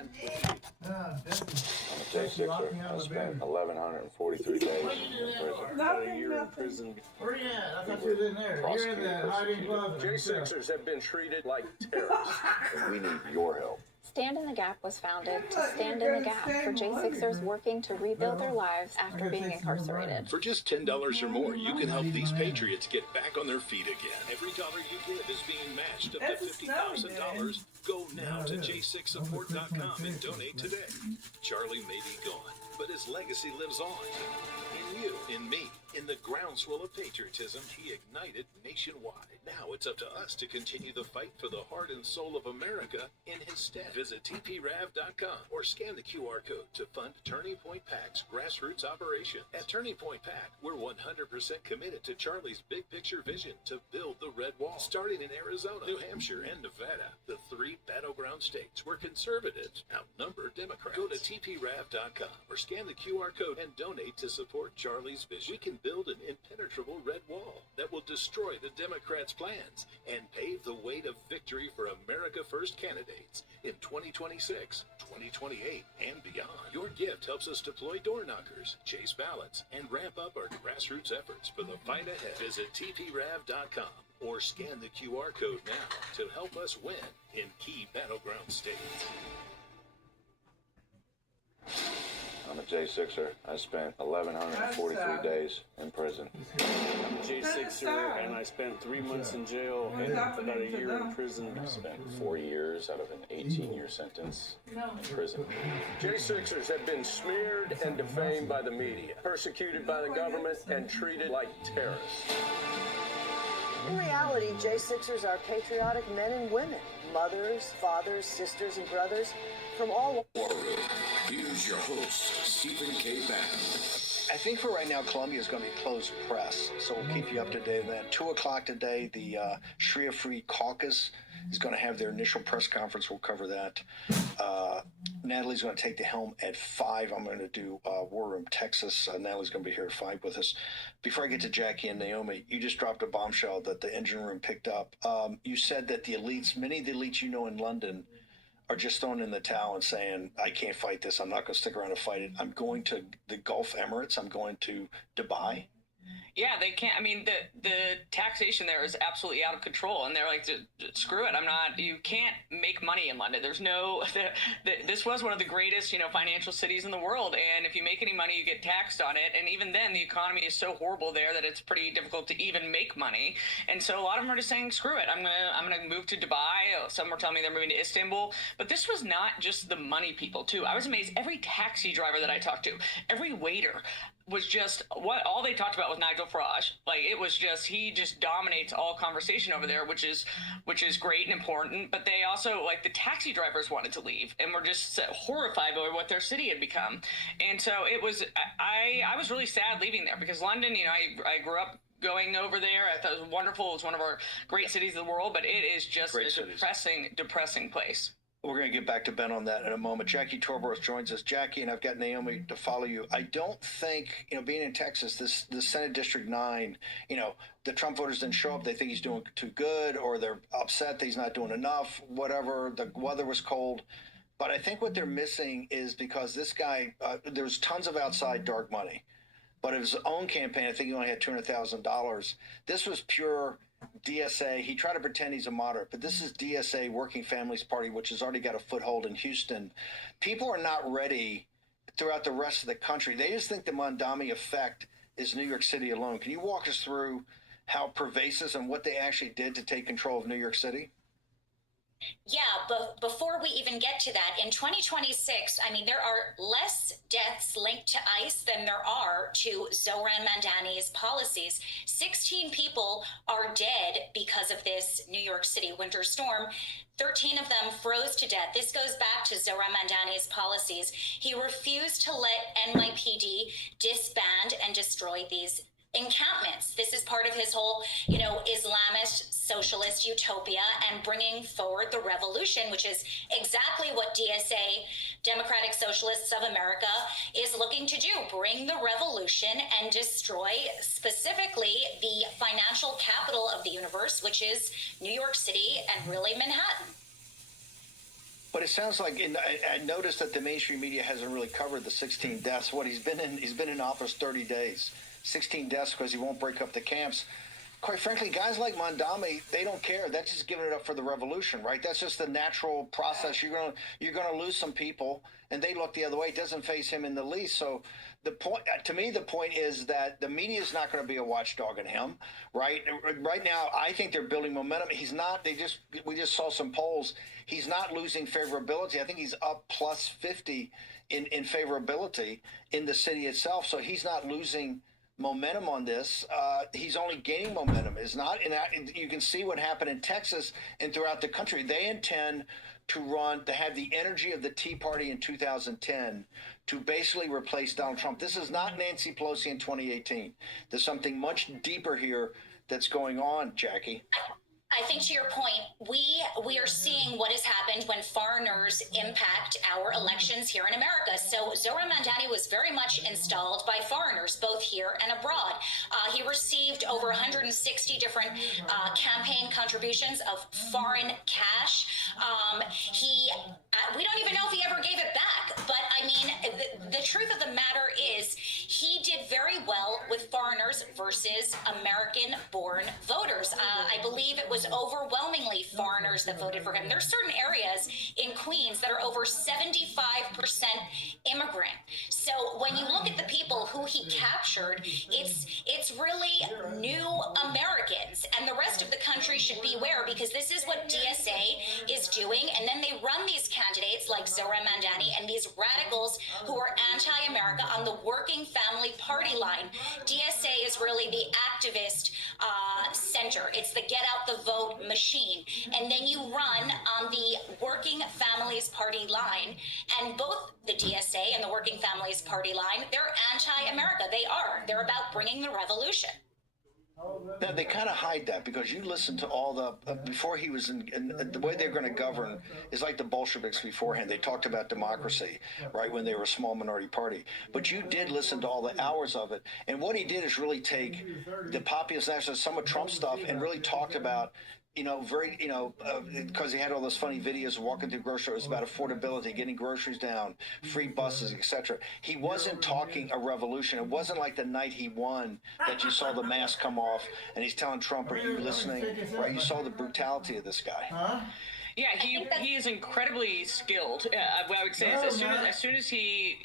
stand with you. I'm a J6er. I spent 1,143 days in prison. About a year in prison. Where you at? I thought you was in there. You're in the hiding closet. J6ers have been treated like terrorists, and we need your help. Stand in the Gap was founded to stand in the gap for J6ers working to rebuild their lives after being incarcerated. For just $10 or more, you can help these patriots get back on their feet again. Every dollar you give is being matched up to $50,000. Go now to j6support.com and donate today. Charlie may be gone, but his legacy lives on. In you, in me, in the groundswell of patriotism he ignited nationwide. Now it's up to us to continue the fight for the heart and soul of America in his stead. Visit tprav.com or scan the QR code to fund Turning Point PAC's grassroots operation. At Turning Point PAC, we're 100% committed to Charlie's big picture vision to build the Red Wall, starting in Arizona, New Hampshire, and Nevada, the three battleground states where conservatives outnumber Democrats. Go to tprav.com or scan the QR code and donate to support Charlie's vision. We can build an impenetrable red wall that will destroy the Democrats' plans and pave the way to victory for America First candidates in 2026, 2028, and beyond. Your gift helps us deploy door knockers, chase ballots, and ramp up our grassroots efforts for the fight ahead. Visit tprav.com or scan the QR code now to help us win in key battleground states. I'm a J6er. I spent 1,143 days in prison. I'm a J6er, and I spent 3 months in jail and about a year in prison. I spent 4 years out of an 18-year sentence in prison. J6ers have been smeared and defamed by the media, persecuted by the government, and treated like terrorists. In reality, J6ers are patriotic men and women, mothers, fathers, sisters, and brothers from all over. Here's your host, Stephen K. Bannon. I think for right now, Columbia is going to be closed press, so we'll keep you up to date on that. 2 o'clock today, the Sharia Free Caucus is going to have their initial press conference. We'll cover that. Natalie's going to take the helm at 5. I'm going to do War Room, Texas. Natalie's going to be here at 5 with us. Before I get to Jackie and Naomi, you just dropped a bombshell that the engine room picked up. You said that the elites, many of the elites you know in London, are just throwing in the towel and saying, I can't fight this. I'm not going to stick around and fight it. I'm going to the Gulf Emirates. I'm going to Dubai. Yeah, they can't. I mean, the taxation there is absolutely out of control, and they're like, screw it. You can't make money in London. There's no. This was one of the greatest, financial cities in the world, and if you make any money, you get taxed on it. And even then, the economy is so horrible there that it's pretty difficult to even make money. And so a lot of them are just saying, screw it. I'm gonna move to Dubai. Some were telling me they're moving to Istanbul. But this was not just the money people too. I was amazed. Every taxi driver that I talked to, every waiter, was just all they talked about was Nigel Farage. Like, it was just, he just dominates all conversation over there, which is great and important. But they also, like, the taxi drivers wanted to leave and were just horrified over what their city had become. And so it was, I was really sad leaving there because London, I grew up going over there. I thought it was wonderful. It was one of our great cities of the world, but it is just a depressing place. We're going to get back to Ben on that in a moment. Jackie Torborous joins us. Jackie, and I've got Naomi to follow you. I don't think, being in Texas, this Senate District 9, the Trump voters didn't show up. They think he's doing too good, or they're upset that he's not doing enough, whatever. The weather was cold. But I think what they're missing is because this guy, there's tons of outside dark money. But of his own campaign, I think he only had $200,000. This was pure DSA. He tried to pretend he's a moderate, but this is DSA, Working Families Party, which has already got a foothold in Houston. People are not ready throughout the rest of the country. They just think the Mondami effect is New York City alone. Can you walk us through how pervasive and what they actually did to take control of New York City? Yeah, but before we even get to that, in 2026, there are less deaths linked to ICE than there are to Zohran Mamdani's policies. 16 people are dead because of this New York City winter storm. 13 of them froze to death. This goes back to Zohran Mamdani's policies. He refused to let NYPD disband and destroy these encampments. This is part of his whole, Islamist socialist utopia and bringing forward the revolution, which is exactly what DSA, Democratic Socialists of America, is looking to do. Bring the revolution and destroy specifically the financial capital of the universe, which is New York City and really Manhattan. But it sounds like I noticed that the mainstream media hasn't really covered the 16 deaths. He's been in office 30 days, 16 deaths because he won't break up the camps. Quite frankly, guys like Mondami, they don't care. That's just giving it up for the revolution, right? That's just the natural process. You're gonna lose some people, and they look the other way. It doesn't face him in the least. So the point, to me, the point is that the media is not going to be a watchdog on him, right? Right now, I think they're building momentum. He's not. We just saw some polls. He's not losing favorability. I think he's up plus 50 in favorability in the city itself. So he's not losing momentum on this. He's only gaining momentum. Is not, and you can see what happened in Texas and throughout the country. They intend to have the energy of the Tea Party in 2010 to basically replace Donald Trump. This is not Nancy Pelosi in 2018. There's something much deeper here that's going on, Jackie. I think to your point, we are seeing what has happened when foreigners impact our elections here in America. So Zohran Mamdani was very much installed by foreigners, both here and abroad. He received over 160 different campaign contributions of foreign cash. We don't even know if he ever gave it back. But I mean, the truth of the matter is he did very well with foreigners versus American-born voters. I believe it was overwhelmingly foreigners that voted for him. There's certain areas in Queens that are over 75% immigrant. So when you look at the people who he captured, it's really new Americans, and the rest of the country should beware, because this is what DSA is doing. And then they run these candidates like Zohran Mamdani and these radicals who are anti-America on the Working Family Party line. DSA is really the activist center. It's the get out the vote machine. And then you run on the Working Families Party line, and both the DSA and the Working Families Party line, they're anti-America. They're about bringing the revolution. Now, they kind of hide that, because you listen to all the before he was in the way they're going to govern is like the Bolsheviks beforehand. They talked about democracy, right, when they were a small minority party. But you did listen to all the hours of it. And what he did is really take the populist nationalists, some of Trump's stuff, and really talked about, because he had all those funny videos of walking through grocery stores about affordability, getting groceries down, free buses, etc. He wasn't talking a revolution. It wasn't like the night he won that you saw the mask come off and he's telling Trump, "Are you listening?" Right? You saw the brutality of this guy. Yeah, he is incredibly skilled. I would say as soon as he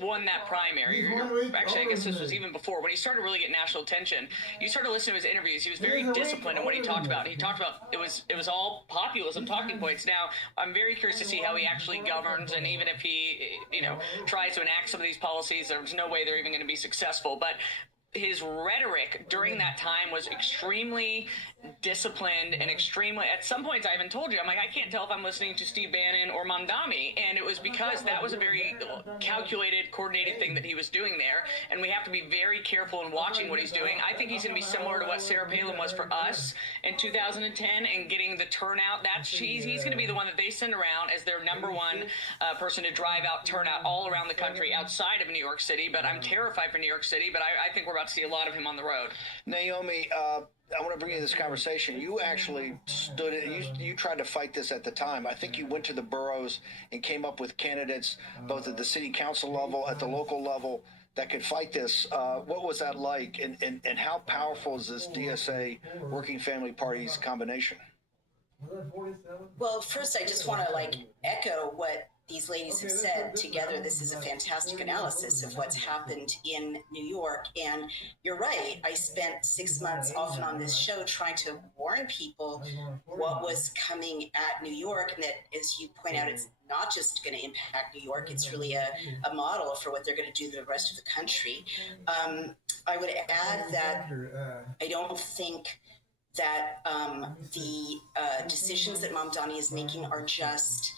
won that primary, actually I guess this was even before, when he started really getting national attention, you started listening to his interviews. He was very disciplined in what he talked about. He talked about it was all populism talking points. Now I'm very curious to see how he actually governs, and even if he tries to enact some of these policies, there's no way they're even going to be successful. But his rhetoric during that time was extremely disciplined and extremely, at some points I even told you, I'm like, I can't tell if I'm listening to Steve Bannon or Mamdani. And it was because that was a very calculated, coordinated thing that he was doing there. And we have to be very careful in watching what he's doing. I think he's going to be similar to what Sarah Palin was for us in 2010 and getting the turnout. He's going to be the one that they send around as their number one person to drive out turnout all around the country outside of New York City. But I'm terrified for New York City, but I think we're about to see a lot of him on the road. Naomi, I want to bring you this conversation. You actually stood it. You tried to fight this at the time. I think you went to the boroughs and came up with candidates, both at the city council level, at the local level, that could fight this. What was that like? And how powerful is this DSA Working Family Party's combination? Well, first, I just want to echo what these ladies have said together. This is a fantastic analysis of what's happened in New York. And you're right. I spent 6 months often on this show trying to warn people what was coming at New York. And that, as you point out, it's not just going to impact New York. It's really a model for what they're going to do to the rest of the country. I would add that I don't think that the decisions that Mamdani is making are just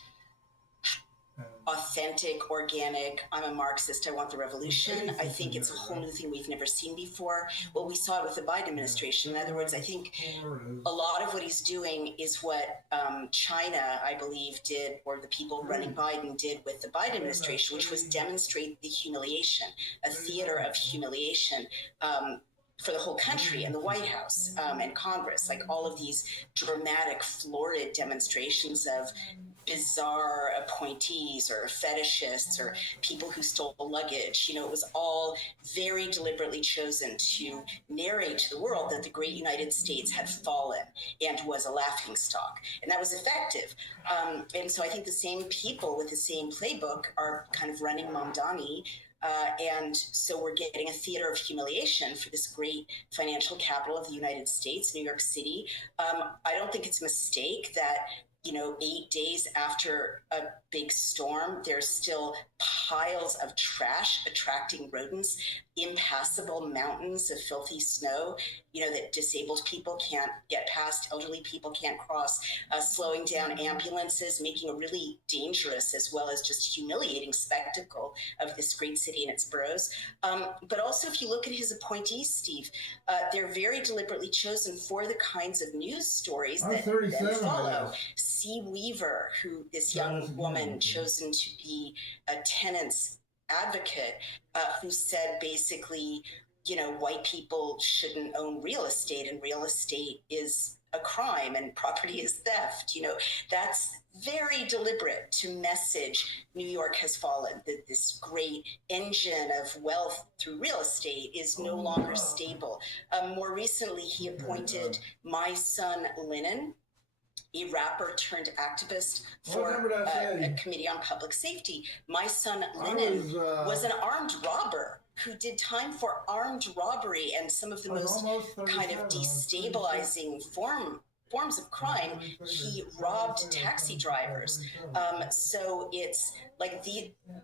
authentic, organic, I'm a Marxist, I want the revolution. I think it's a whole new thing we've never seen before. Well, we saw it with the Biden administration. In other words, I think a lot of what he's doing is what China, I believe, did, or the people running Biden did with the Biden administration, which was demonstrate the humiliation, a theater of humiliation for the whole country and the White House and Congress, like all of these dramatic, florid demonstrations of bizarre appointees or fetishists or people who stole luggage. You know, it was all very deliberately chosen to narrate to the world that the great United States had fallen and was a laughingstock. And that was effective. And so I think the same people with the same playbook are kind of running Mamdani. And so we're getting a theater of humiliation for this great financial capital of the United States, New York City. I don't think it's a mistake that, you know, 8 days after a big storm, there's still piles of trash attracting rodents, impassable mountains of filthy snow, you know, that disabled people can't get past, elderly people can't cross, slowing down ambulances, making a really dangerous as well as just humiliating spectacle of this great city and its boroughs. But also, if you look at his appointees, Steve, they're very deliberately chosen for the kinds of news stories that then follow. C. Weaver, who this young woman chosen to be a tenants advocate, who said basically, you know, white people shouldn't own real estate and real estate is a crime and property is theft. You know, that's very deliberate to message New York has fallen, that this great engine of wealth through real estate is no longer stable. More recently, he appointed my son Lennon, a rapper turned activist for a committee on public safety. My son Lennon was an armed robber who did time for armed robbery and some of the most kind of destabilizing forms of crime. He robbed taxi drivers. So it's like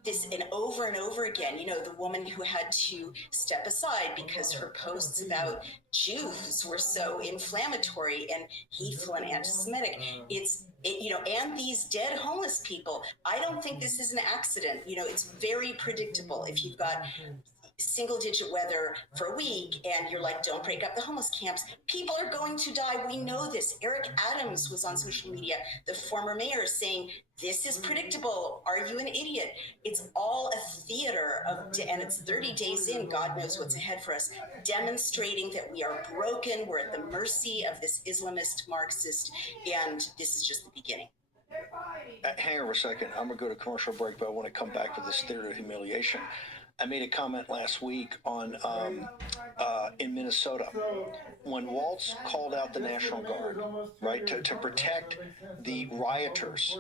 this and over again, you know, the woman who had to step aside because her posts about Jews were so inflammatory and hateful and anti-Semitic. You know, and these dead homeless people. I don't think this is an accident. You know, it's very predictable. If you've got single digit weather for a week and you're like, don't break up the homeless camps, people are going to die. We know this. Eric Adams was on social media, the former mayor, saying this is predictable. Are you an idiot? It's all a theater of, and it's 30 days in, God knows what's ahead for us, demonstrating that we are broken. We're at the mercy of this Islamist Marxist, and this is just the beginning. Hang on a second. I'm going to go to commercial break, but I want to come back to this theater of humiliation. I made a comment last week on in Minnesota when Waltz called out the National Guard, right, to protect the rioters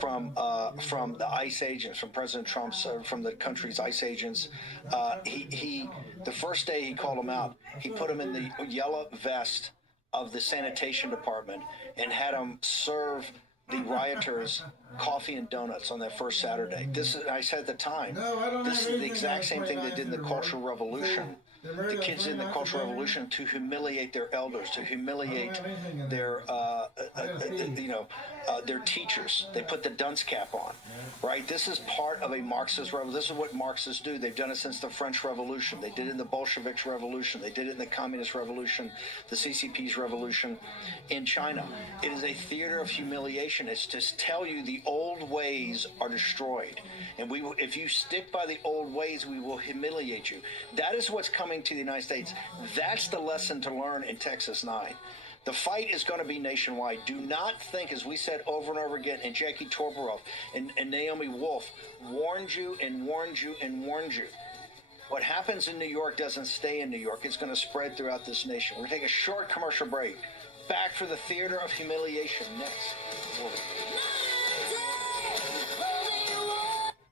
from the ICE agents, from President Trump's, from the country's ICE agents. He the first day he called them out, he put them in the yellow vest of the sanitation department and had them serve the rioters coffee and donuts on that first Saturday. This is, I said at the time, this is the exact same thing they did in the Cultural Revolution. The kids in the Cultural Revolution to humiliate their elders, to humiliate their, their teachers. They put the dunce cap on, right? This is part of a Marxist revolution. This is what Marxists do. They've done it since the French Revolution. They did it in the Bolshevik Revolution. They did it in the Communist Revolution, the CCP's revolution in China. It is a theater of humiliation. It's to tell you the old ways are destroyed. And we will, if you stick by the old ways, we will humiliate you. That is what's coming to the United States. That's the lesson to learn in Texas 9. The fight is going to be nationwide. Do not think, as we said over and over again, and Jackie Torborov and Naomi Wolf warned you and warned you and warned you. What happens in New York doesn't stay in New York. It's going to spread throughout this nation. We're going to take a short commercial break. Back for the theater of humiliation next.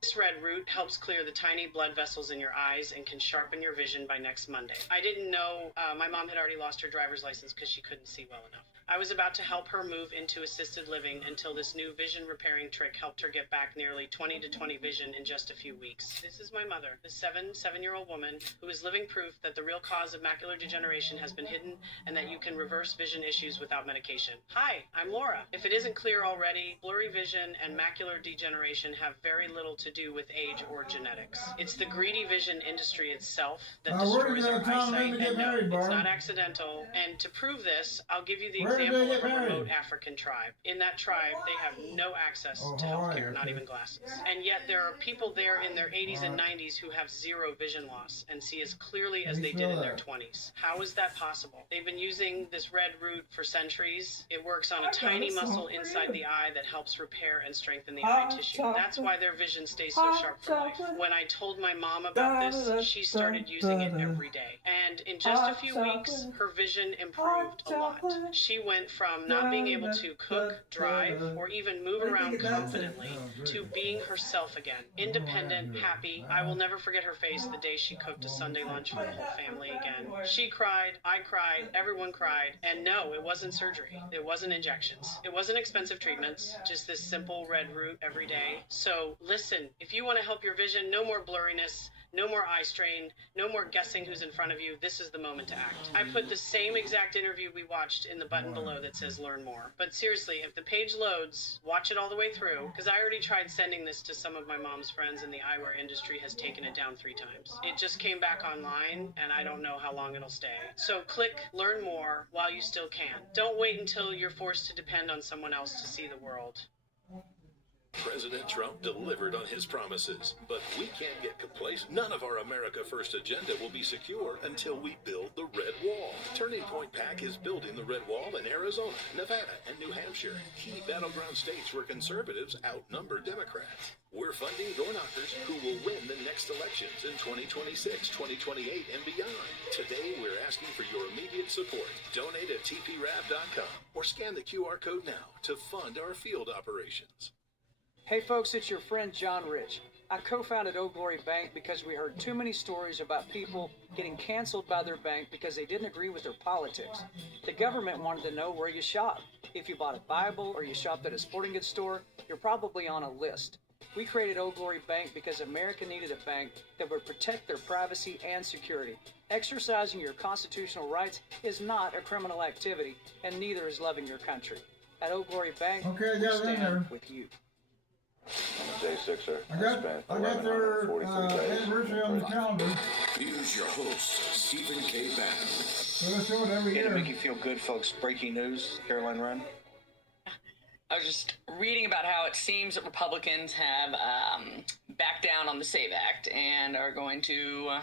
This red root helps clear the tiny blood vessels in your eyes and can sharpen your vision by next Monday. I didn't know my mom had already lost her driver's license because she couldn't see well enough. I was about to help her move into assisted living until this new vision repairing trick helped her get back nearly 20 to 20 vision in just a few weeks. This is my mother, the seven-year-old woman who is living proof that the real cause of macular degeneration has been hidden and that you can reverse vision issues without medication. Hi, I'm Laura. If it isn't clear already, blurry vision and macular degeneration have very little to do with age or genetics. It's the greedy vision industry itself that destroys our eyesight, and no, it's not accidental. And to prove this, I'll give you the example of a remote African tribe. In that tribe, they have no access to healthcare, not even glasses. And yet there are people there in their 80s and 90s who have zero vision loss and see as clearly as they did in their 20s. How is that possible? They've been using this red root for centuries. It works on a tiny muscle inside the eye that helps repair and strengthen the eye tissue. That's why their vision stays so sharp for life. When I told my mom about this, she started using it every day. And in just a few weeks, her vision improved a lot. She went from not being able to cook, drive, or even move around confidently to being herself again. Independent, happy. I will never forget her face the day she cooked a Sunday lunch for the whole family again. She cried, I cried, everyone cried. And no, it wasn't surgery. It wasn't injections. It wasn't expensive treatments, just this simple red root every day. So listen, if you want to help your vision, no more blurriness, no more eye strain, no more guessing who's in front of you. This is the moment to act. I put the same exact interview we watched in the button below that says learn more. But seriously, if the page loads, watch it all the way through, because I already tried sending this to some of my mom's friends and the eyewear industry has taken it down 3 times. It just came back online and I don't know how long it'll stay. So click learn more while you still can. Don't wait until you're forced to depend on someone else to see the world. President Trump delivered on his promises, but we can't get complacent. None of our America First agenda will be secure until we build the Red Wall. Turning Point PAC is building the Red Wall in Arizona, Nevada, and New Hampshire, key battleground states where conservatives outnumber Democrats. We're funding door knockers who will win the next elections in 2026, 2028, and beyond. Today, we're asking for your immediate support. Donate at tprab.com or scan the QR code now to fund our field operations. Hey folks, it's your friend John Rich. I co-founded Old Glory Bank because we heard too many stories about people getting canceled by their bank because they didn't agree with their politics. The government wanted to know where you shop. If you bought a Bible or you shopped at a sporting goods store, you're probably on a list. We created Old Glory Bank because America needed a bank that would protect their privacy and security. Exercising your constitutional rights is not a criminal activity, and neither is loving your country. At Old Glory Bank, we stand with you. I'm a J6er. I got their 1143 days. anniversary on the calendar. Here's your host, Stephen K. Bannon. So let's do it every It'll year. make you feel good, folks. Breaking news, Caroline Wren. I was just reading about how it seems that Republicans have backed down on the SAVE Act and are going to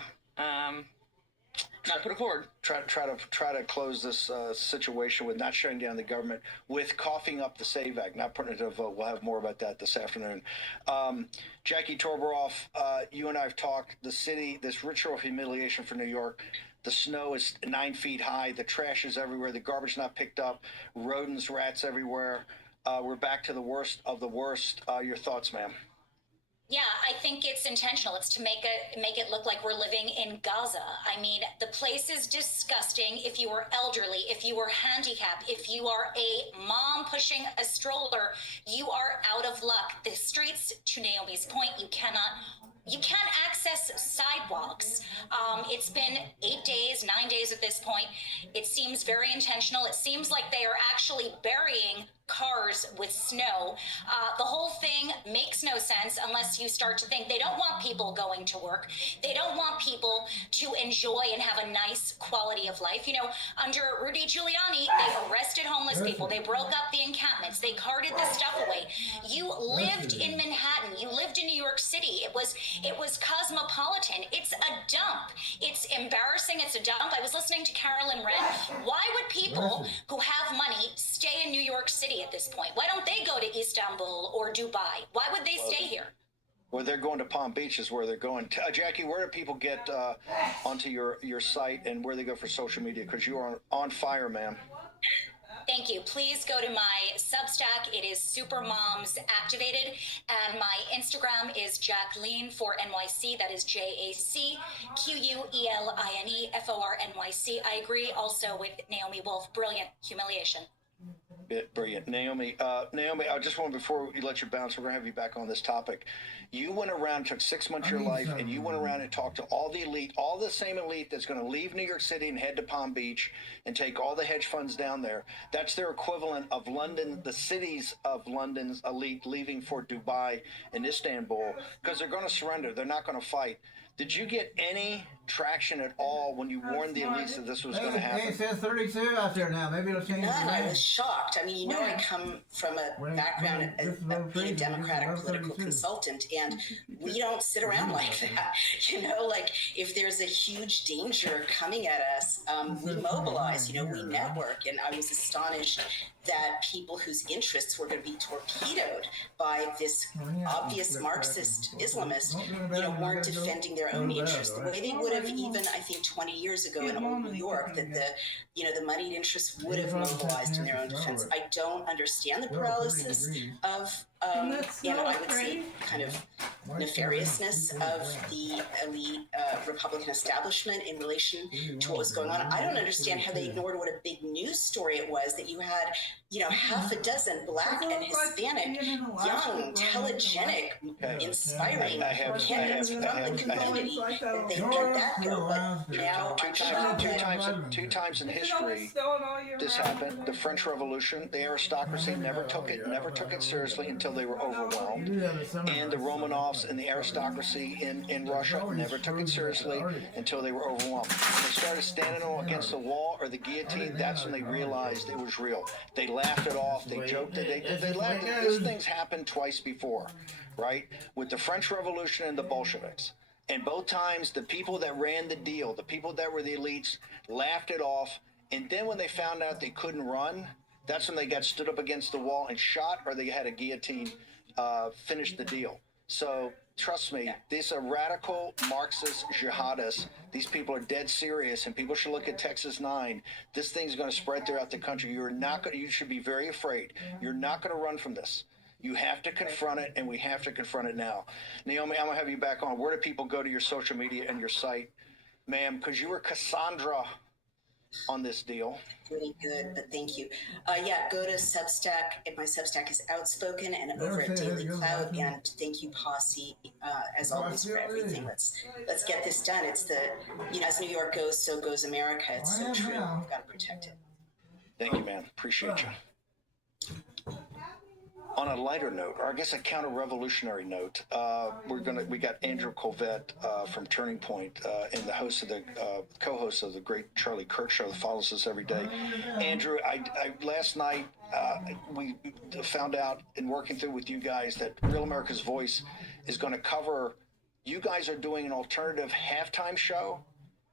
not put it forward. Try to close this situation with not shutting down the government, with coughing up the SAVE Act, not putting it to a vote. We'll have more about that this afternoon. Jackie Torboroff, you and I have talked. The city, this ritual of humiliation for New York. The snow is 9 feet high. The trash is everywhere. The garbage not picked up. Rodents, rats everywhere. We're back to the worst of the worst. Your thoughts, ma'am? Yeah, I think it's intentional. It's to make it look like we're living in Gaza. I mean, the place is disgusting. If you are elderly, if you are handicapped, if you are a mom pushing a stroller, you are out of luck. The streets, to Naomi's point, you can't access sidewalks. It's been 8 days, 9 days at this point. It seems very intentional. It seems like they are actually burying cars with snow. The whole thing makes no sense unless you start to think they don't want people going to work. They don't want people to enjoy and have a nice quality of life. You know, under Rudy Giuliani, they arrested homeless people. They broke up the encampments. They carted the stuff away. You lived in Manhattan. You lived in New York City. It was cosmopolitan. It's a dump. It's embarrassing. It's a dump. I was listening to Carolyn Wren. Why would people who have money stay in New York City at this point? Why don't they go to Istanbul or Dubai? Why would they stay here? Well, they're going to Palm Beach is where they're going. Jackie, where do people get onto your site and where they go for social media? Because you are on fire, ma'am. Thank you. Please go to my Substack. It is Supermoms Activated. And my Instagram is Jacqueline for NYC. That is JACQUELINEFORNYC. I agree also with Naomi Wolf. Brilliant humiliation. Brilliant. Naomi, I just want, before we let you bounce, we're going to have you back on this topic. You went around, took 6 months of your life, and you went around and talked to all the elite, all the same elite that's going to leave New York City and head to Palm Beach and take all the hedge funds down there. That's their equivalent of London, the cities of London's elite leaving for Dubai and Istanbul, because they're going to surrender. They're not going to fight. Did you get any traction at all when you warned the elites that this was going to happen? It says 32 out there now. Maybe it'll change. None. I was shocked. I mean, I come from a background as being a Democratic political consultant, and we don't sit around like that. Like if there's a huge danger coming at us, we mobilize. We network, and I was astonished that people whose interests were going to be torpedoed by this obvious Marxist Islamist, weren't defending their own interests the way they would have even, I think, 20 years ago in old New York, that the moneyed interests would have mobilized in their own defense. I don't understand the paralysis of, I would say, kind of nefariousness of the elite Republican establishment in relation to what was going on. I don't understand how they ignored what a big news story it was that you had, half a dozen Black and Hispanic, young, telegenic, inspiring candidates from the community. That they let that go, but now two times in history this happened. The French Revolution, the aristocracy never took it seriously until they were overwhelmed, and the Romanovs and the aristocracy in Russia never took it seriously until they were overwhelmed. When they started standing against the wall or the guillotine, that's when they realized it was real. They laughed it off. They joked that they laughed. This thing's happened twice before, right? With the French Revolution and the Bolsheviks. And both times, the people that ran the deal, the people that were the elites, laughed it off. And then when they found out they couldn't run, that's when they got stood up against the wall and shot, or they had a guillotine finish the deal. So trust me, these are radical Marxist jihadists. These people are dead serious, and people should look at Texas 9. This thing's going to spread throughout the country. You should be very afraid. You're not going to run from this. You have to confront it, and we have to confront it now. Naomi, I'm going to have you back on. Where do people go to your social media and your site, ma'am? Because you were Cassandra on this deal. Pretty good, but thank you. Go to Substack. My Substack is Outspoken and over at Daily Cloud. And thank you, Posse, as always, for everything. Let's get this done. It's as New York goes, so goes America. It's so true. We've got to protect it. Thank you, man. Appreciate you. On a lighter note, or I guess a counter-revolutionary note, we got Andrew Colvette from Turning Point, and the host of the co-host of the great Charlie Kirk show that follows us every day. Andrew, I last night we found out in working through with you guys that Real America's Voice is going to cover. You guys are doing an alternative halftime show.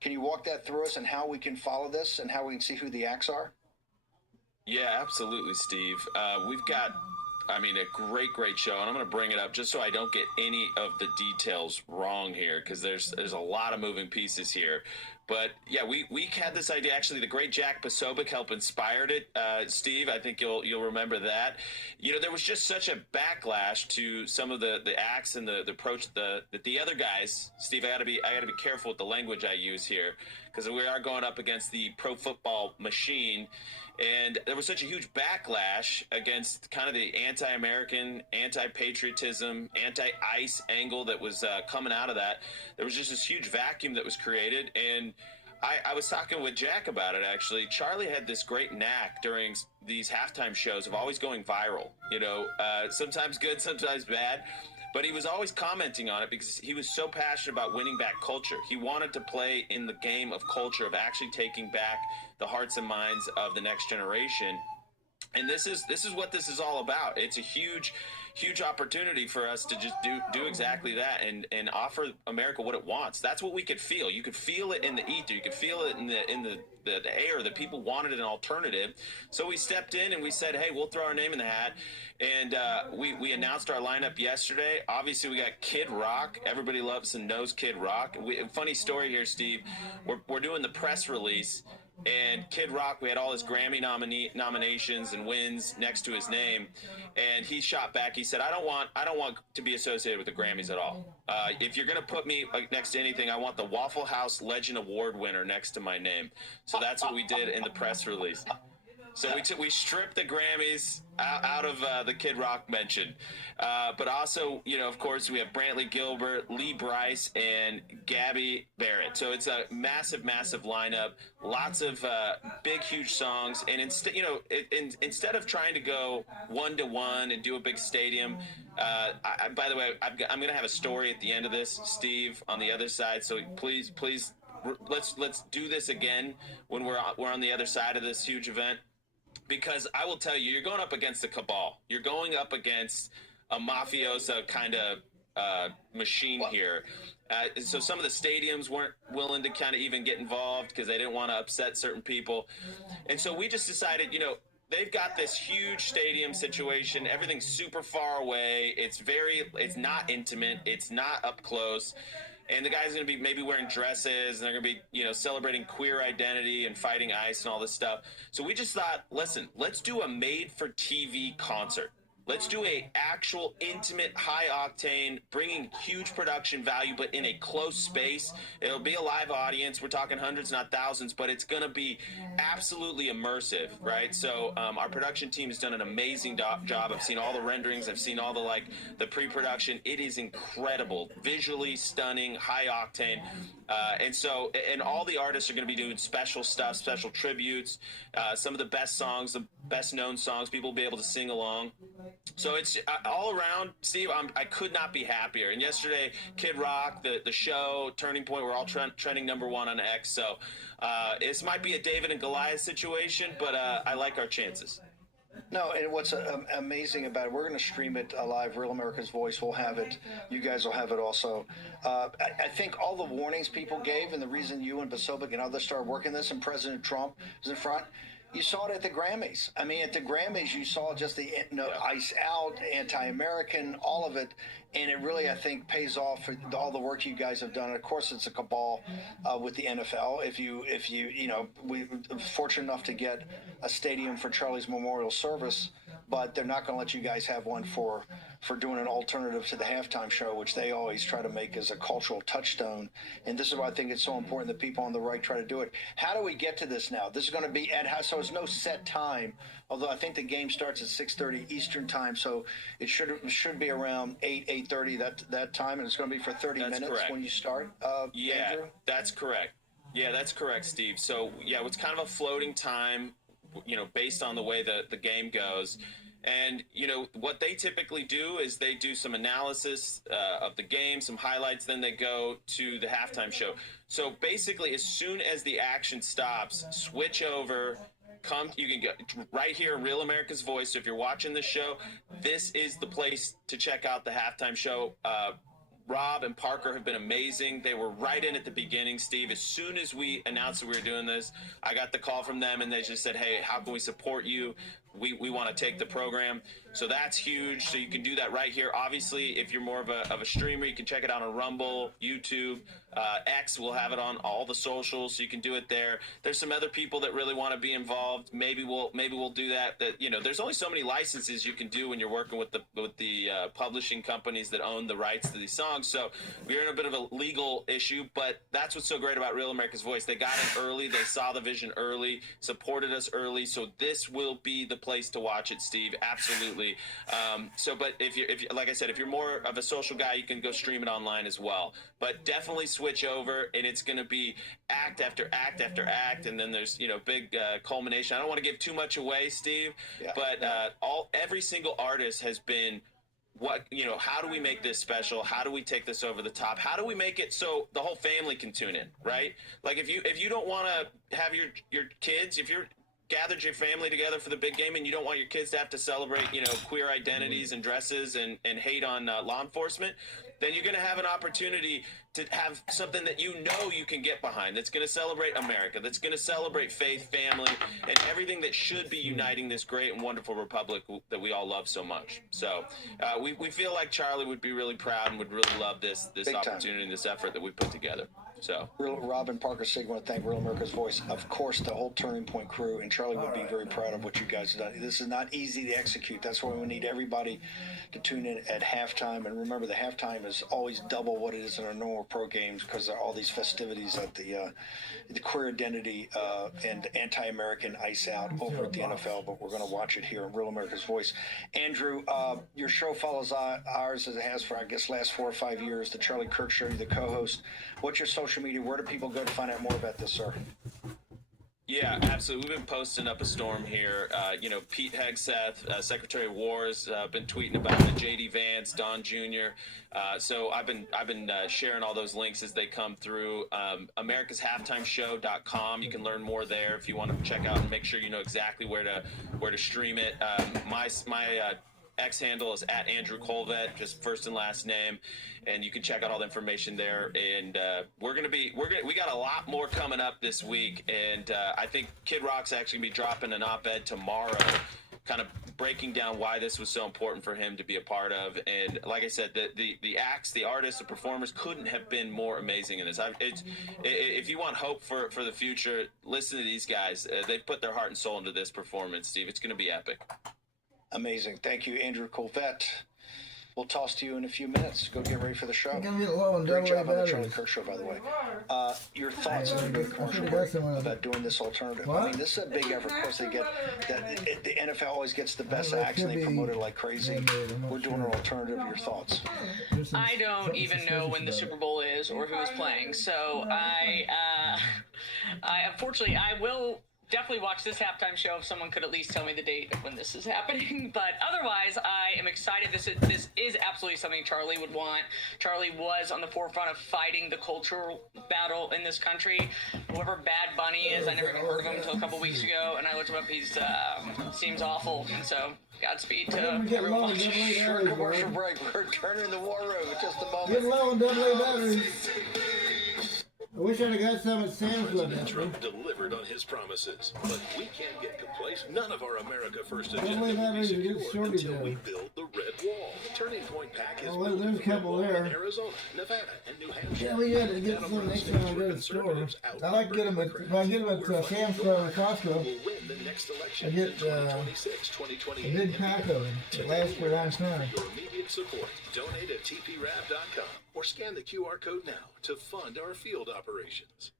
Can you walk that through us and how we can follow this and how we can see who the acts are? Yeah, absolutely, Steve. We've got a great show, and I'm going to bring it up just so I don't get any of the details wrong here, because there's a lot of moving pieces here. But yeah, we had this idea. Actually, the great Jack Posobiec helped inspired it. Steve, I think you'll remember that. There was just such a backlash to some of the acts and the approach that the other guys. Steve, I gotta be careful with the language I use here, because we are going up against the pro football machine. And there was such a huge backlash against kind of the anti-American, anti-patriotism, anti-ICE angle that was coming out of that. There was just this huge vacuum that was created. And I was talking with Jack about it, actually. Charlie had this great knack during these halftime shows of always going viral. Sometimes good, sometimes bad. But he was always commenting on it because he was so passionate about winning back culture. He wanted to play in the game of culture, of actually taking back the hearts and minds of the next generation. And this is what this is all about. It's a huge opportunity for us to just do exactly that and offer America what it wants. That's what we could feel. You could feel it in the ether. You could feel it in the air that people wanted an alternative. So we stepped in and we said, hey, we'll throw our name in the hat. And we announced our lineup yesterday. Obviously, we got Kid Rock. Everybody loves and knows Kid Rock. Funny story here, Steve. We're doing the press release. And Kid Rock, we had all his Grammy nominations and wins next to his name, and he shot back. He said, "I don't want to be associated with the Grammys at all. If you're gonna put me next to anything, I want the Waffle House Legend Award winner next to my name." So that's what we did in the press release. So we stripped the Grammys out of the Kid Rock mention. But also, of course, we have Brantley Gilbert, Lee Brice, and Gabby Barrett. So it's a massive, massive lineup. Lots of big, huge songs. And instead of trying to go 1-to-1 and do a big stadium, by the way, I'm going to have a story at the end of this, Steve, on the other side. So please, let's do this again when we're on the other side of this huge event. Because I will tell you, you're going up against a cabal. You're going up against a mafioso kind of machine here. So some of the stadiums weren't willing to kind of even get involved because they didn't want to upset certain people. And so we just decided, they've got this huge stadium situation. Everything's super far away. It's not intimate. It's not up close. And the guy's going to be maybe wearing dresses, and they're going to be, celebrating queer identity and fighting ICE and all this stuff. So we just thought, listen, let's do a made-for-TV concert. Let's do a actual intimate, high-octane, bringing huge production value, but in a close space. It'll be a live audience. We're talking hundreds, not thousands, but it's going to be absolutely immersive, right? So our production team has done an amazing job. I've seen all the renderings. I've seen all the pre-production. It is incredible, visually stunning, high-octane. And all the artists are going to be doing special stuff, special tributes, some of the best songs, the best-known songs. People will be able to sing along. So it's all around, Steve, I could not be happier. And yesterday, Kid Rock, the show, Turning Point, we're all trending #1 on X. So this might be a David and Goliath situation, but I like our chances. No, and what's amazing about it, we're going to stream it live. Real America's Voice will have it. You guys will have it also. I think all the warnings people gave, and the reason you and Basovic and others started working this, and President Trump is in front, you saw it at the Grammys. I mean, at the Grammys, you saw just the ICE out, anti-American, all of it. And it really, I think, pays off for all the work you guys have done. And of course, it's a cabal with the NFL. We were fortunate enough to get a stadium for Charlie's memorial service, but they're not going to let you guys have one for doing an alternative to the halftime show, which they always try to make as a cultural touchstone. And this is why I think it's so important that people on the right try to do it. How do we get to this now? This is going to be so it's no set time, although I think the game starts at 6:30 Eastern time, so it should be around 8:30 that time, and it's going to be for 30 minutes correct. When you start. Andrew? That's correct. Yeah, that's correct, Steve. So it's kind of a floating time, based on the way the game goes. And, what they typically do is they do some analysis of the game, some highlights, then they go to the halftime show. So basically, as soon as the action stops, switch over, you can go right here in Real America's Voice. So if you're watching this show, this is the place to check out the halftime show. Rob and Parker have been amazing. They were right in at the beginning, Steve. As soon as we announced that we were doing this, I got the call from them, and they just said, hey, how can we support you? We want to take the program. So that's huge. So you can do that right here. Obviously, if you're more of a streamer, you can check it out on Rumble, YouTube, X. We'll have it on all the socials, so you can do it there. There's some other people that really want to be involved. Maybe we'll do that. There's only so many licenses you can do when you're working with the publishing companies that own the rights to these songs. So we're in a bit of a legal issue, but that's what's so great about Real America's Voice. They got in early. They saw the vision early, supported us early. So this will be the place to watch it, Steve. Absolutely. But if you like I said, if you're more of a social guy, you can go stream it online as well. But definitely switch over, and it's going to be act after act after act, and then there's big culmination. I don't want to give too much away, Steve, but every single artist has been. How do we make this special? How do we take this over the top? How do we make it so the whole family can tune in, right? Like if you don't want to have your kids, if you're gathered your family together for the big game and you don't want your kids to have to celebrate, queer identities and dresses and hate on law enforcement, then you're going to have an opportunity to have something that you can get behind, that's going to celebrate America, that's going to celebrate faith, family, and everything that should be uniting this great and wonderful republic that we all love so much. So we feel like Charlie would be really proud and would really love this opportunity and this effort that we put together. So, Robin Parker Sigma, want to thank Real America's Voice. Of course, the whole Turning Point crew, and Charlie would be very proud of what you guys have done. This is not easy to execute. That's why we need everybody to tune in at halftime. And remember, the halftime is always double what it is in our normal pro games because there are all these festivities at the queer identity and anti-American ice out over at the NFL. But we're going to watch it here on Real America's Voice. Andrew, your show follows ours as it has for, I guess, last 4 or 5 years. The Charlie Kirk Show, you're the co-host. What's your social media? Where do people go to find out more about this, sir? yeah, absolutely. We've been posting up a storm here. Pete Hegseth, Secretary of War, has been tweeting about it. J.D. Vance, Don Jr. So I've been sharing all those links as they come through. AmericasHalftimeShow.com. You can learn more there if you want to check out and make sure you know exactly where to stream it. My X handle is at Andrew Colvet, just first and last name, and you can check out all the information there. And we got a lot more coming up this week, and I think Kid Rock's actually gonna be dropping an op-ed tomorrow, kind of breaking down why this was so important for him to be a part of. And like I said, the acts, the artists, the performers couldn't have been more amazing in this. If you want hope for the future, listen to these guys. They put their heart and soul into this performance, Steve. It's going to be epic. Amazing. Thank you, Andrew Colvet. We'll toss to you in a few minutes. Go get ready for the show. I'm gonna get low on Great double A job on the Charlie batteries. Kirk Show, by the way. Your thoughts on the commercial break about doing this alternative? What? I mean, this is a big effort. Of course, they get that the NFL always gets the best acts, and they promote it like crazy. We're doing an alternative. Your thoughts? I don't even know when the Super Bowl is or who's playing, so I unfortunately I will definitely watch this halftime show if someone could at least tell me the date of when this is happening. But otherwise, I am excited. This is absolutely something Charlie would want. Charlie was on the forefront of fighting the cultural battle in this country. Whoever Bad Bunny is, I never even heard of him until a couple weeks ago, and I looked him up. He's seems awful, and so Godspeed to everyone watching. Short commercial break. We're returning to the war room in just a moment. Get low on double A batteries. I wish I'd have got some at Sam's Club. President Trump delivered on his promises, but we can't get complacent. None of our America First Double A agenda will be batteries are secure good shorty until we though. build the Red Wall. Turning Point PAC is Oh, well, building there's a the Red couple Wall there. in Arizona, Nevada, and New Hampshire. Yeah, we had to get some next time I go to the store. I like to get them at, if I get them at Sam's Club or Costco, Will win the next election I get in 2026, 2028. a big pack of them. It lasts for a long time. Your immediate support. Donate at tprav.com or scan the QR code now to fund our field operations.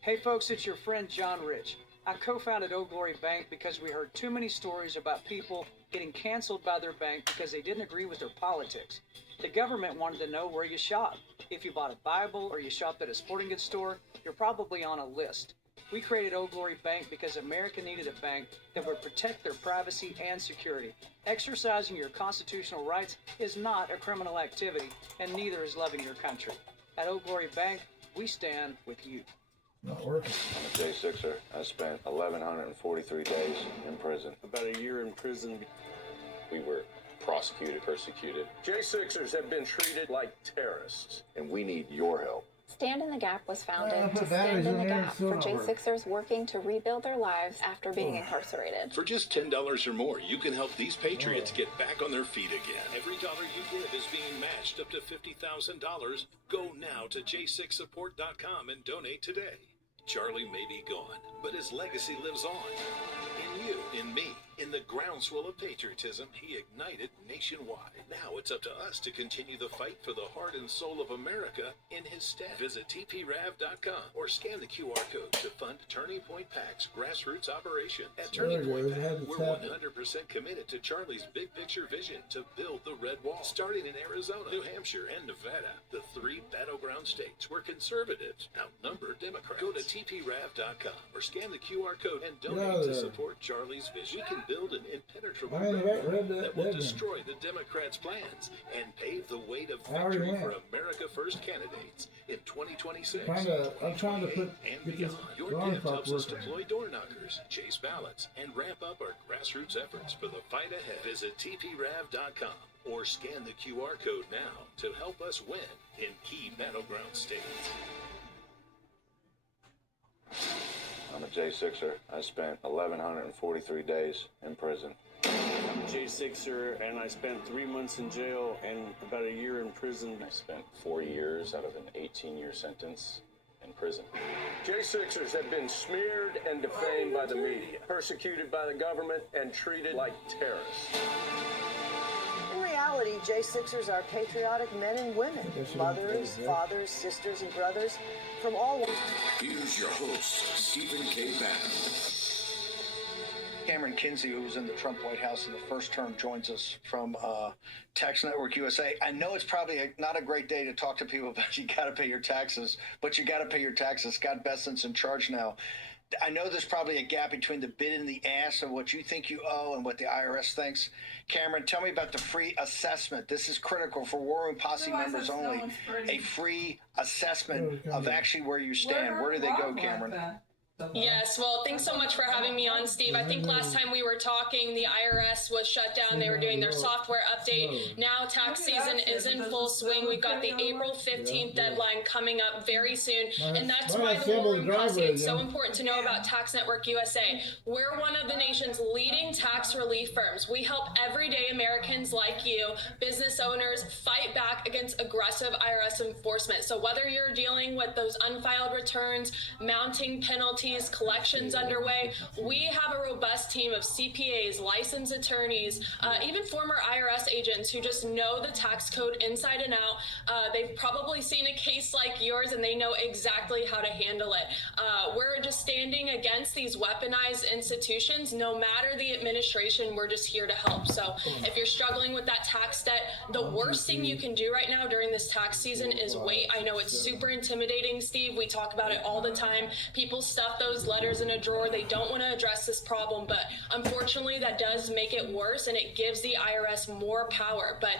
Hey folks, it's your friend John Rich. I co-founded Old Glory Bank because we heard too many stories about people getting canceled by their bank because they didn't agree with their politics. The government wanted to know where you shop. If you bought a Bible or you shopped at a sporting goods store, you're probably on a list. We created Old Glory Bank because America needed a bank that would protect their privacy and security. Exercising your constitutional rights is not a criminal activity, and neither is loving your country. At Old Glory Bank, we stand with you. Not working. I'm a J6er. I spent 1,143 days in prison. About a year in prison. We were prosecuted, persecuted. J6ers have been treated like terrorists. And we need your help. Stand in the Gap was founded put to stand batteries in in the there, gap still for not working. J6ers working to rebuild their lives after being incarcerated. For just $10 or more, you can help these patriots get back on their feet again. Every dollar you give is being matched up to $50,000. Go now to j6support.com and donate today. Charlie may be gone, but his legacy lives on. In you, in me, in the groundswell of patriotism he ignited nationwide. Now it's up to us to continue the fight for the heart and soul of America in his stead. Visit tprav.com or scan the QR code to fund Turning Point PAC's grassroots operation. At Turning Point PAC, we're 100% committed to Charlie's big picture vision to build the Red Wall, starting in Arizona, New Hampshire, and Nevada, the 3 battleground states where conservatives outnumber Democrats. Go to tprav.com or scan the QR code and donate to support Charlie's vision. We can build an impenetrable barrier that will destroy the Democrats' plans and pave the way to victory for America First candidates in 2026. I'm trying to put and get this beyond. Your alarm gift clock helps us working. deploy door knockers, chase ballots, and ramp up our grassroots efforts for the fight ahead. Visit tprav.com or scan the QR code now to help us win in key battleground states. I'm a J6er. I spent 1,143 days in prison. I'm a J6er, and I spent 3 months in jail and about a year in prison. I spent 4 years out of an 18-year sentence. in prison. J6ers have been smeared and defamed by the media, persecuted by the government, and treated like terrorists. In reality, J6ers are patriotic men and women, mothers, fathers, sisters, and brothers from all walks. Here's your host, Stephen K. Bannon. Cameron Kinsey, who was in the Trump White House in the first term, joins us from Tax Network USA. I know it's probably not a great day to talk to people about you got to pay your taxes, but you got to pay your taxes. Scott Bessent's in charge now. I know there's probably a gap between the bid and the ask of what you think you owe and what the IRS thinks. Cameron, tell me about the free assessment. This is critical for War Room Posse members only. A free assessment of actually where you stand. Where do they go, Cameron? Yes, well, thanks so much for having me on, Steve. I think last time we were talking, the IRS was shut down. They were doing their software update. Now tax season is in full swing. We've got the April 15th deadline coming up very soon. And that's why the War Room Posse is so important to know about Tax Network USA. We're one of the nation's leading tax relief firms. We help everyday Americans like you, business owners, fight back against aggressive IRS enforcement. So whether you're dealing with those unfiled returns, mounting penalties, collections underway, we have a robust team of CPAs, licensed attorneys, even former IRS agents who just know the tax code inside and out. They've probably seen a case like yours and they know exactly how to handle it. We're just standing against these weaponized institutions. No matter the administration, we're just here to help. So if you're struggling with that tax debt, the worst thing you can do right now during this tax season is wait. I know it's super intimidating, Steve. We talk about it all the time. People stuff those letters in a drawer. They don't want to address this problem, but unfortunately that does make it worse and it gives the IRS more power. But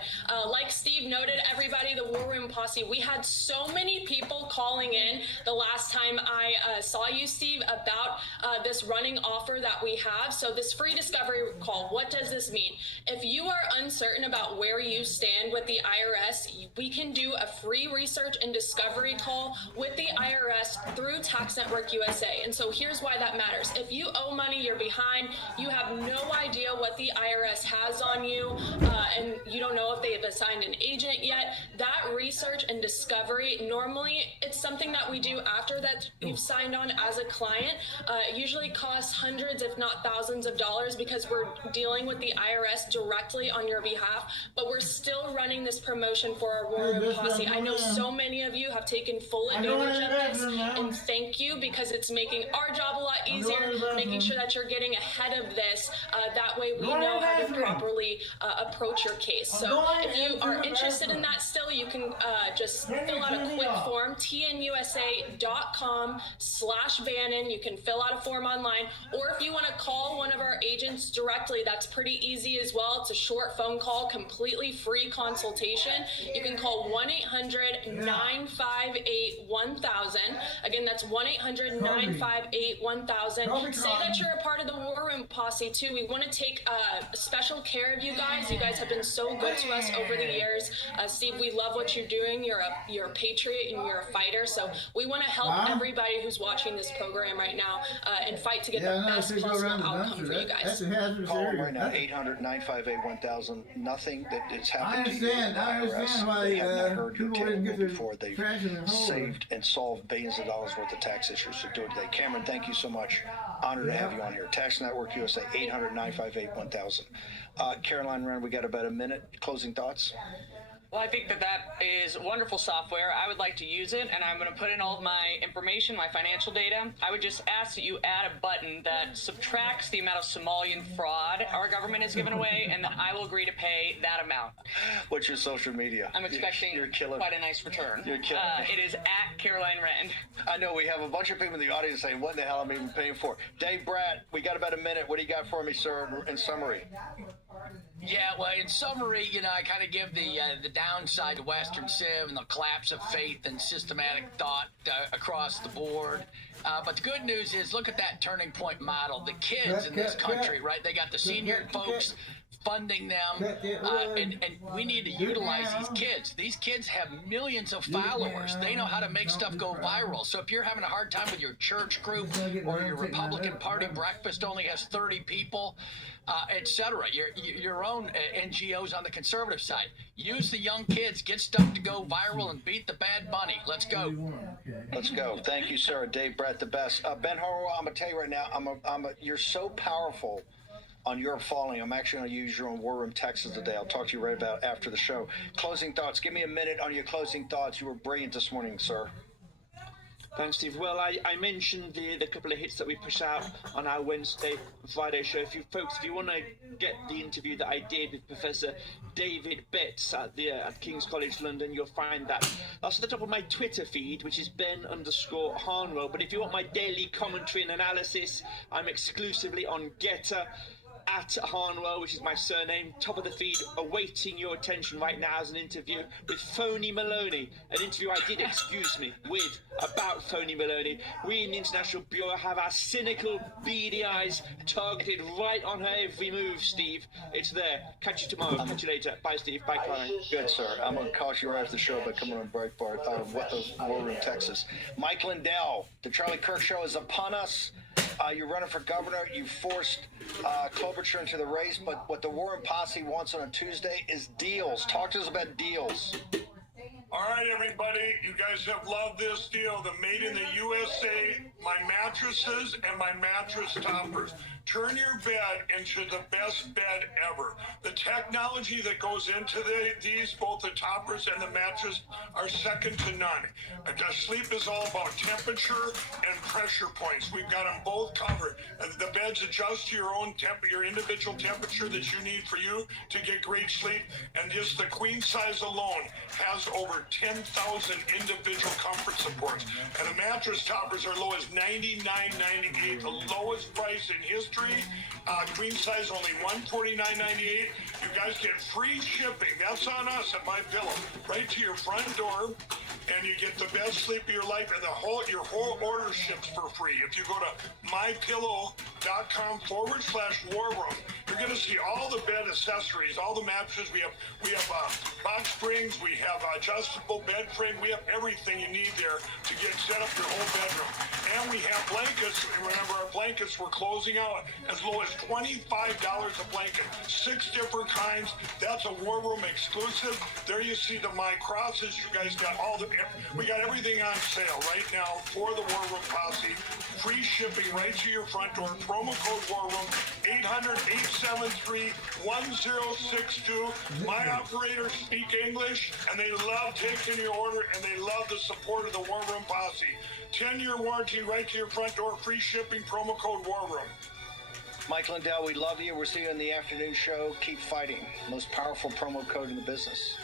like Steve noted, everybody, the War Room Posse, we had so many people calling in the last time I saw you, Steve, about this running offer that we have. So this free discovery call, what does this mean? If you are uncertain about where you stand with the IRS, we can do a free research and discovery call with the IRS through Tax Network USA. And so here's why that matters. If you owe money, you're behind, you have no idea what the IRS has on you, and you don't know if they have assigned an agent yet, that research and discovery, normally it's something that we do after that you've signed on as a client. It usually costs hundreds, if not thousands of dollars because we're dealing with the IRS directly on your behalf, but we're still running this promotion for our War Room Posse. I know so many of you have taken full advantage of this, and thank you because it's making our job a lot easier, making sure that you're getting ahead of this. That way we know how to properly approach your case. So if you are interested in that still, you can just fill out a quick form, tnusa.com/Bannon. You can fill out a form online, or if you want to call one of our agents directly, that's pretty easy as well. It's a short phone call, completely free consultation. You can call 1-800-958-1000. Again, that's 1-800-958-1000. Say that you're a part of the War Room Posse too. We want to take special care of you guys. You guys have been so good to us over the years. Steve, we love what you're doing. You're a patriot and you're a fighter. So we want to help everybody who's watching this program right now and fight to get the best possible outcome for you guys. Call them right now, 800-958-1000. Nothing that it's happened to you. I understand why they have not heard your people tale didn't get their before. They've crashing and saved and solved billions of dollars worth of tax issues to do it today. Cameron, thank you so much. Honored to have you on here. Tax Network USA, 800-958-1000. Caroline Wren, we got about a minute. Closing thoughts? Well, I think that is wonderful software. I would like to use it, and I'm going to put in all of my information, my financial data. I would just ask that you add a button that subtracts the amount of Somalian fraud our government has given away, and then I will agree to pay that amount. What's your social media? I'm expecting quite a nice return. You're killing it is at Caroline Wren. I know we have a bunch of people in the audience saying, what the hell am I even paying for? Dave Bratt, we got about a minute. What do you got for me, sir, in summary? Yeah, well, in summary, I kind of give the downside to Western Civ and the collapse of faith and systematic thought across the board. But the good news is, look at that turning point model. The kids in this country, right? They got the senior folks funding them, and we need to utilize these kids. These kids have millions of followers. They know how to make stuff go viral. So if you're having a hard time with your church group or your Republican Party breakfast only has 30 people, etc., your own NGOs on the conservative side, use the young kids, get stuff to go viral, and beat the bad bunny. Let's go. Let's go. Thank you, sir. Dave Brett, the best. Ben Horowitz, I'm gonna tell you right now, you're so powerful on your following. I'm actually going to use your own War Room Texas today. I'll talk to you right about after the show. Closing thoughts. Give me a minute on your closing thoughts. You were brilliant this morning, sir. Thanks, Steve. Well, I mentioned the couple of hits that we push out on our Wednesday and Friday show. If you want to get the interview that I did with Professor David Betts at King's College London, you'll find that. That's at the top of my Twitter feed, which is Ben_Harnwell. But if you want my daily commentary and analysis, I'm exclusively on Getter at Harnwell, which is my surname, top of the feed, awaiting your attention right now as an interview with Phony Maloney, an interview I did, about Phony Maloney. We in the International Bureau have our cynical, beady eyes targeted right on her every move, Steve. It's there. Catch you tomorrow. Catch you later. Bye, Steve. Bye, Karen. Good, sir. I'm going to call you right after the show by coming on Breitbart out of War Room, Texas. Mike Lindell, the Charlie Kirk Show is upon us. You're running for governor. You forced Klobuchar into the race, but what the War Room Posse wants on a Tuesday is deals. Talk to us about deals. All right, everybody, you guys have loved this deal. The Made in the USA, my mattresses and my mattress toppers. Turn your bed into the best bed ever. The technology that goes into these, both the toppers and the mattress, are second to none. Sleep is all about temperature and pressure points. We've got them both covered. The beds adjust to your own your individual temperature that you need for you to get great sleep. And just the queen size alone has over 10,000 individual comfort supports. And the mattress toppers are low as $99.98, the lowest price in history. Queen size only $149.98. You guys get free shipping. That's on us at My Pillow, right to your front door, and you get the best sleep of your life, and your whole order ships for free. If you go to mypillow.com/war room, you're going to see all the bed accessories, all the mattresses. We have box springs, we have adjustable bed frame, we have everything you need there to get set up your whole bedroom. And we have blankets. Remember, our blankets we're closing out as low as $25 a blanket. 6 different kinds. That's a War Room exclusive. There you see the My Crosses. You guys got we got everything on sale right now for the War Room Posse. Free shipping right to your front door. Promo code War Room 800-873-1062. My operators speak English, and they love taking your order, and they love the support of the War Room Posse. 10-year warranty right to your front door. Free shipping. Promo code War Room. Mike Lindell, we love you. We'll see you in the afternoon show. Keep fighting. Most powerful promo code in the business.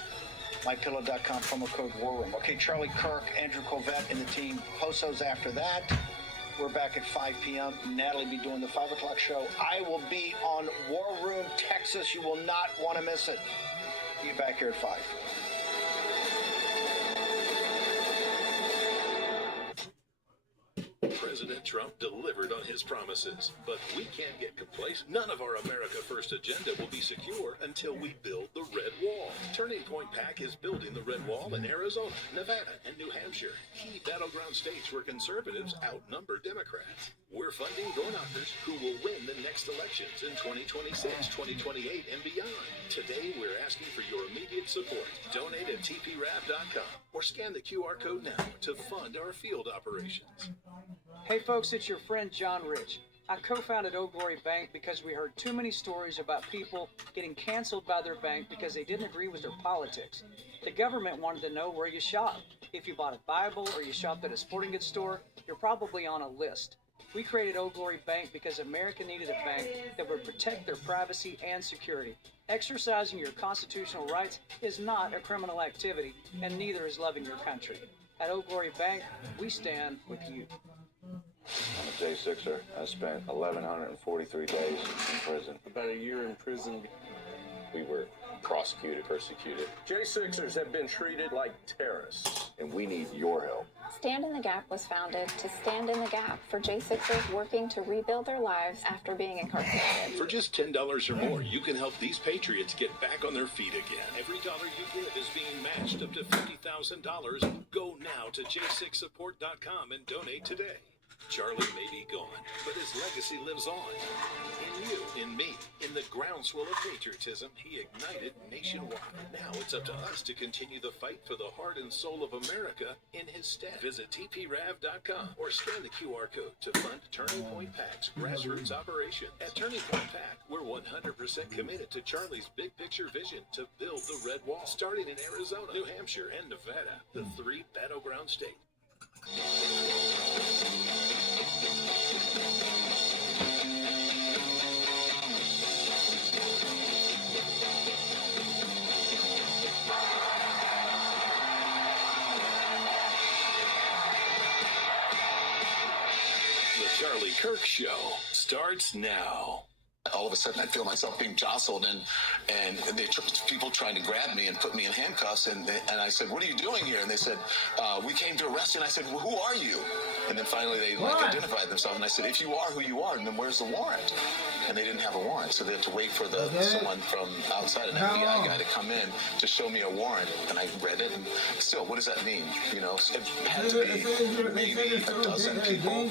MyPillow.com, promo code War Room. Okay, Charlie Kirk, Andrew Colvette, and the team. Post-os after that. We're back at 5 p.m. Natalie will be doing the 5 o'clock show. I will be on War Room, Texas. You will not want to miss it. Be back here at 5. President Trump delivered on his promises, but we can't get complacent. None of our America First agenda will be secure until we build the Red Wall. Turning Point PAC is building the Red Wall in Arizona, Nevada, and New Hampshire, key battleground states where conservatives outnumber Democrats. We're funding go-knockers who will win the next elections in 2026, 2028, and beyond. Today, we're asking for your immediate support. Donate at tprab.com or scan the QR code now to fund our field operations. Hey folks, it's your friend John Rich. I co-founded Old Glory Bank because we heard too many stories about people getting canceled by their bank because they didn't agree with their politics. The government wanted to know where you shop. If you bought a Bible or you shopped at a sporting goods store, you're probably on a list. We created Old Glory Bank because America needed a bank that would protect their privacy and security. Exercising your constitutional rights is not a criminal activity, and neither is loving your country. At Old Glory Bank, we stand with you. I'm a J6er. I spent 1,143 days in prison. About a year in prison. We were prosecuted, persecuted. J6ers have been treated like terrorists. And we need your help. Stand in the Gap was founded to stand in the gap for J6ers working to rebuild their lives after being incarcerated. For just $10 or more, you can help these patriots get back on their feet again. Every dollar you give is being matched up to $50,000. Go now to j6support.com and donate today. Charlie may be gone, but his legacy lives on. In you, in me, in the groundswell of patriotism he ignited nationwide. Now it's up to us to continue the fight for the heart and soul of America in his stead. Visit tprav.com or scan the QR code to fund Turning Point PAC's grassroots operation. At Turning Point PAC, we're 100% committed to Charlie's big picture vision to build the Red Wall, starting in Arizona, New Hampshire, and Nevada, the 3 battleground states. The Charlie Kirk Show starts now. All of a sudden, I feel myself being jostled, and people trying to grab me and put me in handcuffs. And I said, "What are you doing here?" And they said, "We came to arrest you." And I said, "Well, who are you?" And then finally they identified themselves. And I said, "If you are who you are, then where's the warrant?" And they didn't have a warrant, so they had to wait for someone from outside, an FBI guy, to come in to show me a warrant. And I read it, and still, what does that mean? You know, it had to be maybe a dozen people,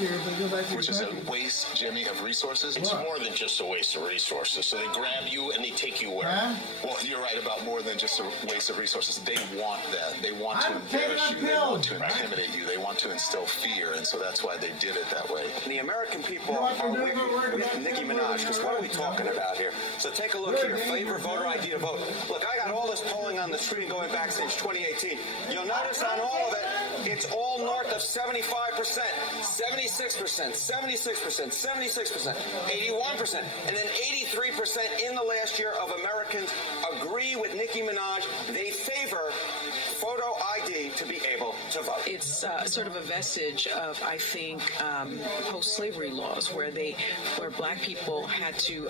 which is a waste, Jimmy, of resources. It's more than just a waste of resources. So they grab you and they take you where? Well, you're right about more than just a waste of resources. They want that. They want to embarrass you. They want to intimidate you. They want to instill fear, and so that's why they did it that way. The American people are with Nicki Minaj, because what are we talking about here? So take a look here. Favor voter ID to vote. Look, I got all this polling on the screen going back since 2018. You'll notice on all of it, it's all north of 75%, 76%, 76%, 76%, 81%, and then 83% in the last year of Americans agree with Nicki Minaj. They favor photo ID to be able to vote. It's sort of a vestige of, I think, post-slavery laws where black people had to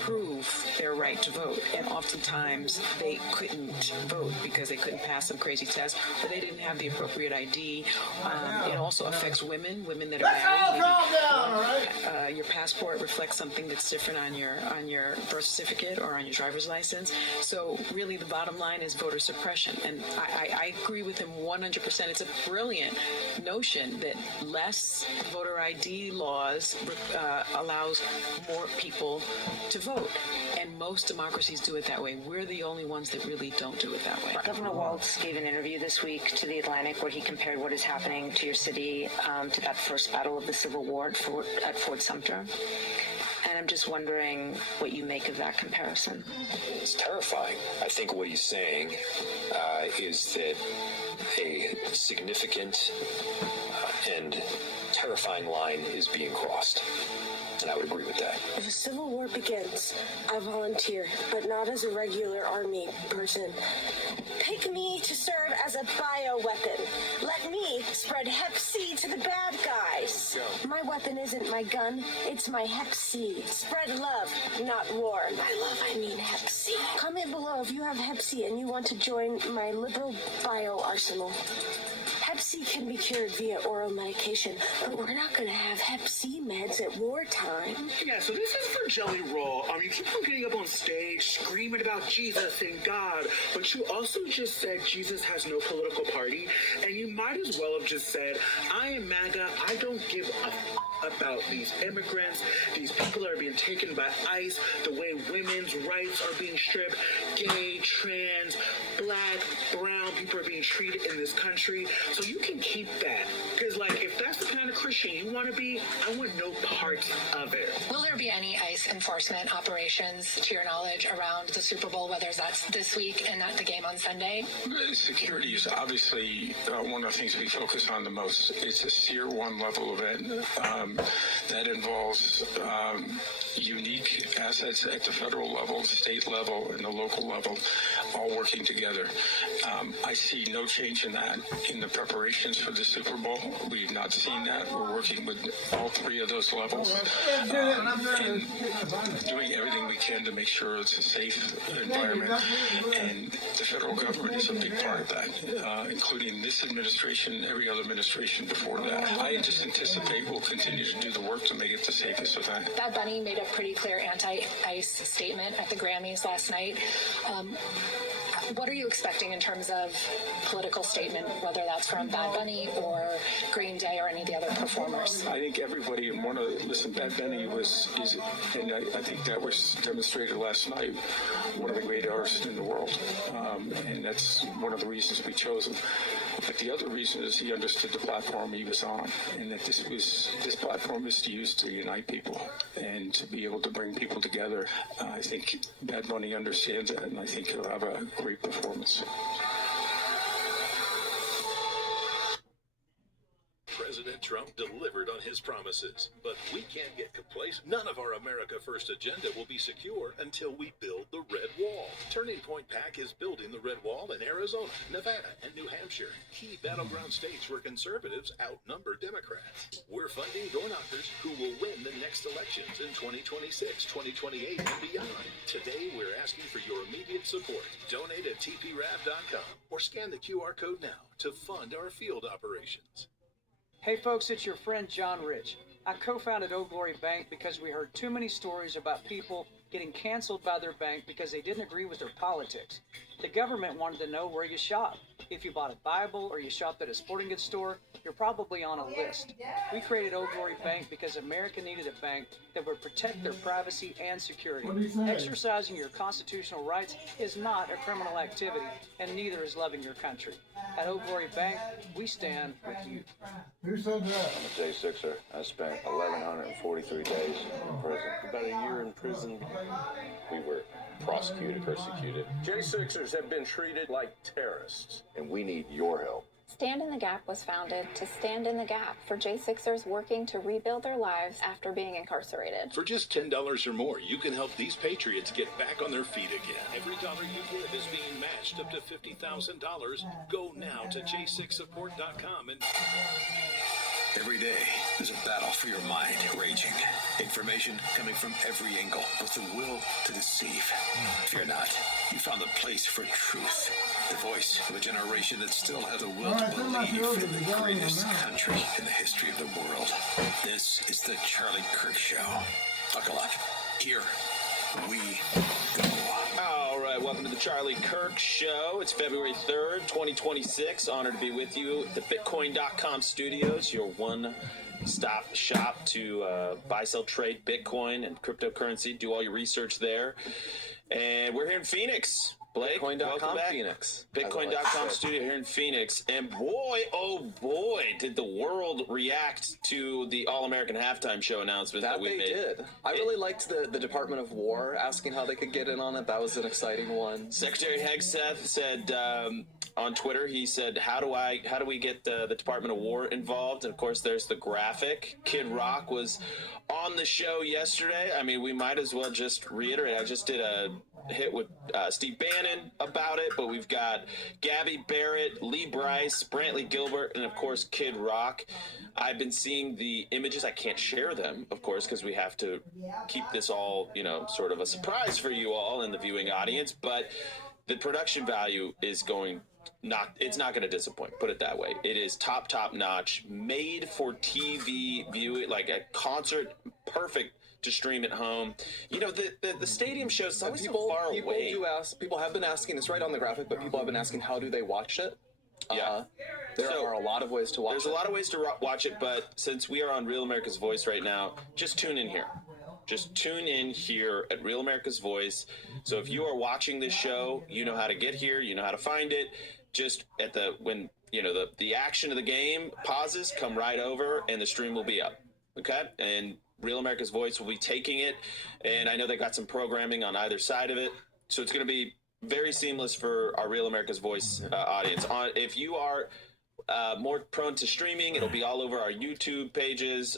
prove their right to vote, and oftentimes they couldn't vote because they couldn't pass some crazy test, or they didn't have the appropriate ID. It also affects women that are married. Your passport reflects something that's different on your birth certificate or on your driver's license. So really, the bottom line is voter suppression, and I agree with him 100%. It's a brilliant notion that less voter ID laws allows more people to vote, and most democracies do it that way. We're the only ones that really don't do it that way. Governor Walz gave an interview this week to The Atlantic where he compared what is happening to your city to that first battle of the Civil War at Fort Sumter. And I'm just wondering what you make of that comparison. It's terrifying. I think what he's saying is that a significant and terrifying line is being crossed. And I would agree with that. If a civil war begins, I volunteer, but not as a regular army person. Pick me to serve as a bioweapon. Let me spread Hep C to the bad guys. My weapon isn't my gun, it's my Hep C. Spread love, not war. By love, I mean Hep C. Comment below if you have Hep C and you want to join my liberal bio arsenal. Hep C can be cured via oral medication, but we're not going to have Hep C meds at wartime. Yeah, so this is for Jelly Roll. You keep on getting up on stage screaming about Jesus and God, but you also just said Jesus has no political party, and you might as well have just said, I am MAGA, I don't give a about these immigrants, these people that are being taken by ICE, the way women's rights are being stripped, gay, trans, black, brown people are being treated in this country. So you can keep that. Because, like, if that's the kind of Christian you want to be, I want no parts of it. Will there be any ICE enforcement operations, to your knowledge, around the Super Bowl, whether that's this week and not the game on Sunday? Security is obviously one of the things we focus on the most. It's a tier 1 level event that involves unique assets at the federal level, state level, and the local level, all working together. I see no change in that in the preparations for the Super Bowl. We've not seen that. We're working with all three of those levels and doing everything we can to make sure it's a safe environment. And the federal government is a big part of that, including this administration, every other administration before that. I just anticipate we'll continue to do the work to make it the safest event. Bad Bunny made a pretty clear anti-ICE statement at the Grammys last night. What are you expecting in terms of political statement, whether that's from Bad Bunny or Green Day or any of the other performers? I think everybody listen, Bad Bunny and I think that was demonstrated last night, one of the great artists in the world. And that's one of the reasons we chose him. But the other reason is he understood the platform he was on, and that this platform is used to unite people and to be able to bring people together. I think Bad Bunny understands that, and I think he'll have a great performance. President Trump delivered on his promises, but we can't get complacent. None of our America First agenda will be secure until we build the Red Wall. Turning Point PAC is building the Red Wall in Arizona, Nevada, and New Hampshire, key battleground states where conservatives outnumber Democrats. We're funding door knockers who will win the next elections in 2026, 2028, and beyond. Today, we're asking for your immediate support. Donate at tprav.com or scan the QR code now to fund our field operations. Hey folks, it's your friend John Rich. I co-founded Old Glory Bank because we heard too many stories about people getting canceled by their bank because they didn't agree with their politics. The government wanted to know where you shop. If you bought a Bible or you shopped at a sporting goods store, you're probably on a list. We created Old Glory Bank because America needed a bank that would protect their privacy and security. Exercising your constitutional rights is not a criminal activity, and neither is loving your country. At Old Glory Bank, we stand with you. Who said that? I'm a J6er. I spent 1,143 days in prison. About a year in prison. We were prosecuted, persecuted. J6ers have been treated like terrorists. And we need your help. Stand in the Gap was founded to stand in the gap for J6ers working to rebuild their lives after being incarcerated. For just $10 or more, you can help these patriots get back on their feet again. Every dollar you give is being matched up to $50,000. Go now to j6support.com and... Every day, there's a battle for your mind raging. Information coming from every angle with the will to deceive. Fear not. You found the place for truth. The voice of a generation that still has the will to believe in the greatest country in the history of the world. This is the Charlie Kirk Show. Buckle up. Here we go. All right, welcome to the Charlie Kirk Show. It's February 3rd, 2026. Honored to be with you at the Bitcoin.com studios, your one-stop shop to buy, sell, trade Bitcoin and cryptocurrency. Do all your research there. And we're here in Phoenix. Blake, Bitcoin.com Phoenix. Bitcoin.com studio here in Phoenix. And boy, oh boy, did the world react to the All-American halftime show announcement that we made. They did. I really liked the Department of War asking how they could get in on it. That was an exciting one. Secretary Hegseth said on Twitter, he said, how do we get the Department of War involved? And of course, there's the graphic. Kid Rock was on the show yesterday. I mean, we might as well just reiterate. I just did a hit with Steve Bannon about it, but we've got Gabby Barrett, Lee Bryce, Brantley Gilbert, and of course Kid Rock. I've been seeing the images. I can't share them, of course, because we have to keep this all, sort of a surprise for you all in the viewing audience, but the production value is it's not going to disappoint, put it that way. It is top notch, made for TV viewing, like a concert, perfect to stream at home. The stadium shows always so far away. People have been asking, it's right on the graphic, but people have been asking, how do they watch it? Yeah. There are a lot of ways to watch it. There's a lot of ways to watch it, but since we are on Real America's Voice right now, just tune in here. Just tune in here at Real America's Voice. So if you are watching this show, you know how to get here, you know how to find it. Just at when the action of the game pauses, come right over and the stream will be up. Okay? And Real America's Voice will be taking it, and I know they got some programming on either side of it, so it's going to be very seamless for our Real America's Voice audience. If you are more prone to streaming. It'll be all over our YouTube pages,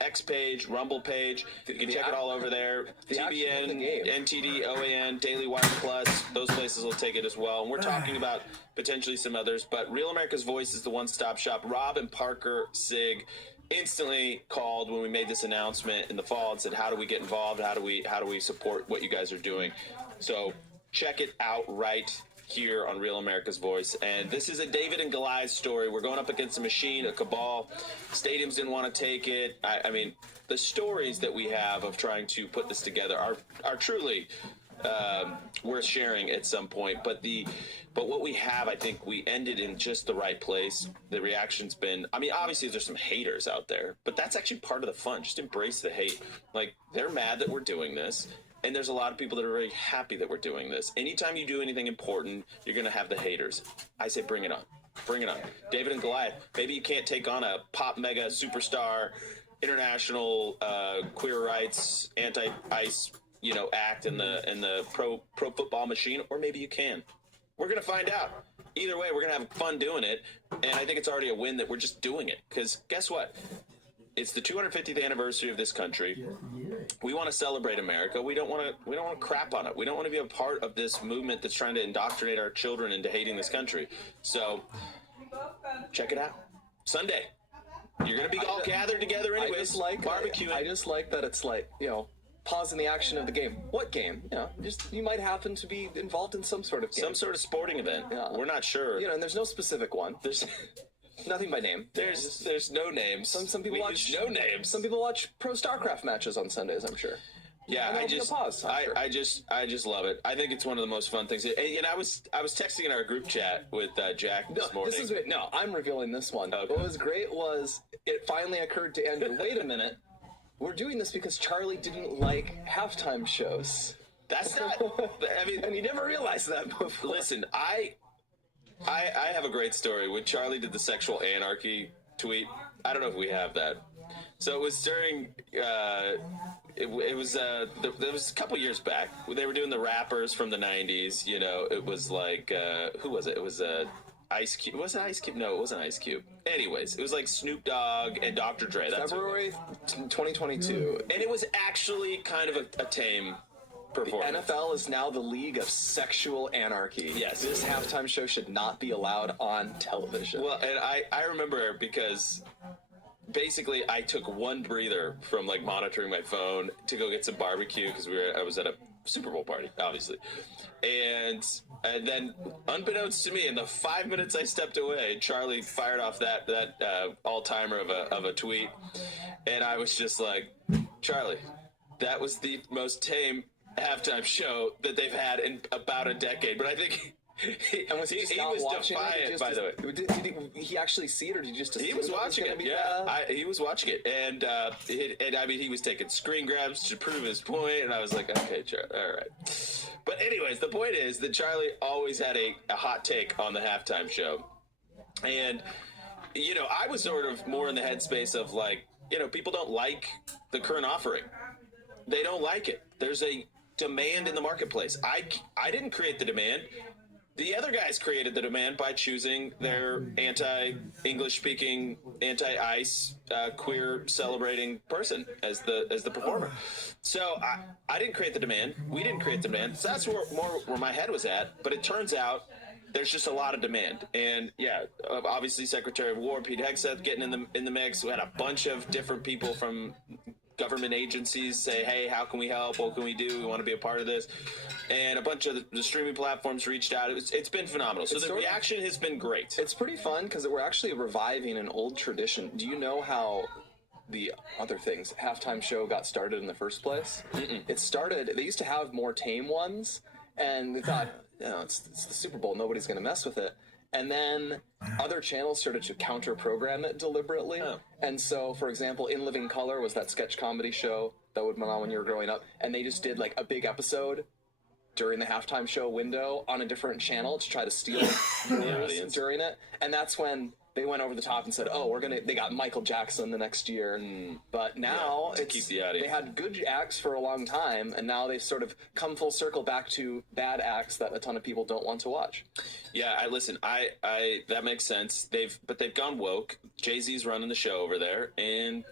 X page, Rumble page. You can check it all over there. TBN, NTD, OAN, Daily Wire Plus. Those places will take it as well. And we're talking about potentially some others. But Real America's Voice is the one-stop shop. Rob and Parker Sig instantly called when we made this announcement in the fall and said, how do we get involved? How do we support what you guys are doing? So check it out right here on Real America's Voice. And this is a David and Goliath story. We're going up against a machine, a cabal. Stadiums didn't want to take it. I mean, the stories that we have of trying to put this together are truly worth sharing at some point. But what we have, I think we ended in just the right place. The reaction's been, I mean, obviously there's some haters out there, but that's actually part of the fun. Just embrace the hate. Like, they're mad that we're doing this. And there's a lot of people that are very happy that we're doing this. Anytime you do anything important, you're going to have the haters. I say bring it on. Bring it on. David and Goliath, maybe you can't take on a pop mega superstar, international queer rights, anti-ICE, act in the pro football machine, or maybe you can. We're going to find out. Either way, we're going to have fun doing it. And I think it's already a win that we're just doing it. Because guess what? It's the 250th anniversary of this country. We want to celebrate America. We don't want to crap on it. We don't want to be a part of this movement that's trying to indoctrinate our children into hating this country. So check it out. Sunday. You're going to be all gathered together anyways. Barbecuing. I just like that it's like, pausing the action of the game. What game? You might happen to be involved in some sort of game. Some sort of sporting event. Yeah. We're not sure. And there's no specific one. There's nothing by name. There's no names. Some people watch no names. Some people watch pro StarCraft matches on Sundays, I'm sure. Yeah, I just love it. I think it's one of the most fun things. And I was texting in our group chat with Jack this morning. This is great. No, I'm revealing this one. Okay. What was great was it finally occurred to Andrew. Wait a minute, we're doing this because Charlie didn't like halftime shows. That's not. I mean, and he never realized that before. Listen, I have a great story. When Charlie did the sexual anarchy tweet, I don't know if we have that. So it was during, it was a couple years back. They were doing the rappers from the 90s. It was like, who was it? It was Ice Cube. Was it Ice Cube? No, it wasn't Ice Cube. Anyways, it was like Snoop Dogg and Dr. Dre. That's February 2022. And it was actually kind of a tame performance. The NFL is now the league of sexual anarchy. Yes. This halftime show should not be allowed on television. Well, and I remember because basically I took one breather from like monitoring my phone to go get some barbecue because I was at a Super Bowl party, obviously. And then, unbeknownst to me, in the 5 minutes I stepped away, Charlie fired off that all-timer of a tweet. And I was just like, Charlie, that was the most tame halftime show that they've had in about a decade. But I think he was defiant, by the way. Did he actually see it, or did he just assume he was watching it? Yeah, he was watching it, and I mean, he was taking screen grabs to prove his point, and I was like, okay, Charlie, all right. But anyways, the point is that Charlie always had a hot take on the halftime show, and I was sort of more in the headspace of like, people don't like the current offering. They don't like it. There's a demand in the marketplace. I didn't create the demand. The other guys created the demand by choosing their anti-English speaking, anti-ICE, queer celebrating person as the performer. So I didn't create the demand. We didn't create the demand. So that's where my head was at. But it turns out there's just a lot of demand. And yeah, obviously Secretary of War Pete Hegseth getting in the mix. We had a bunch of different people from government agencies say, hey, how can we help? What can we do? We want to be a part of this. And a bunch of the streaming platforms reached out. It's been phenomenal. So the reaction has been great. It's pretty fun because we're actually reviving an old tradition. Do you know how the other things halftime show got started in the first place? It started, they used to have more tame ones, and they thought, it's the Super Bowl, nobody's going to mess with it. And then other channels started to counter-program it deliberately. Oh. And so, for example, In Living Color was that sketch comedy show that would went on when you were growing up. And they just did like a big episode during the halftime show window on a different channel to try to steal viewers during it. And that's when they went over the top and said, "Oh, they got Michael Jackson the next year." But now to keep the audience. They had good acts for a long time, and now they've sort of come full circle back to bad acts that a ton of people don't want to watch. Yeah, I that makes sense. They've gone woke. Jay-Z's running the show over there, and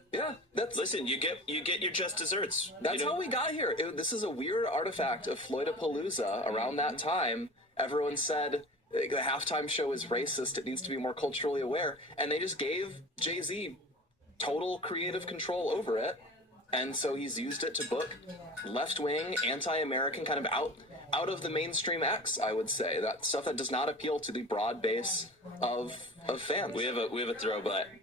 listen, you get your just desserts. That's how we got here. This is a weird artifact of Floydapalooza. Around that time, everyone said the halftime show is racist. It needs to be more culturally aware, and they just gave Jay-Z total creative control over it, and so he's used it to book left-wing, anti-American, kind of out of the mainstream acts. I would say that stuff that does not appeal to the broad base of fans. We have a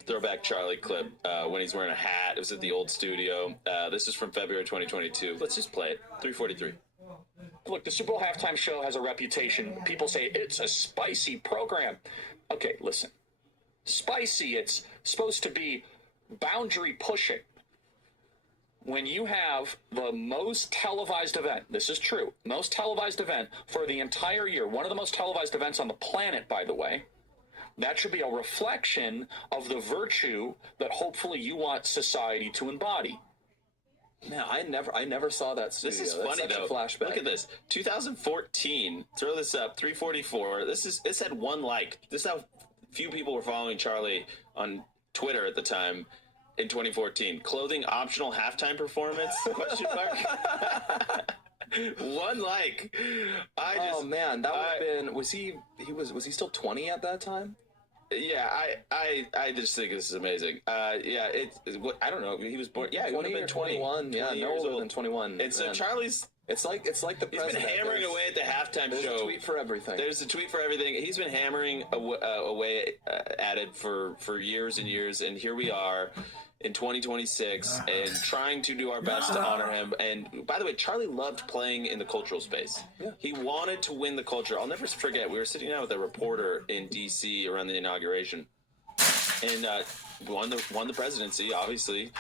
throwback Charlie clip when he's wearing a hat. It was at the old studio. This is from February 2022. Let's just play it. 3:43. Look, the Super Bowl halftime show has a reputation. People say it's a spicy program. Okay, listen. Spicy, it's supposed to be boundary pushing. When you have the most televised event, this is true, most televised event for the entire year, one of the most televised events on the planet, by the way, that should be a reflection of the virtue that hopefully you want society to embody. Man, I never saw that studio. This is funny though. Flashback. Look at this. 2014. Throw this up. 344. This had one like. This is how few people were following Charlie on Twitter at the time in 2014. Clothing optional halftime performance? Question mark. One like. Oh man, that would have been. Was he still 20 at that time? Yeah, I just think this is amazing. Yeah, I don't know. He was born. Yeah, he would have been 21. Yeah, no older than 21. And so Charlie's. It's like the president. He's been hammering away at the halftime show. There's a tweet for everything. There's a tweet for everything. He's been hammering away at it for years and years, and here we are in 2026 and trying to do our best to honor him. And by the way, Charlie loved playing in the cultural space. Yeah. He wanted to win the culture. I'll never forget, we were sitting down with a reporter in D.C. around the inauguration, and won the presidency, obviously.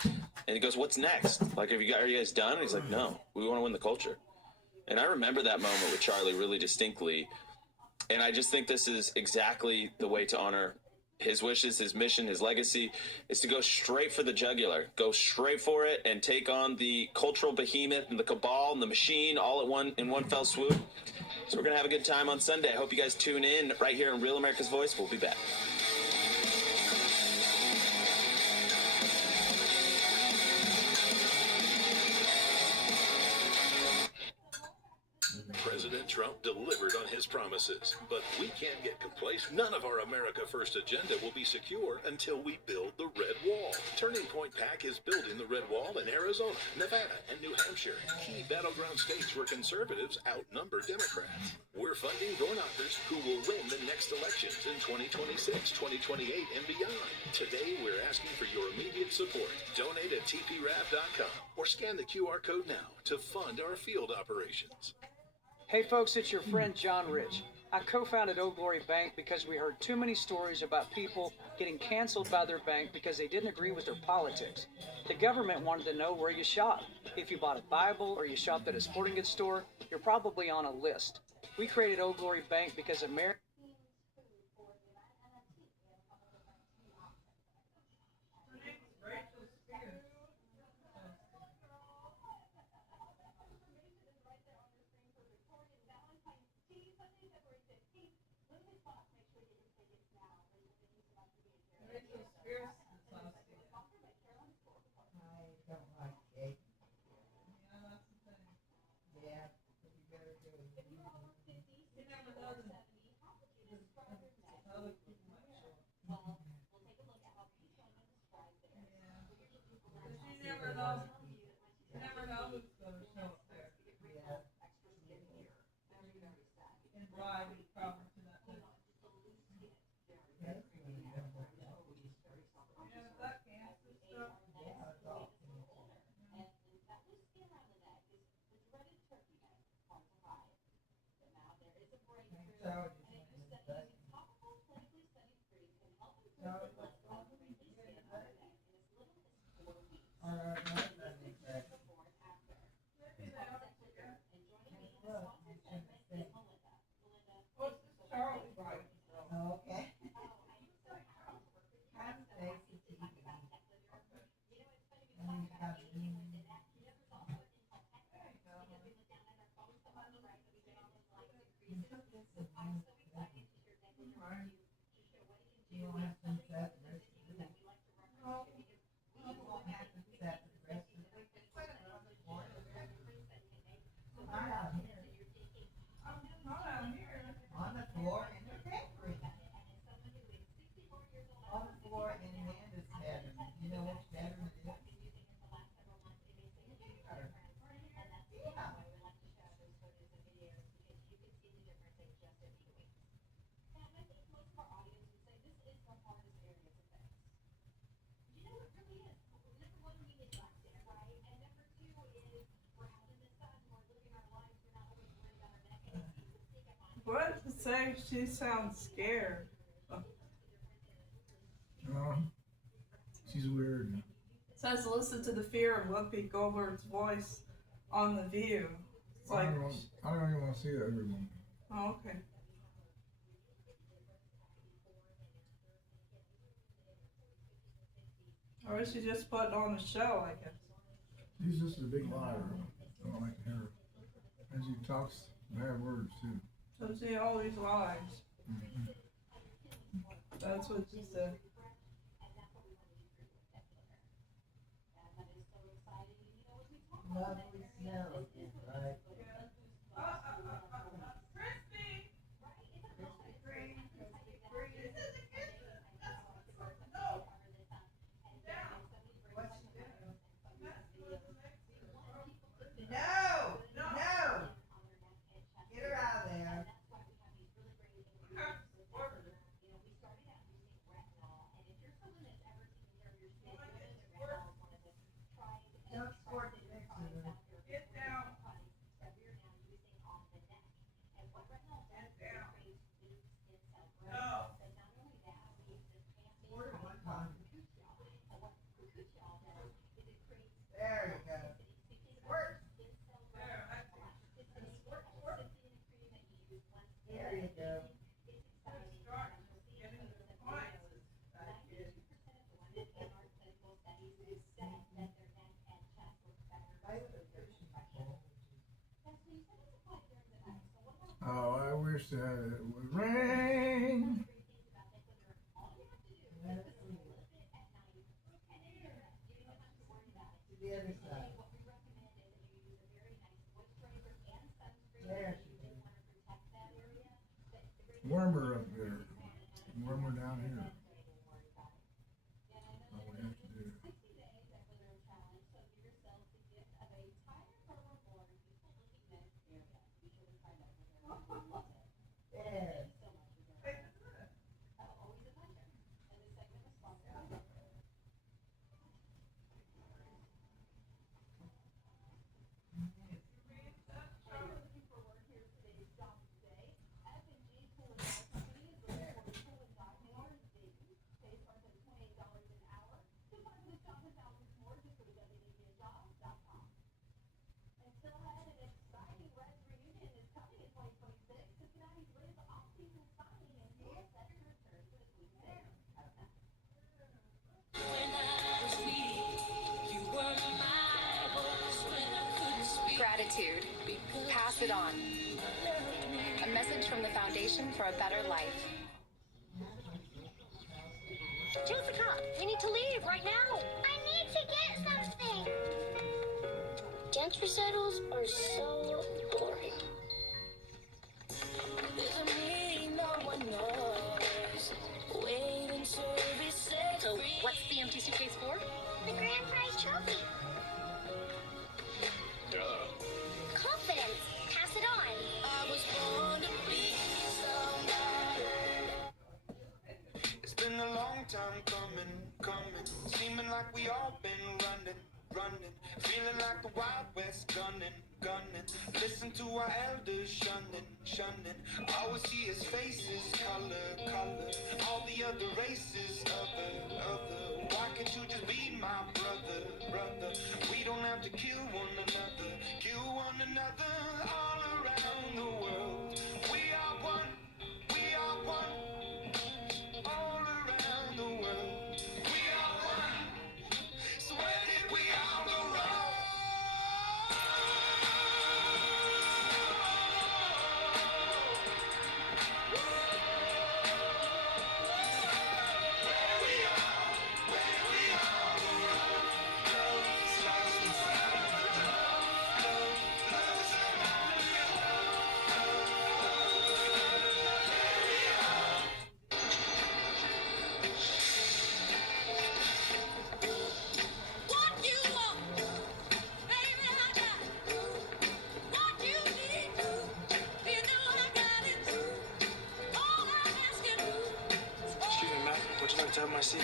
And he goes, "What's next? Like, are you guys done?" And he's like, "No, we want to win the culture." And I remember that moment with Charlie really distinctly. And I just think this is exactly the way to honor his wishes, his mission, his legacy, is to go straight for the jugular. Go straight for it and take on the cultural behemoth and the cabal and the machine all in one fell swoop. So we're going to have a good time on Sunday. I hope you guys tune in right here in Real America's Voice. We'll be back. President Trump delivered on his promises, but we can't get complacent. None of our America First agenda will be secure until we build the Red Wall. Turning Point PAC is building the Red Wall in Arizona, Nevada, and New Hampshire, key battleground states where conservatives outnumber Democrats. We're funding door-knockers who will win the next elections in 2026, 2028, and beyond. Today, we're asking for your immediate support. Donate at tprab.com or scan the QR code now to fund our field operations. Hey folks, it's your friend John Rich. I co-founded Old Glory Bank because we heard too many stories about people getting canceled by their bank because they didn't agree with their politics. The government wanted to know where you shop. If you bought a Bible or you shopped at a sporting goods store, you're probably on a list. We created Old Glory Bank because America say she sounds scared. She's weird. It says listen to the fear of Whoopi Goldberg's voice on The View. It's like, I don't even want to see that every moment. oh, okay. Or is she just putting on a show, I guess? She's just a big liar. I don't like to hear her. And she talks bad words, too. So she always lies. Mm-hmm. That's what she said. Lovely snow, right? No! No! Get her out of there. Don't squirt the mix in her. Get down. No. Squirt it one time. There you go. Squirt. There you go. Oh, I wish that it would rain. To the other side. There she is. Warmer up there. Warmer down here. All we have to do. There. Gratitude. Pass it on. A message from the Foundation for a Better Life. Jessica, we need to leave right now. I need to get something. Dance recitals are so boring. So, what's the empty suitcase for? The grand prize trophy. Confidence. Pass it on. I was born to be somebody. It's been a long time coming. Seeming like we all been running. Feeling like the Wild West gunning. Listen to our elders shunning. All we see is faces, color. All the other races, other. Why can't you just be my brother? We don't have to kill one another all around the world. We are one, all around the world. We are one, so where did we all go wrong? Excuse me, Matt. Would you like to have my seat?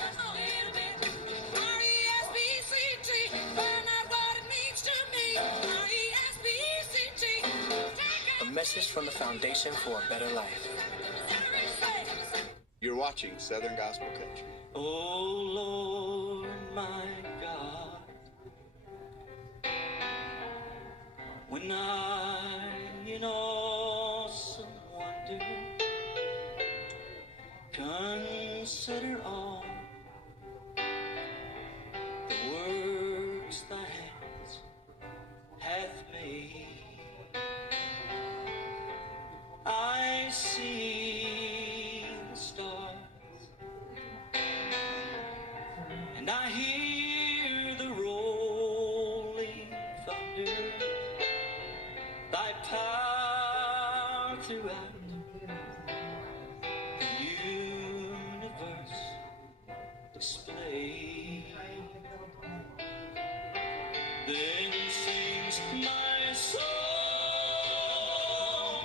A message from the Foundation for a Better Life. You're watching Southern Gospel Country. Oh Lord, my God, when I in awesome wonder consider all the works thy hands hath made, I see the stars and I hear the rolling thunder, thy power throughout the universe display. Then sings my soul,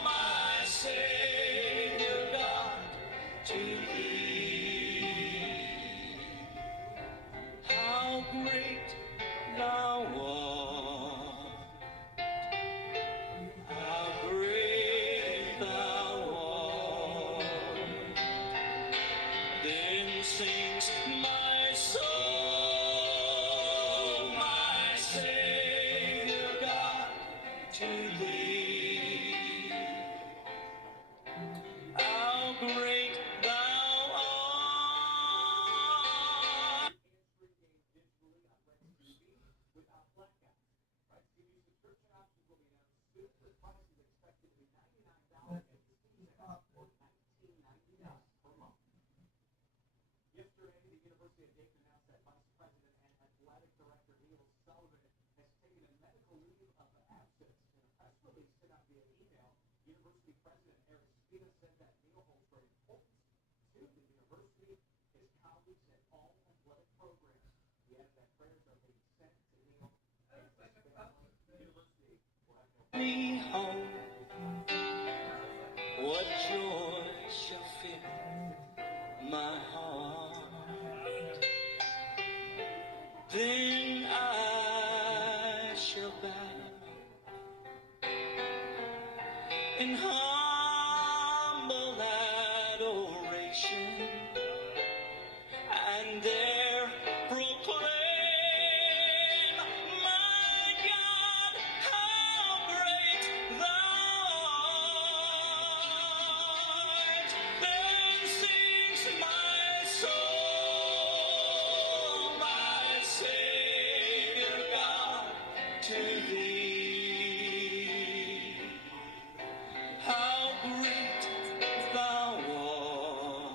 my Savior God, to thee. How great thou art, how great thou art. Then sings my soul, my Savior God, to thee. How great thou art. Me home, what joy shall fill my heart? Then I shall bow in humble adoration, and there proclaim, my God, how great thou art. Then sings my soul, my Savior God, to thee. How great thou art.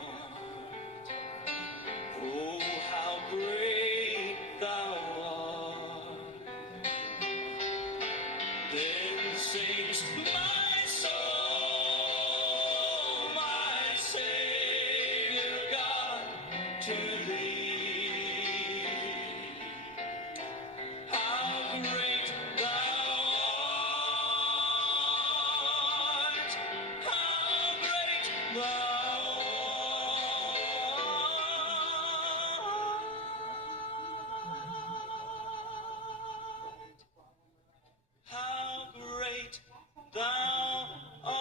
Oh, how great thou art. Then sings my soul, my Savior God, to thee. How great thou art. How great thou art. How great thou art.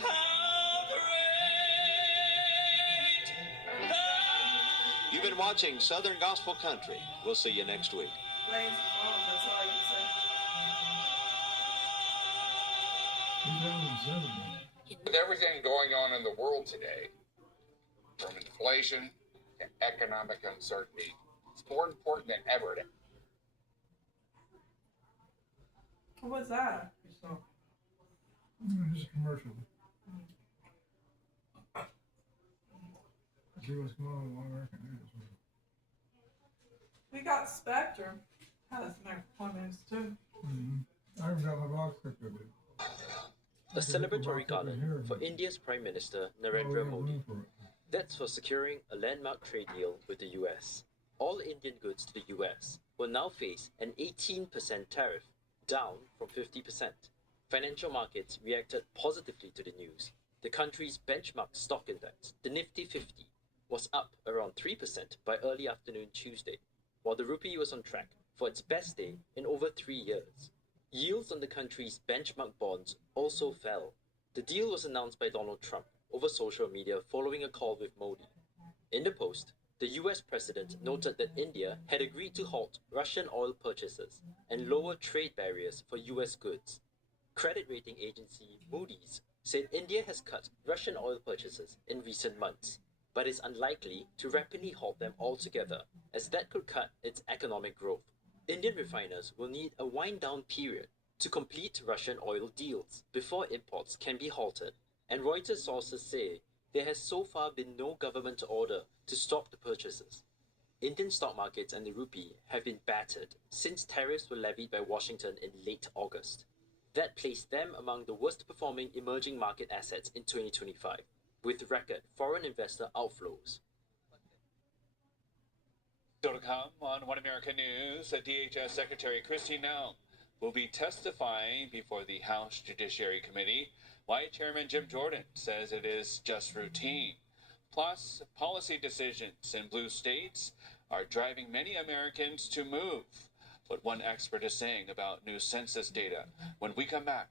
How great thou. You've been watching Southern Gospel Country. We'll see you next week. Blaze, that's all I can say. 2007. With everything going on in the world today, from inflation to economic uncertainty, it's more important than ever to What was that? Just a commercial. See what's going on with American News. We got Spectre. Has American News too. I haven't got my box picked up yet. A celebratory garland for India's Prime Minister Narendra Modi. That's for securing a landmark trade deal with the US. All Indian goods to the US will now face an 18% tariff, down from 50%. Financial markets reacted positively to the news. The country's benchmark stock index, the Nifty 50, was up around 3% by early afternoon Tuesday, while the rupee was on track for its best day in over 3 years. Yields on the country's benchmark bonds also fell. The deal was announced by Donald Trump over social media following a call with Modi. In the post, the US president noted that India had agreed to halt Russian oil purchases and lower trade barriers for US goods. Credit rating agency Moody's said India has cut Russian oil purchases in recent months, but is unlikely to rapidly halt them altogether, as that could cut its economic growth. Indian refiners will need a wind-down period to complete Russian oil deals before imports can be halted, and Reuters sources say there has so far been no government order to stop the purchases. Indian stock markets and the rupee have been battered since tariffs were levied by Washington in late August. That placed them among the worst-performing emerging market assets in 2025, with record foreign investor outflows. Still to come on One America News, DHS Secretary Kristi Noem will be testifying before the House Judiciary Committee. Why Chairman Jim Jordan says it is just routine. Plus, policy decisions in blue states are driving many Americans to move. What one expert is saying about new census data when we come back.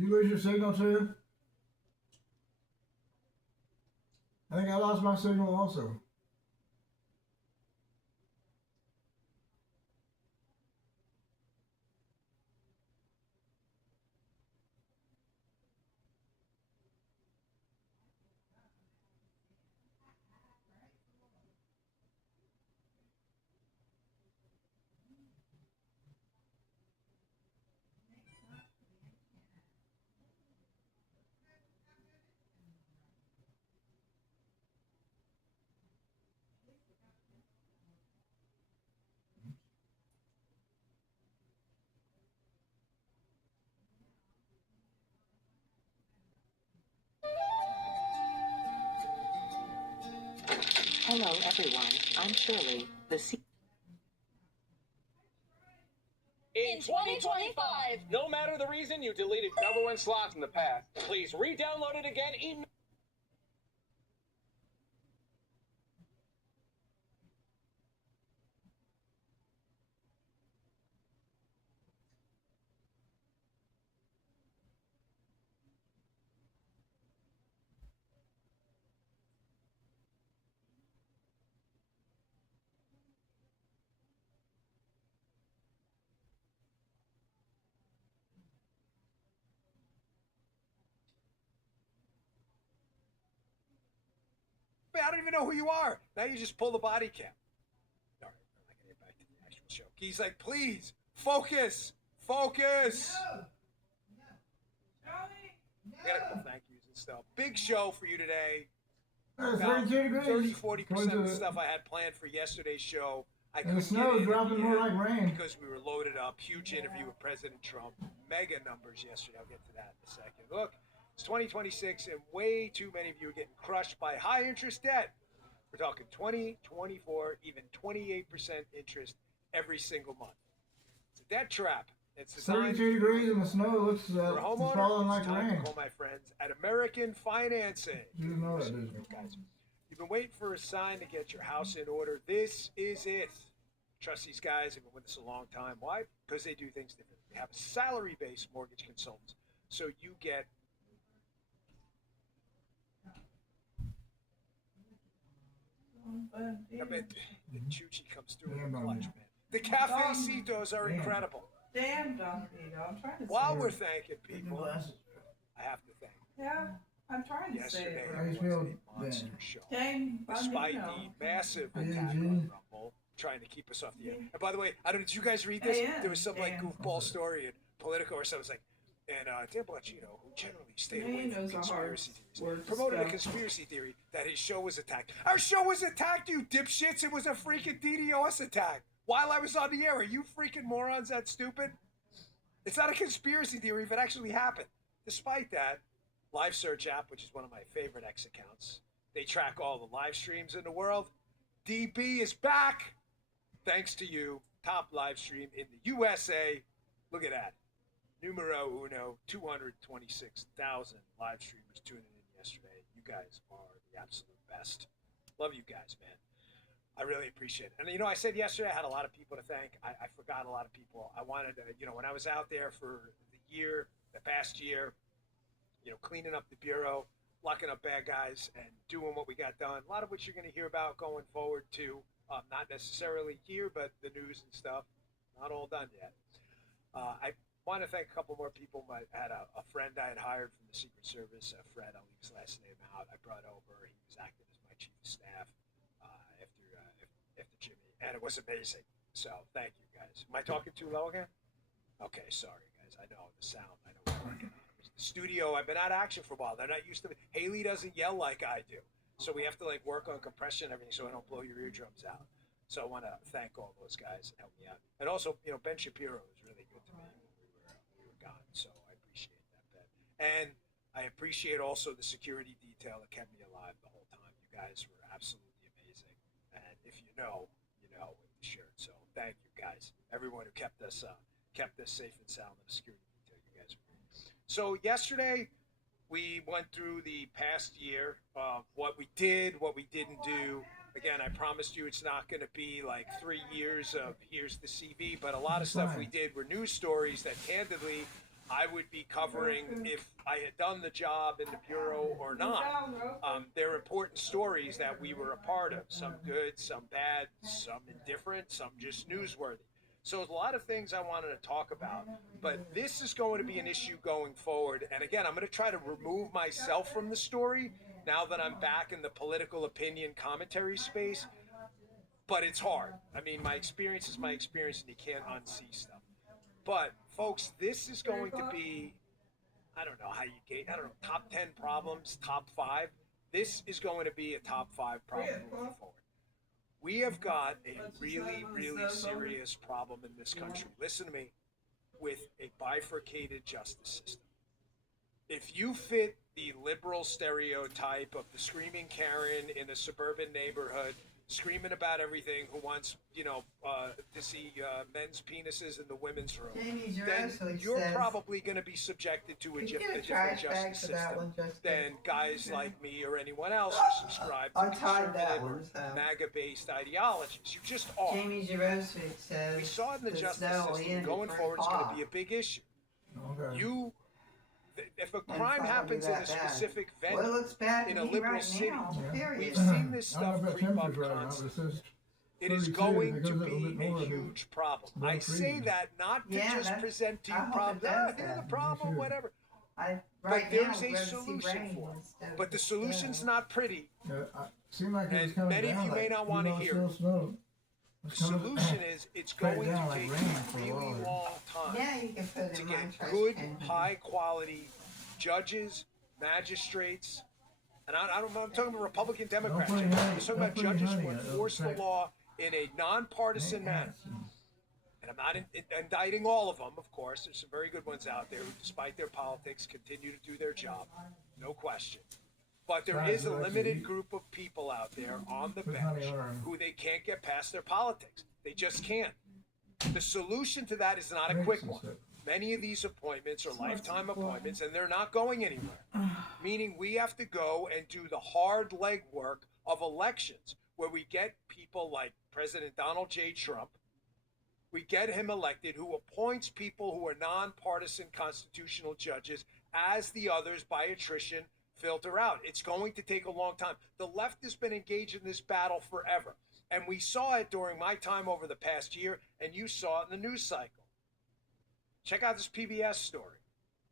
You lose your signal too? I think I lost my signal also. Hello, everyone. I'm Shirley, the In 2025, no matter the reason you deleted government slots in the past, please re-download it again. I don't even know who you are. Now you just pull the body cam. All right, I'm not going to get back to the actual show. He's like, please, focus. Focus. I got a couple thank yous and stuff. Big show for you today. About 30-40% of the stuff I had planned for yesterday's show, I couldn't get in dropping more like rain because we were loaded up. Huge interview with President Trump. Mega numbers yesterday. I'll get to that in a second. Look, it's 2026, and way too many of you are getting crushed by high interest debt. We're talking 20, 24, even 28% interest every single month. It's a debt trap. It's 32 degrees in the snow. Looks falling like rain. To call my friends at American Financing. You know that, dude. Guys, you've been waiting for a sign to get your house in order. This is it. Trust these guys. They've been with us a long time. Why? Because they do things differently. They have a salary-based mortgage consultant, so you get I mean, the Chuchi comes through in the clutch, man. The cafecitos are incredible. Damn, Don Vito. I'm trying to While say we're thanking people, I have to thank. Yeah, I'm trying to say Yesterday it. was a monster show. Despite the massive attack on Rumble, trying to keep us off the air. And by the way, I don't know, did you guys read this? There was some like goofball story in Politico or something. It was like, and Dan Bongino, who generally stayed away from conspiracy theories, promoted a conspiracy theory that his show was attacked. Our show was attacked, you dipshits! It was a freaking DDoS attack while I was on the air. Are you freaking morons that stupid? It's not a conspiracy theory if it actually happened. Despite that, Live Search app, which is one of my favorite X accounts, they track all the live streams in the world. DB is back, thanks to you. Top live stream in the USA. Look at that. Numero uno, 226,000 live streamers tuning in yesterday. You guys are the absolute best. Love you guys, man. I really appreciate it. And, you know, I said yesterday I had a lot of people to thank. I forgot a lot of people. I wanted to, you know, when I was out there for the past year, you know, cleaning up the bureau, locking up bad guys, and doing what we got done, a lot of which you're going to hear about going forward, too. Not necessarily here, but the news and stuff. Not all done yet. I want to thank a couple more people. I had a friend I had hired from the Secret Service, Fred. I'll leave his last name out. I brought over. He was acting as my chief of staff after Jimmy, and it was amazing. So thank you, guys. Am I talking too low again? Okay, sorry, guys. I know the sound. I know we're working on it. The studio, I've been out of action for a while. They're not used to it. Haley doesn't yell like I do. So we have to like work on compression and everything so I don't blow your eardrums out. So I want to thank all those guys that helped me out. And also, you know, Ben Shapiro was really good to me when we were gone. So I appreciate that, Ben. And I appreciate also the security detail that kept me alive the whole time. You guys were absolutely amazing. And if you know with the shirt. So thank you guys. Everyone who kept us safe and sound in the security detail. You guys were great. So yesterday we went through the past year of what we did, what we didn't do. Again, I promised you it's not going to be like 3 years of here's the CV, but a lot of stuff we did were news stories that candidly I would be covering if I had done the job in the Bureau or not. They're important stories that we were a part of, some good, some bad, some indifferent, some just newsworthy. So there's a lot of things I wanted to talk about, but this is going to be an issue going forward. And again, I'm going to try to remove myself from the story now that I'm back in the political opinion commentary space, but it's hard. I mean, my experience is my experience and you can't unsee stuff. But folks, this is going to be, I don't know how you gauge, I don't know, top 10 problems, top 5. This is going to be a top 5 problem moving forward. We have got a really, really serious problem in this country. Listen to me, with a bifurcated justice system. If you fit the liberal stereotype of the screaming Karen in a suburban neighborhood, screaming about everything, who wants, to see men's penises in the women's room, then you're probably going to be subjected to a different justice system than guys like me or anyone else who subscribe to conservative or MAGA-based ideologies. You just are. Jamie Jarosvik says we saw it in the justice system. Going forward, it's going to be a big issue. Okay. If a crime happens in a specific venue, in a liberal city, we've seen this stuff creep up constantly. It is going to be a huge problem. I say that not to just present to you problems. Here's the problem, whatever. But there's a solution for it. But the solution's not pretty. Yeah, seemed like it was And coming many of down you may like, not want to even hear though it. it's still snow. The solution is it's straight going to down like take rain a for a really while. long time Yeah, you can put it to in my get trash good, can. high-quality judges, magistrates, and I'm talking about Republican, Democrats. put I'm honey- talking don't about put judges honey who in it, it'll enforce the affect- law in a nonpartisan manner. And I'm not indicting all of them, of course. There's some very good ones out there who, despite their politics, continue to do their job. No question. But there is a limited group of people out there on the bench who they can't get past their politics. They just can't. The solution to that is not a quick one. Many of these appointments are lifetime appointments, and they're not going anywhere. Meaning we have to go and do the hard legwork of elections, where we get people like President Donald J. Trump. We get him elected, who appoints people who are nonpartisan constitutional judges as the others, by attrition, filter out. It's going to take a long time. The left has been engaged in this battle forever. And we saw it during my time over the past year, and you saw it in the news cycle. Check out this PBS story.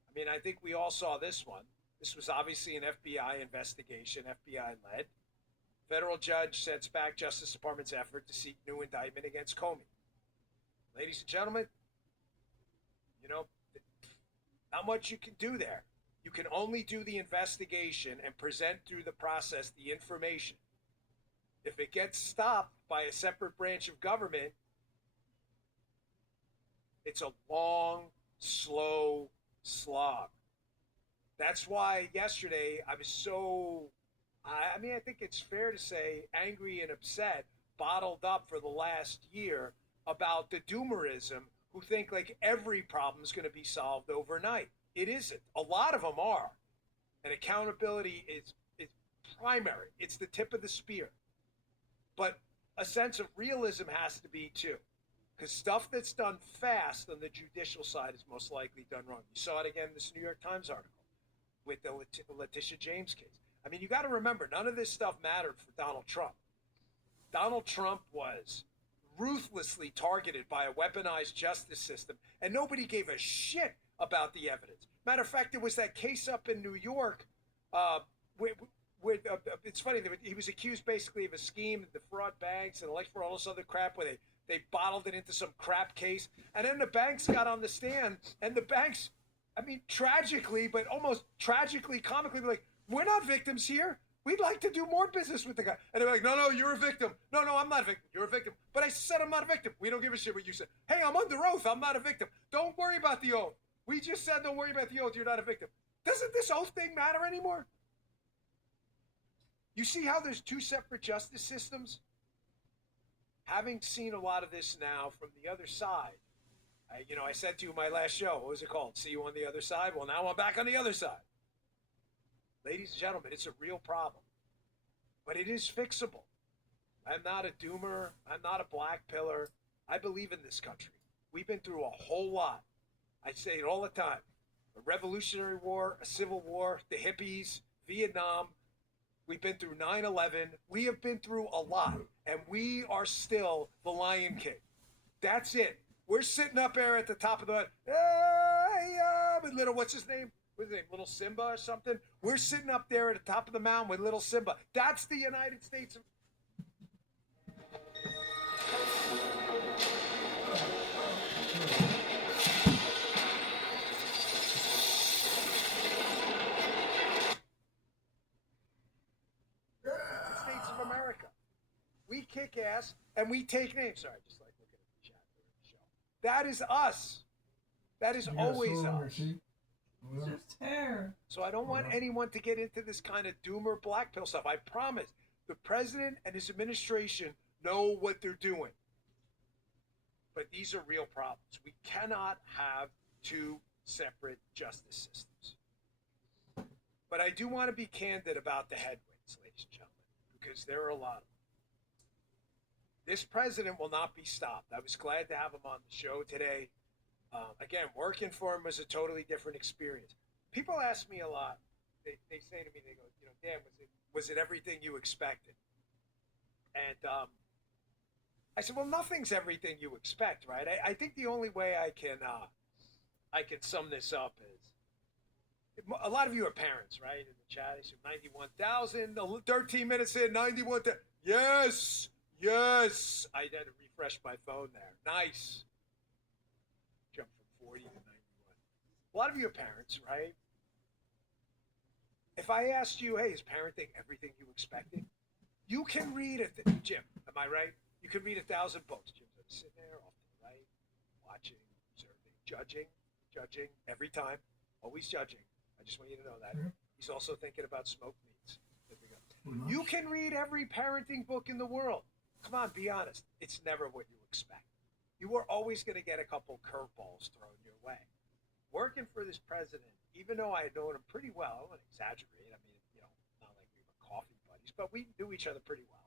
I mean, I think we all saw this one. This was obviously an FBI investigation, FBI led. Federal judge sets back Justice Department's effort to seek new indictment against Comey. Ladies and gentlemen, you know, not much you can do there. You can only do the investigation and present through the process the information. If it gets stopped by a separate branch of government, it's a long, slow slog. That's why yesterday I was so, I mean, I think it's fair to say angry and upset, bottled up for the last year about the doomerism who think like every problem is going to be solved overnight. It isn't. A lot of them are. And accountability is primary. It's the tip of the spear. But a sense of realism has to be too. Because stuff that's done fast on the judicial side is most likely done wrong. You saw it again in this New York Times article with the Letitia James case. I mean, you got to remember, none of this stuff mattered for Donald Trump. Donald Trump was ruthlessly targeted by a weaponized justice system, and nobody gave a shit about the evidence. Matter of fact, there was that case up in New York. It's funny, he was accused basically of a scheme to defraud banks and elect for all this other crap, where they bottled it into some crap case. And then the banks got on the stand, and the banks, I mean, tragically, but almost tragically, comically, like, we're not victims here. We'd like to do more business with the guy. And they're like, no, you're a victim. No, I'm not a victim. You're a victim. But I said I'm not a victim. We don't give a shit what you said. Hey, I'm under oath. I'm not a victim. Don't worry about the oath. We just said don't worry about the oath. You're not a victim. Doesn't this oath thing matter anymore? You see how there's two separate justice systems? Having seen a lot of this now from the other side, I said to you in my last show, what was it called? See you on the other side? Well, now I'm back on the other side. Ladies and gentlemen, it's a real problem. But it is fixable. I'm not a doomer. I'm not a black pillar. I believe in this country. We've been through a whole lot. I say it all the time. A Revolutionary War, a Civil War, the hippies, Vietnam. We've been through 9/11. We have been through a lot. And we are still the Lion King. That's it. We're sitting up there at the top of the... with little, what's his name? What's his name? Little Simba or something? We're sitting up there at the top of the mountain with little Simba. That's the United States of... States of America. We kick ass and we take names. Sorry, just like looking at the chat during the show. That is us. That is always us. Just hair. So I don't want anyone to get into this kind of doomer black pill stuff. I promise. The president and his administration know what they're doing. But these are real problems. We cannot have two separate justice systems. But I do want to be candid about the headwinds, ladies and gentlemen, because there are a lot of them. This president will not be stopped. I was glad to have him on the show today. Again, working for him was a totally different experience. People ask me a lot. They say to me, they go, Dan, was it everything you expected? And I said, well, nothing's everything you expect, right? I think the only way I can sum this up A lot of you are parents, right? In the chat, I see 91,000, 13 minutes in, 91,000. Yes, yes. I had to refresh my phone there. Nice. Jump from 40 to 91. A lot of you are parents, right? If I asked you, hey, is parenting everything you expected? You can read it. Jim, am I right? You can read 1,000 books. Jim's sitting there off to the right, watching, observing, judging every time, always judging. I just want you to know that. He's also thinking about smoked meats. There we go. You can read every parenting book in the world. Come on, be honest. It's never what you expect. You are always going to get a couple curveballs thrown your way. Working for this president, even though I had known him pretty well, I don't want to exaggerate. I mean, not like we were coffee buddies, but we knew each other pretty well.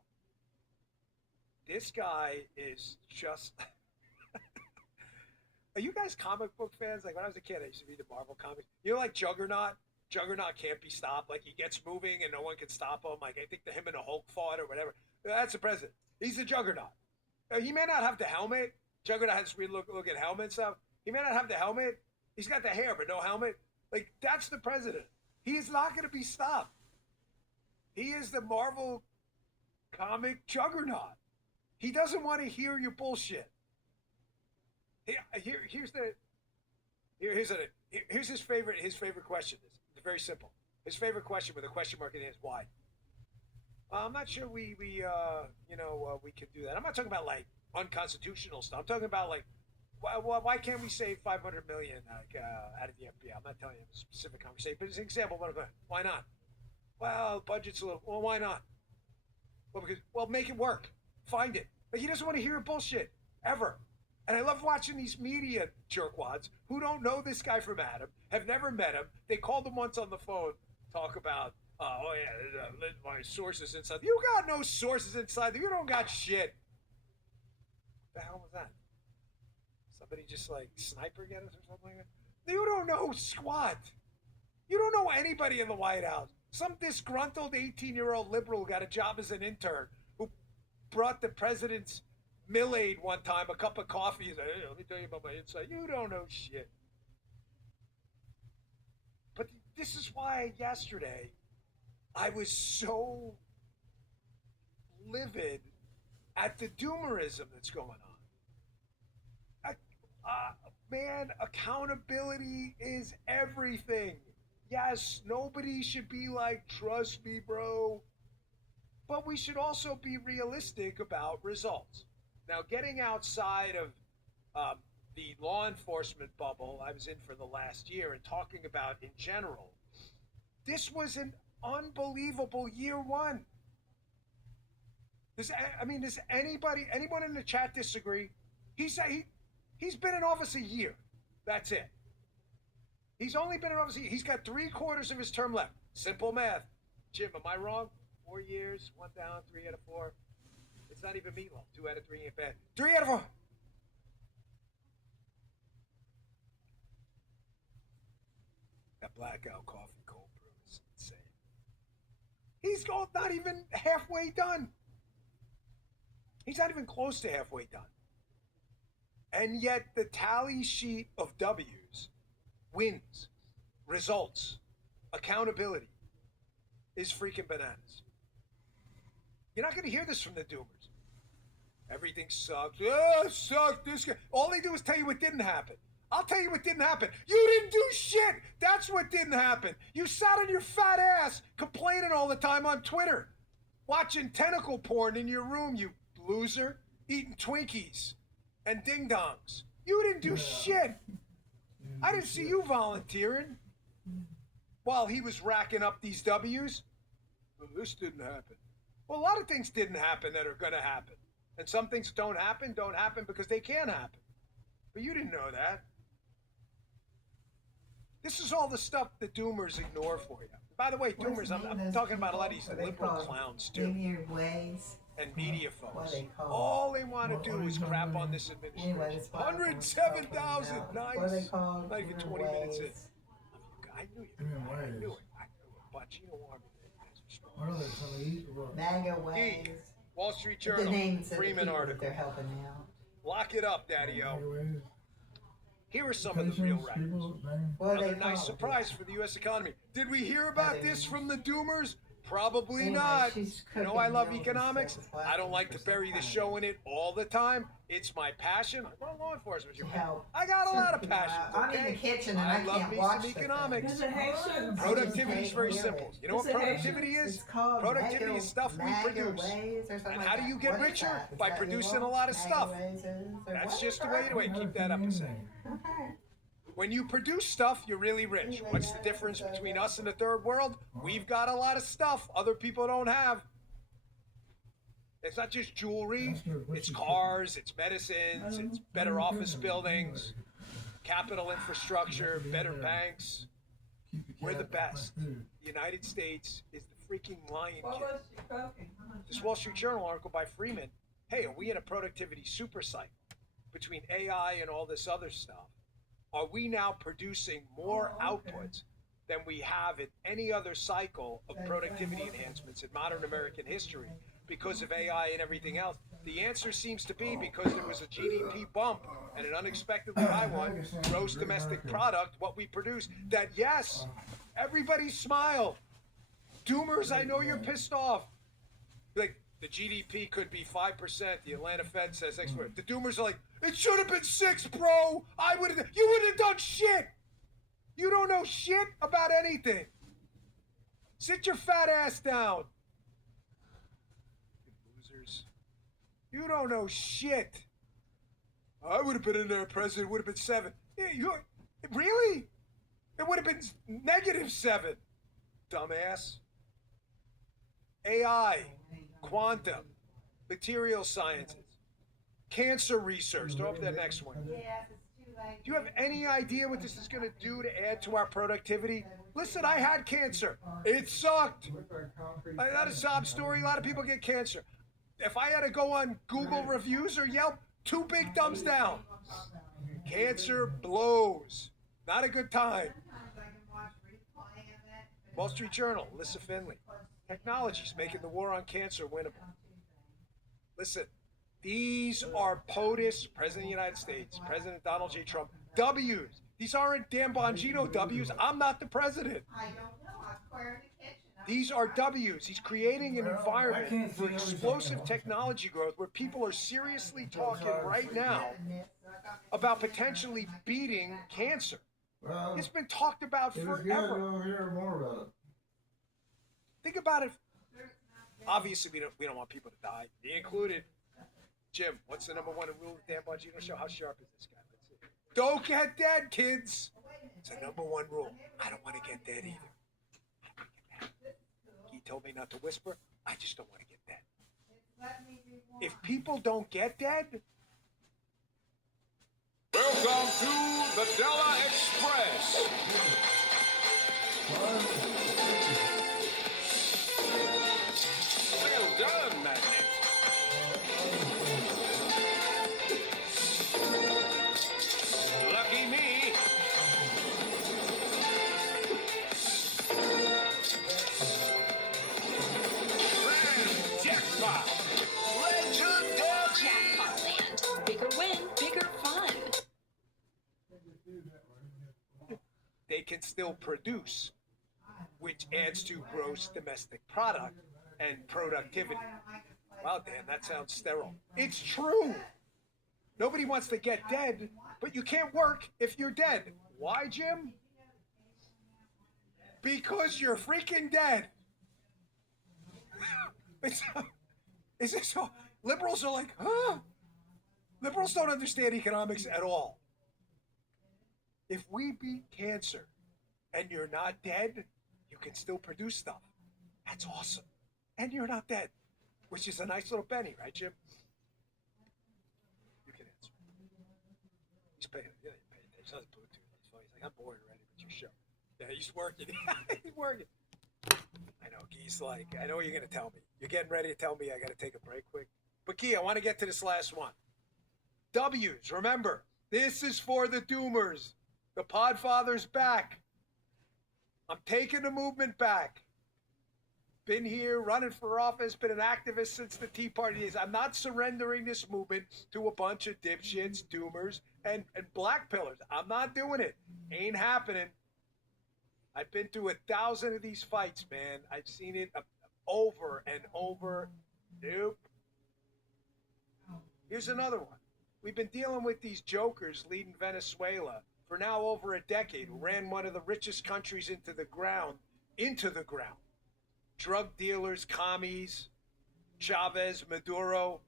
This guy is just... Are you guys comic book fans? Like when I was a kid, I used to read the Marvel comics. You know, like Juggernaut? Juggernaut can't be stopped. Like he gets moving and no one can stop him. Like I think him and the Hulk fought or whatever. That's the president. He's the Juggernaut. He may not have the helmet. Juggernaut has weird look at helmet and stuff. He may not have the helmet. He's got the hair, but no helmet. Like that's the president. He is not going to be stopped. He is the Marvel comic Juggernaut. He doesn't want to hear your bullshit. Here's his favorite question. It's very simple. His favorite question with a question mark in it is why. I'm not sure we can do that. I'm not talking about like unconstitutional stuff. I'm talking about like why can't we save $500 million out of the FBI? I'm not telling you a specific conversation, but as an example, why not? Well, budget's a little. Well, why not? Well, make it work. Find it. But he doesn't want to hear bullshit ever. And I love watching these media jerkwads who don't know this guy from Adam, have never met him. They called him once on the phone, talk about, my sources inside. You got no sources inside. You don't got shit. What the hell was that? Somebody just like sniper get us or something like that? You don't know squat. You don't know anybody in the White House. Some disgruntled 18-year-old liberal got a job as an intern who brought the president's Mill-Aid one time, a cup of coffee. He's like, hey, let me tell you about my insight. You don't know shit. But this is why yesterday I was so livid at the doomerism that's going on. Man, accountability is everything. Yes, nobody should be like, trust me, bro. But we should also be realistic about results. Now, getting outside of the law enforcement bubble I was in for the last year and talking about in general, this was an unbelievable year one. Does anyone in the chat disagree? He's been in office a year. That's it. He's only been in office a year. He's got 3/4 of his term left. Simple math. Jim, am I wrong? 4 years, 1 down, 3 out of 4. It's not even meatloaf. 2 out of 3 ain't bad. 3 out of 4. That blackout coffee cold brew is insane. He's not even halfway done. He's not even close to halfway done. And yet the tally sheet of W's, wins, results, accountability is freaking bananas. You're not going to hear this from the doomers. Everything sucks. Oh, sucks. This guy. All they do is tell you what didn't happen. I'll tell you what didn't happen. You didn't do shit. That's what didn't happen. You sat on your fat ass complaining all the time on Twitter, watching tentacle porn in your room, you loser, eating Twinkies and ding-dongs. You didn't do shit. I didn't see you volunteering while he was racking up these W's. Well, this didn't happen. Well, a lot of things didn't happen that are going to happen. And some things don't happen because they can't happen. But you didn't know that. This is all the stuff the doomers ignore for you. By the way, doomers, I'm talking about a lot of these liberal clowns too. And media folks. All they want to do is crap on this administration. 107,000. Nice. Not even 20 minutes in. I knew you. I knew it. But you don't want me to. MAGA ways. Wall Street Journal. The names of Freeman the people article. They're helping out. Lock it up, Daddy-O. Here are some of the real records. What do Another they nice call it? surprise for the U.S. economy. Did we hear about this from the Doomers? Probably Anyway, not. she's You know, cooking I love meals and economics. stuff. It's I don't like to for bury some the kind show in it all the time. It's my passion. I'm a law enforcement. To help I got a lot of people passions. out. I'm in Okay? the kitchen and I love can't me watch some the economics. Is it Haitian? Productivity is very Hear simple. it. You know what Is it productivity Haitian? is? It's called Productivity mega- is stuff we mega produce. ways or something And like how do that. you get What is richer? that? Is By that producing legal? a lot of Mega stuff. raises or That's what? just the way to it. Keep that up a second. Okay. When you produce stuff, you're really rich. What's the difference between us and the third world? We've got a lot of stuff other people don't have. It's not just jewelry, it's cars, it's medicines, it's better office buildings, capital infrastructure, better banks. We're the best. The United States is the freaking lion What king. was she cooking? This Wall Street Journal article by Freeman, hey, are we in a productivity super cycle between AI and all this other stuff? Are we now producing more outputs than we have in any other cycle of productivity enhancements in modern American history because of AI and everything else? The answer seems to be because there was a GDP bump and an unexpectedly high one, gross domestic product, what we produce, that yes, everybody smile. Doomers, I know you're pissed off. Like, the GDP could be 5%. The Atlanta Fed says X. The Doomers are like, it should have been 6, bro. You wouldn't have done shit. You don't know shit about anything. Sit your fat ass down. You losers. You don't know shit. I would have been in there, President. Would have been 7. Yeah, really? It would have been -7. Dumbass. AI. Quantum, material sciences, cancer research. Throw up that next one. Do you have any idea what this is going to do to add to our productivity? Listen, I had cancer. It sucked. Not a sob story. A lot of people get cancer. If I had to go on Google reviews or Yelp, 2 big thumbs down. Cancer blows. Not a good time. Wall Street Journal, Alyssa Finley. Technology's making the war on cancer winnable. Listen, these are POTUS, President of the United States, President Donald J. Trump, W's. These aren't Dan Bongino W's. I'm not the president. I don't know. I'm square in the kitchen. These are W's. He's creating an environment for explosive technology growth where people are seriously talking right now about potentially beating cancer. It's been talked about forever. We'll hear more about it. Think about it. Obviously, we don't want people to die, me included. Jim, what's the number 1 rule of the Dan Bongino show? How sharp is this guy? Let's see. Don't get dead, kids. It's the number 1 rule. I don't want to get dead either. I don't want to get dead. He told me not to whisper. I just don't want to get dead. If people don't get dead, Welcome to the Della Express. Well done, Magnet. Lucky me. Grand jackpot. Legendary. Jackpot land. Bigger win, bigger fun. they can still produce, which adds to gross domestic product and productivity. Wow, Dan, that sounds sterile. It's true. Nobody wants to get dead, but you can't work if you're dead. Why, Jim? Because you're freaking dead. Is this so? Liberals are like, huh? Liberals don't understand economics at all. If we beat cancer and you're not dead, you can still produce stuff. That's awesome. And you're not dead, which is a nice little penny, right, Jim? You can answer. He's paying. Yeah, he's paying attention. That's Bluetooth. He's funny. He's like, I'm bored already with your show. Yeah, he's working. He's working. I know. He's like, I know what you're going to tell me. You're getting ready to tell me I got to take a break quick. But Key, I want to get to this last one. W's, remember, this is for the doomers. The Podfather's back. I'm taking the movement back. been here, running for office, been an activist since the Tea Party days. I'm not surrendering this movement to a bunch of dipshits, doomers, and black pillars. I'm not doing it. Ain't happening. I've been through 1,000 of these fights, man. I've seen it over and over. Nope. Here's another one. We've been dealing with these jokers leading Venezuela for now over a decade, who ran one of the richest countries into the ground. Drug dealers, commies, Chavez, Maduro.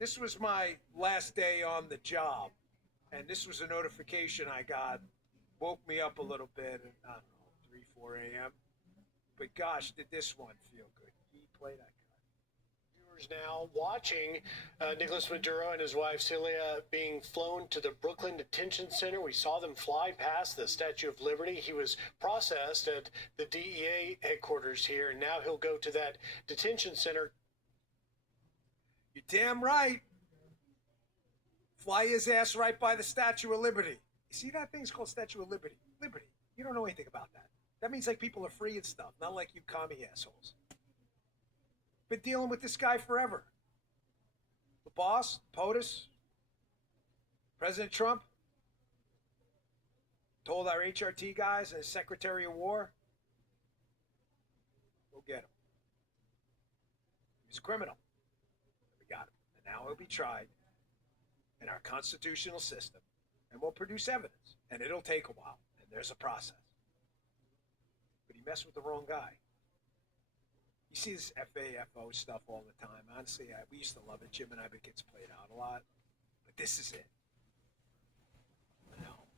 This was my last day on the job, and this was a notification I got. Woke me up a little bit at, I don't know, 3, 4 a.m. But gosh, did this one feel good. He played that Viewers now watching Nicolas Maduro and his wife Celia being flown to the Brooklyn Detention Center. We saw them fly past the Statue of Liberty. He was processed at the DEA headquarters here, and now he'll go to that detention center. You're damn right. Fly his ass right by the Statue of Liberty. You see that thing's called Statue of Liberty? Liberty. You don't know anything about that. That means like people are free and stuff, not like you commie assholes. Been dealing with this guy forever. The boss, POTUS, President Trump, told our HRT guys and his Secretary of War, go get him. He's a criminal. We got him. And now he'll be tried in our constitutional system, and we'll produce evidence. And it'll take a while, and there's a process. But he messed with the wrong guy. You see this FAFO stuff all the time. Honestly, we used to love it. Jim and I, but it gets played out a lot. But this is it. I know.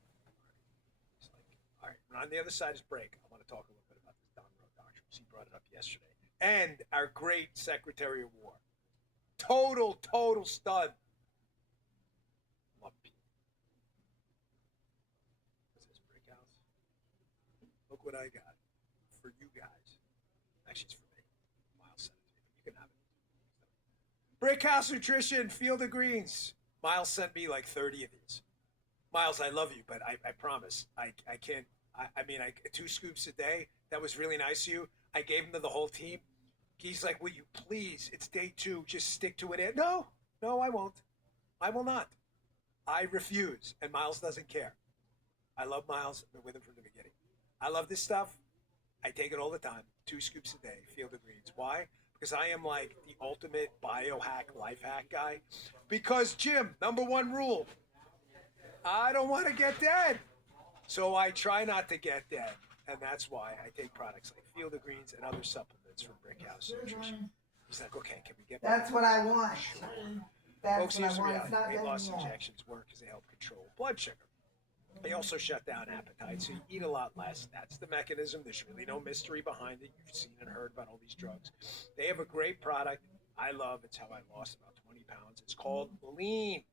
It's like, all right, when on the other side is break, I want to talk a little bit about this Don Road doctrine. He brought it up yesterday. And our great Secretary of War. Total stud. Love Pete. What's this, Brick House? Look what I got for you guys. Actually, it's for me. Miles sent it to me. You can have it. Brick House Nutrition, Field of Greens. Miles sent me like 30 of these. Miles, I love you, but I promise, I can't. I mean, 2 scoops a day. That was really nice of you. I gave them to the whole team. He's like, will you please? It's day 2. Just stick to it. No, I won't. I will not. I refuse. And Miles doesn't care. I love Miles. I've been with him from the beginning. I love this stuff. I take it all the time. 2 scoops a day. Field of Greens. Why? Because I am like the ultimate biohack, life hack guy. Because, Jim, number 1 rule, I don't want to get dead. So I try not to get dead. And that's why I take products like Field of Greens and other supplements from Brick House Nutrition. He's like, okay, can we get That's what I want. Sure. That's Folks, what I here's the want. reality. It's not Weight done loss yet. injections work because they help control blood sugar. They also shut down appetite, so you eat a lot less. That's the mechanism. There's really no mystery behind it. You've seen and heard about all these drugs. They have a great product I love. It's how I lost about 20 pounds. It's called Lean.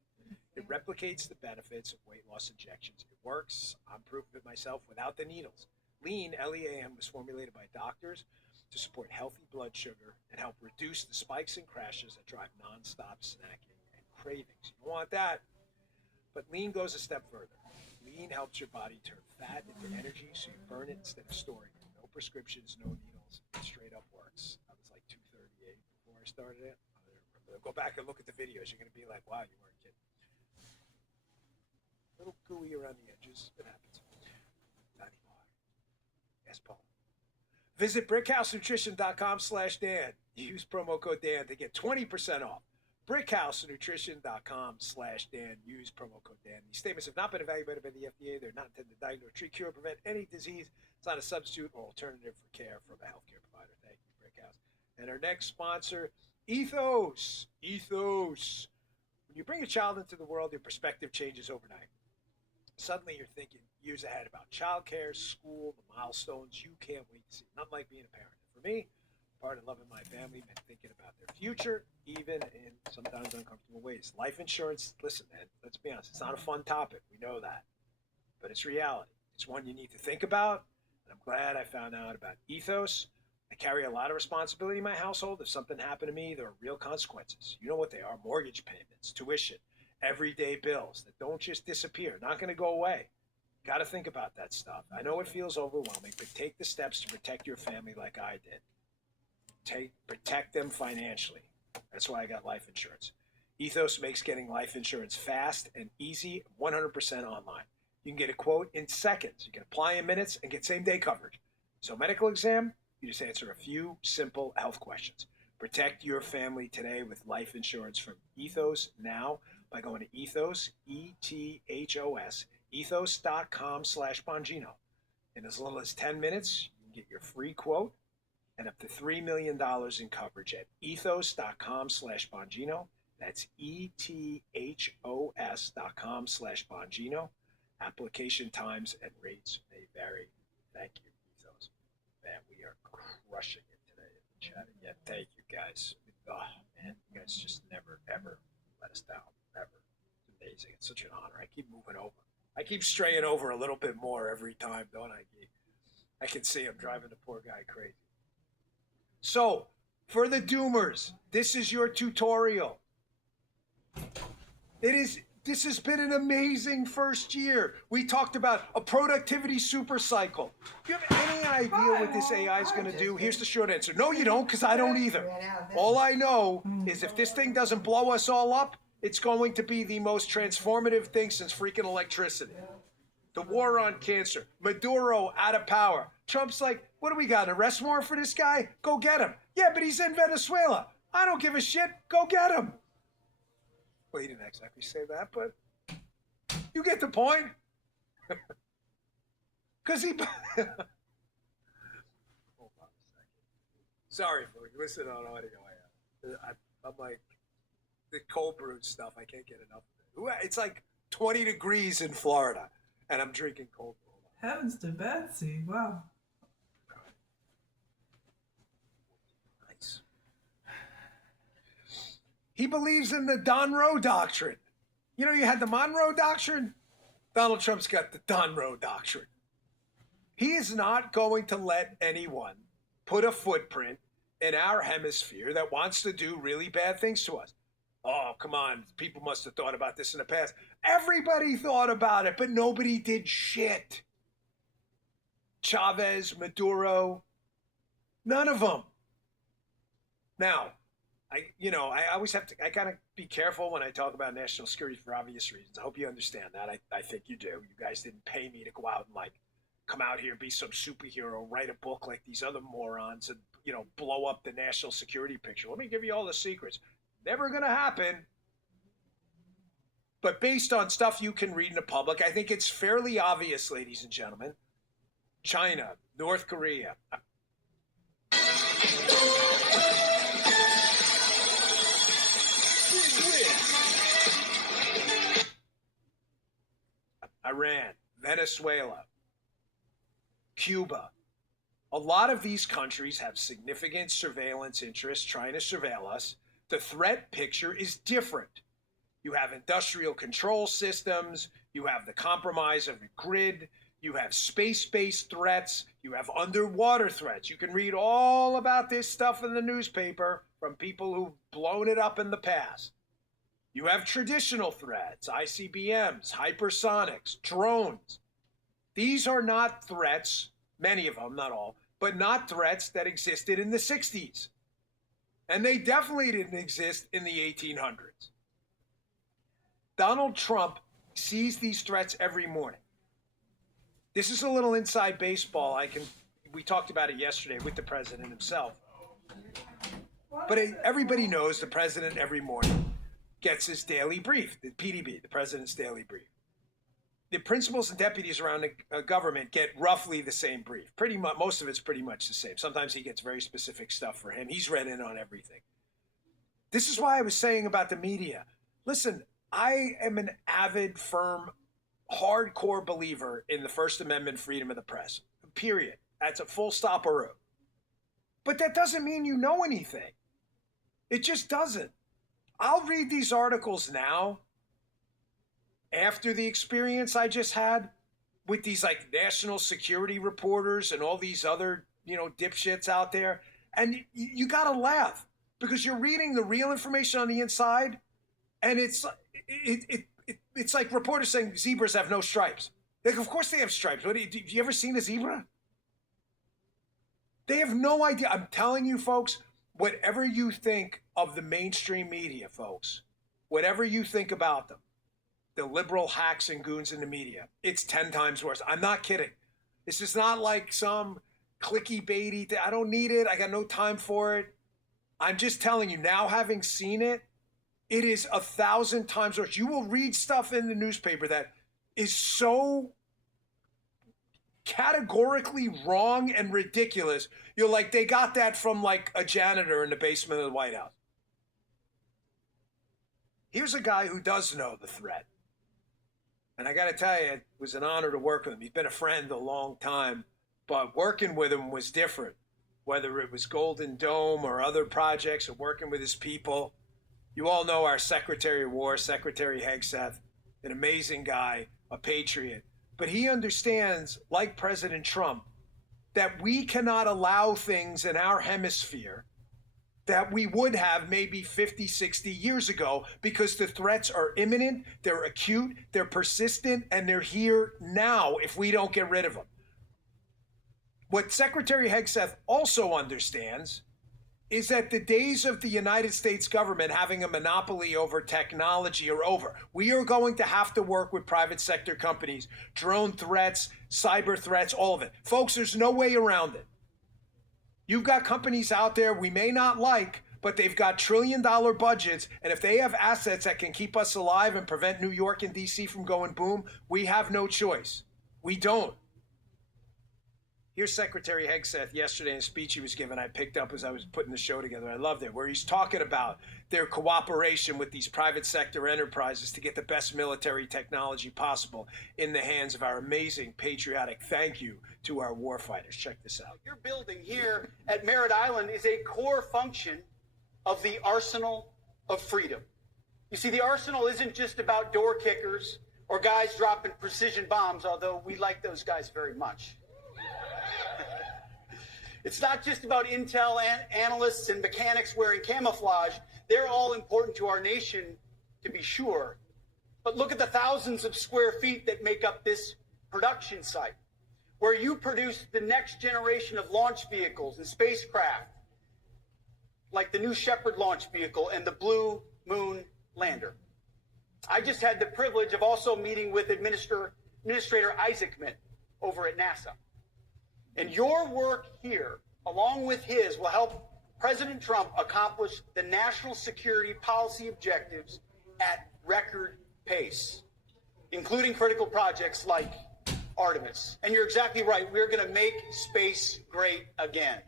It replicates the benefits of weight loss injections. It works. I'm proof of it myself without the needles. Lean, L-E-A-N, was formulated by doctors to support healthy blood sugar and help reduce the spikes and crashes that drive nonstop snacking and cravings. You don't want that. But Lean goes a step further. Lean helps your body turn fat into energy so you burn it instead of storing it. No prescriptions, no needles. It straight up works. I was like 238 before I started it. I don't remember. Go back and look at the videos. You're going to be like, wow, you weren't kidding. A little gooey around the edges. It happens. Not anymore. Yes, Paul. Visit brickhousenutrition.com/Dan. Use promo code Dan to get 20% off. brickhousenutrition.com/Dan. Use promo code Dan. These statements have not been evaluated by the FDA. They're not intended to diagnose, treat, cure, or prevent any disease. It's not a substitute or alternative for care from a healthcare provider. Thank you, Brickhouse. And our next sponsor, Ethos. Ethos. When you bring a child into the world, your perspective changes overnight. Suddenly you're thinking years ahead about childcare, school, the milestones you can't wait to see. Not like being a parent. For me, part of loving my family meant thinking about their future, even in sometimes uncomfortable ways. Life insurance, listen, man, let's be honest, it's not a fun topic. We know that. But it's reality. It's one you need to think about, and I'm glad I found out about Ethos. I carry a lot of responsibility in my household. If something happened to me, there are real consequences. You know what they are: mortgage payments, tuition, everyday bills that don't just disappear, not going to go away. Got to think about that stuff. I know it feels overwhelming, but take the steps to protect your family like I did. Protect them financially. That's why I got life insurance. Ethos makes getting life insurance fast and easy, 100% online. You can get a quote in seconds. You can apply in minutes and get same-day coverage. So medical exam, you just answer a few simple health questions. Protect your family today with life insurance from Ethos now by going to Ethos, E-T-H-O-S, ethos.com/Bongino. In as little as 10 minutes, you can get your free quote and up to $3 million in coverage at ethos.com/Bongino. That's ethos.com/Bongino. Application times and rates may vary. Thank you, Ethos. Man, we are crushing it today in the chat. Yeah, thank you guys. Oh, man, you guys just never, ever let us down. Ever. It's amazing. It's such an honor. I keep moving over. I keep straying over a little bit more every time, don't I? I can see I'm driving the poor guy crazy. So, for the Doomers, this is your tutorial. This has been an amazing first year. We talked about a productivity super cycle. Do you have any idea what this AI is going to do? Here's the short answer. No, you don't, because I don't either. All I know is if this thing doesn't blow us all up, it's going to be the most transformative thing since freaking electricity. The war on cancer. Maduro out of power. Trump's like, what do we got, an arrest warrant for this guy? Go get him. Yeah, but he's in Venezuela. I don't give a shit. Go get him. Well, he didn't exactly say that, but you get the point. Because he... Hold on a second. Sorry, folks. Listen on audio. I'm like, the cold brew stuff, I can't get enough of it. It's like 20 degrees in Florida, and I'm drinking cold brew. Heavens to Betsy. Wow. He believes in the Monroe Doctrine. You know, you had the Monroe Doctrine. Donald Trump's got the Monroe Doctrine. He is not going to let anyone put a footprint in our hemisphere that wants to do really bad things to us. Oh, come on. People must have thought about this in the past. Everybody thought about it, but nobody did shit. Chavez, Maduro, none of them. Now, I always have to, I gotta be careful when I talk about national security for obvious reasons. I hope you understand that. I think you do. You guys didn't pay me to go out and come out here, be some superhero, write a book like these other morons and, blow up the national security picture. Let me give you all the secrets. Never gonna happen. But based on stuff you can read in the public, I think it's fairly obvious, ladies and gentlemen. China, North Korea. Iran, Venezuela, Cuba. A lot of these countries have significant surveillance interests trying to surveil us. The threat picture is different. You have industrial control systems. You have the compromise of the grid. You have space-based threats. You have underwater threats. You can read all about this stuff in the newspaper from people who've blown it up in the past. You have traditional threats, ICBMs, hypersonics, drones. These are not threats, many of them, not all, but not threats that existed in the 60s. And they definitely didn't exist in the 1800s. Donald Trump sees these threats every morning. This is a little inside baseball. We talked about it yesterday with the president himself. But everybody knows the president every morning gets his daily brief, the PDB, the president's daily brief. The principals and deputies around the government get roughly the same brief. Pretty much, most of it's pretty much the same. Sometimes he gets very specific stuff for him. He's read in on everything. This is why I was saying about the media. Listen, I am an avid, firm, hardcore believer in the First Amendment freedom of the press. Period. That's a full stop-a-roo. But that doesn't mean you know anything. It just doesn't. I'll read these articles now after the experience I just had with these national security reporters and all these other, dipshits out there. And you got to laugh because you're reading the real information on the inside. And it's like reporters saying zebras have no stripes. Like, of course they have stripes. What, do you ever seen a zebra? They have no idea. I'm telling you, folks, whatever you think of the mainstream media, folks, whatever you think about them, the liberal hacks and goons in the media, it's 10 times worse. I'm not kidding. This is not like some clicky baity thing. I don't need it. I got no time for it. I'm just telling you, now having seen it, it is 1,000 times worse. You will read stuff in the newspaper that is so categorically wrong and ridiculous. You're like, they got that from like a janitor in the basement of the White House. Here's a guy who does know the threat. And I got to tell you, it was an honor to work with him. He's been a friend a long time, but working with him was different. Whether it was Golden Dome or other projects or working with his people. You all know our Secretary of War, Secretary Hegseth, an amazing guy, a patriot. But he understands, like President Trump, that we cannot allow things in our hemisphere that we would have maybe 50, 60 years ago because the threats are imminent, they're acute, they're persistent, and they're here now if we don't get rid of them. What Secretary Hegseth also understands is that the days of the United States government having a monopoly over technology are over. We are going to have to work with private sector companies, drone threats, cyber threats, all of it. Folks, there's no way around it. You've got companies out there we may not like, but they've got trillion-dollar budgets, and if they have assets that can keep us alive and prevent New York and D.C. from going boom, we have no choice. We don't. Here's Secretary Hegseth yesterday in a speech he was giving. I picked up as I was putting the show together. I loved it, where he's talking about their cooperation with these private sector enterprises to get the best military technology possible in the hands of our amazing patriotic thank you to our warfighters. Check this out. Your building here at Merritt Island is a core function of the arsenal of freedom. You see, the arsenal isn't just about door kickers or guys dropping precision bombs, although we like those guys very much. It's not just about intel analysts and mechanics wearing camouflage. They're all important to our nation, to be sure. But look at the thousands of square feet that make up this production site, where you produce the next generation of launch vehicles and spacecraft, like the New Shepard launch vehicle and the Blue Moon lander. I just had the privilege of also meeting with Administrator Isaacman over at NASA. And your work here, along with his, will help President Trump accomplish the national security policy objectives at record pace, including critical projects like Artemis. And you're exactly right. We're going to make space great again.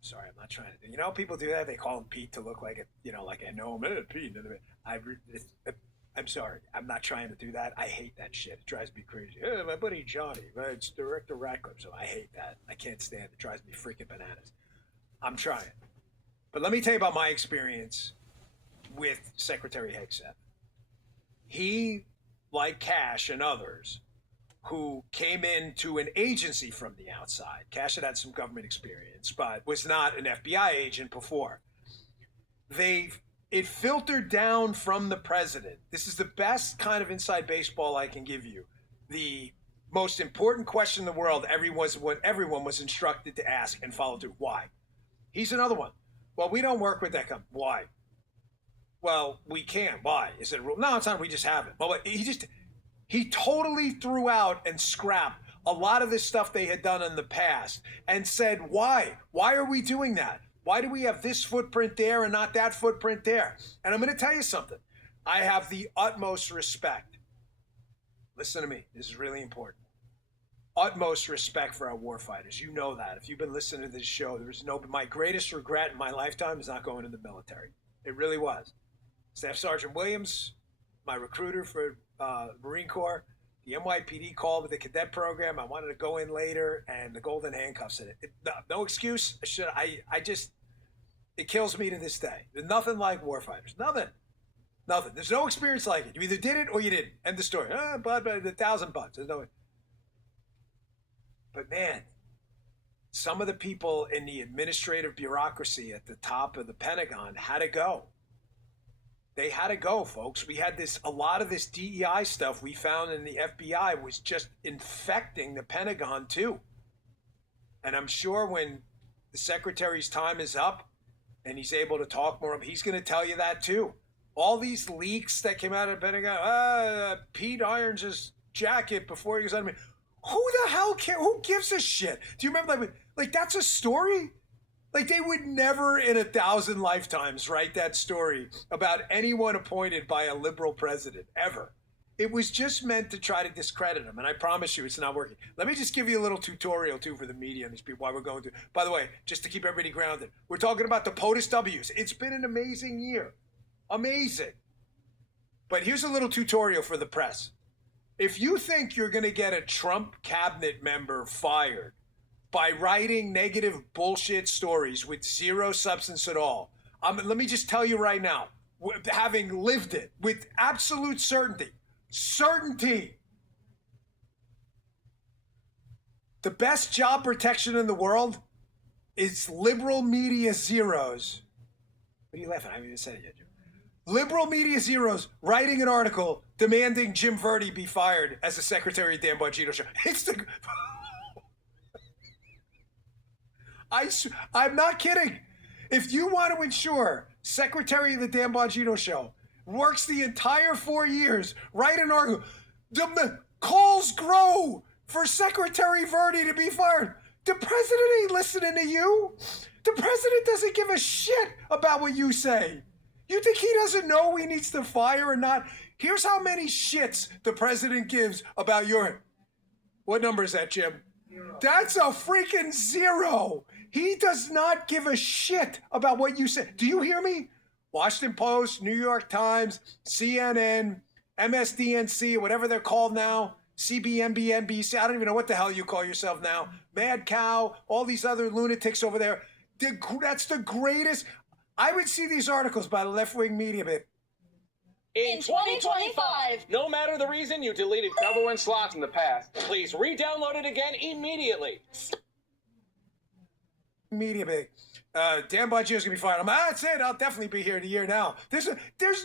Sorry, I'm not trying to. You know, people do that. They call him Pete to look like it. You know, like I know him. Pete. I'm sorry. I'm not trying to do that. I hate that shit. It drives me crazy. My buddy Johnny. It's Director Ratcliffe. So I hate that. I can't stand it. It drives me freaking bananas. I'm trying. But let me tell you about my experience with Secretary Hegseth. He, like Cash and others, who came into an agency from the outside. Cash had some government experience, but was not an FBI agent before. It filtered down from the president. This is the best kind of inside baseball I can give you. The most important question in the world, everyone was instructed to ask and follow through. Why? He's another one. Well, we don't work with that company. Why? Well, we can. Why? Is it a rule? No, it's not. We just haven't. Well, he totally threw out and scrapped a lot of this stuff they had done in the past and said, why? Why are we doing that? Why do we have this footprint there and not that footprint there? And I'm going to tell you something. I have the utmost respect. Listen to me. This is really important. Utmost respect for our warfighters. You know that. If you've been listening to this show, my greatest regret in my lifetime is not going to the military. It really was. Staff Sergeant Williams, my recruiter for Marine Corps, the NYPD called with the cadet program. I wanted to go in later, and the golden handcuffs in it. No excuse. It kills me to this day. There's nothing like warfighters. Nothing. There's no experience like it. You either did it or you didn't. End the story. But $1,000. There's no. But man, some of the people in the administrative bureaucracy at the top of the Pentagon had to go. They had to go, folks. We had a lot of this DEI stuff we found in the FBI was just infecting the Pentagon too. And I'm sure when the secretary's time is up and he's able to talk more, he's going to tell you that too. All these leaks that came out of the Pentagon, Pete irons his jacket before he goes on. Who the hell cares? Who gives a shit? Do you remember, like that's a story? Like they would never in 1,000 lifetimes write that story about anyone appointed by a liberal president, ever. It was just meant to try to discredit him, and I promise you it's not working. Let me just give you a little tutorial, too, for the media and these people, why we're going through. By the way, just to keep everybody grounded, we're talking about the POTUS W's. It's been an amazing year. Amazing. But here's a little tutorial for the press. If you think you're going to get a Trump cabinet member fired by writing negative bullshit stories with zero substance at all, let me just tell you right now, having lived it with absolute certainty, the best job protection in the world is liberal media zeros. What are you laughing at? I haven't even said it yet, Jim. Liberal media zeros writing an article demanding Jim Verdi be fired as the secretary of Dan Bongino show. It's the... I'm not kidding. If you want to ensure secretary of the Dan Bongino show works the entire 4 years, write an article. The calls grow for Secretary Verdi to be fired. The president ain't listening to you. The president doesn't give a shit about what you say. You think he doesn't know he needs to fire or not? Here's how many shits the president gives about your... What number is that, Jim? 0. That's a freaking 0. He does not give a shit about what you say. Do you hear me? Washington Post, New York Times, CNN, MSDNC, whatever they're called now, CBNB, NBC, I don't even know what the hell you call yourself now, Mad Cow, all these other lunatics over there. That's the greatest. I would see these articles by the left-wing media, but in 2025, no matter the reason you deleted government slots in the past, please re-download it again immediately. Media big. Dan Bongino's gonna be fired. That's it. I'll definitely be here in a year now. There's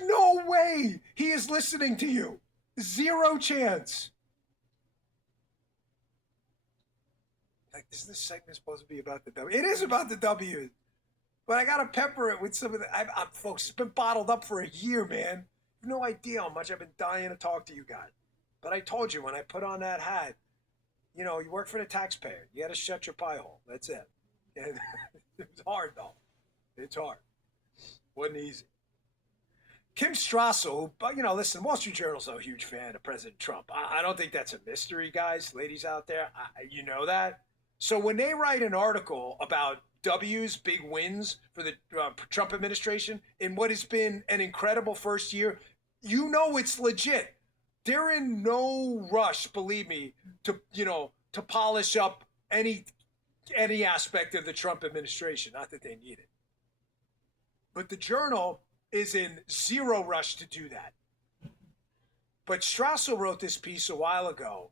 no way he is listening to you. Zero chance. Like, isn't this segment supposed to be about the W? It is about the W, but I gotta pepper it with some of the. Folks, it's been bottled up for a year, man. You have no idea how much I've been dying to talk to you guys. But I told you when I put on that hat, you work for the taxpayer. You got to shut your pie hole. That's it. And it's hard, though. It's hard. Wasn't easy. Kim Strassel, but listen, Wall Street Journal's a huge fan of President Trump. I don't think that's a mystery, guys, ladies out there. You know that. So when they write an article about W's, big wins for the Trump administration in what has been an incredible first year, it's legit. They're in no rush, believe me, to polish up any aspect of the Trump administration. Not that they need it. But the Journal is in zero rush to do that. But Strassel wrote this piece a while ago.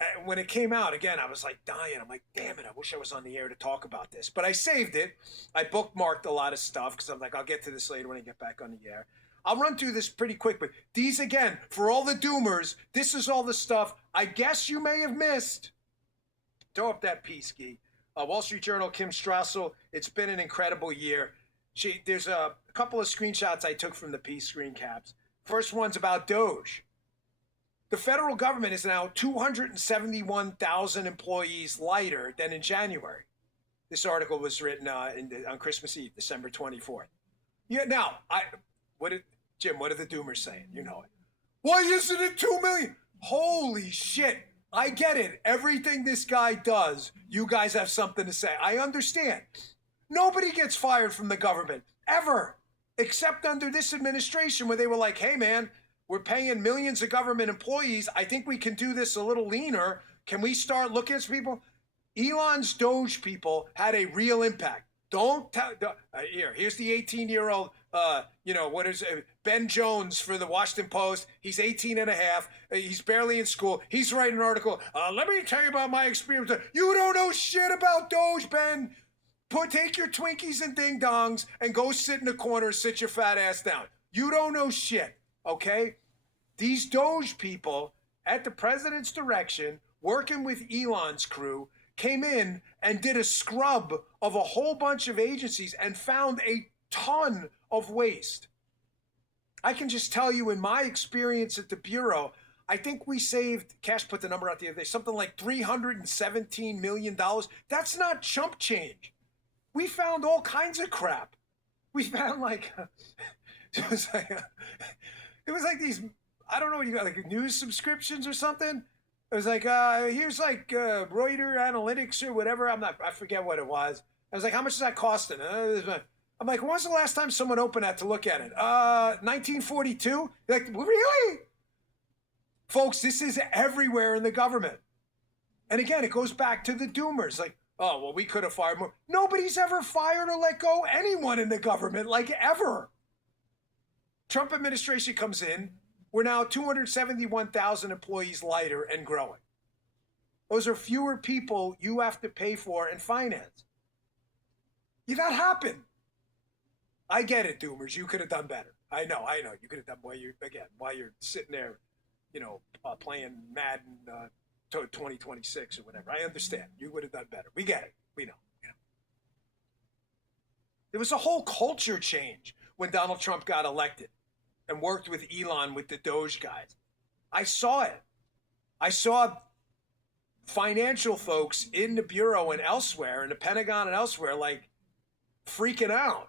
And when it came out, again, I was like dying. I'm like, damn it, I wish I was on the air to talk about this. But I saved it. I bookmarked a lot of stuff because I'm like, I'll get to this later when I get back on the air. I'll run through this pretty quick. But these, again, for all the doomers, this is all the stuff I guess you may have missed. Throw up that piece, Gee. Wall Street Journal, Kim Strassel. It's been an incredible year. There's a couple of screenshots I took from the piece, screen caps. First one's about Doge. The federal government is now 271,000 employees lighter than in January. This article was written on Christmas Eve, December 24th. Yeah, now, Jim, what are the doomers saying? You know it. Why isn't it 2 million? Holy shit. I get it. Everything this guy does, you guys have something to say. I understand. Nobody gets fired from the government, ever, except under this administration where they were like, hey, man, we're paying millions of government employees. I think we can do this a little leaner. Can we start looking at people? Elon's Doge people had a real impact. Don't tell. Here's the 18-year-old, what is it? Ben Jones for the Washington Post. He's 18 and a half. He's barely in school. He's writing an article. Let me tell you about my experience. You don't know shit about Doge, Ben. Take your Twinkies and Ding Dongs and go sit in the corner, sit your fat ass down. You don't know shit, okay? These Doge people, at the president's direction, working with Elon's crew, came in and did a scrub of a whole bunch of agencies and found a ton of waste. I can just tell you, in my experience at the Bureau, I think we saved, Cash put the number out the other day, something like $317 million. That's not chump change. We found all kinds of crap. We found it was like these, I don't know what you got, like news subscriptions or something. It was like, here's Reuters Analytics or whatever. I forget what it was. I was like, how much is that costing? I'm like, when was the last time someone opened that to look at it? 1942? Like, really? Folks, this is everywhere in the government. And again, it goes back to the doomers. Like, oh, well, we could have fired more. Nobody's ever fired or let go anyone in the government, like ever. Trump administration comes in. We're now 271,000 employees lighter and growing. Those are fewer people you have to pay for and finance. That happened. I get it, doomers. You could have done better. I know. You could have done while you're sitting there, playing Madden 2026 or whatever. I understand. You would have done better. We get it. We know. There was a whole culture change when Donald Trump got elected and worked with Elon with the Doge guys. I saw it. I saw financial folks in the Bureau and elsewhere, in the Pentagon and elsewhere, freaking out.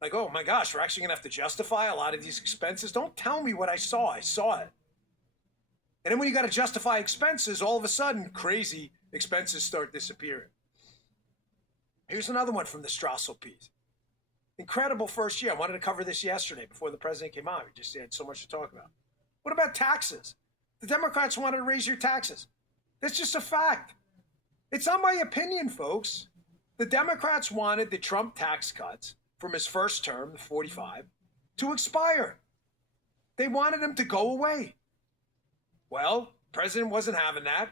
Like, oh my gosh, we're actually going to have to justify a lot of these expenses. Don't tell me what I saw. I saw it. And then when you got to justify expenses, all of a sudden, crazy expenses start disappearing. Here's another one from the Strassel piece. Incredible first year. I wanted to cover this yesterday before the president came out. We just had so much to talk about. What about taxes? The Democrats wanted to raise your taxes. That's just a fact. It's not my opinion, folks. The Democrats wanted the Trump tax cuts from his first term, the 45, to expire. They wanted them to go away. Well, the president wasn't having that,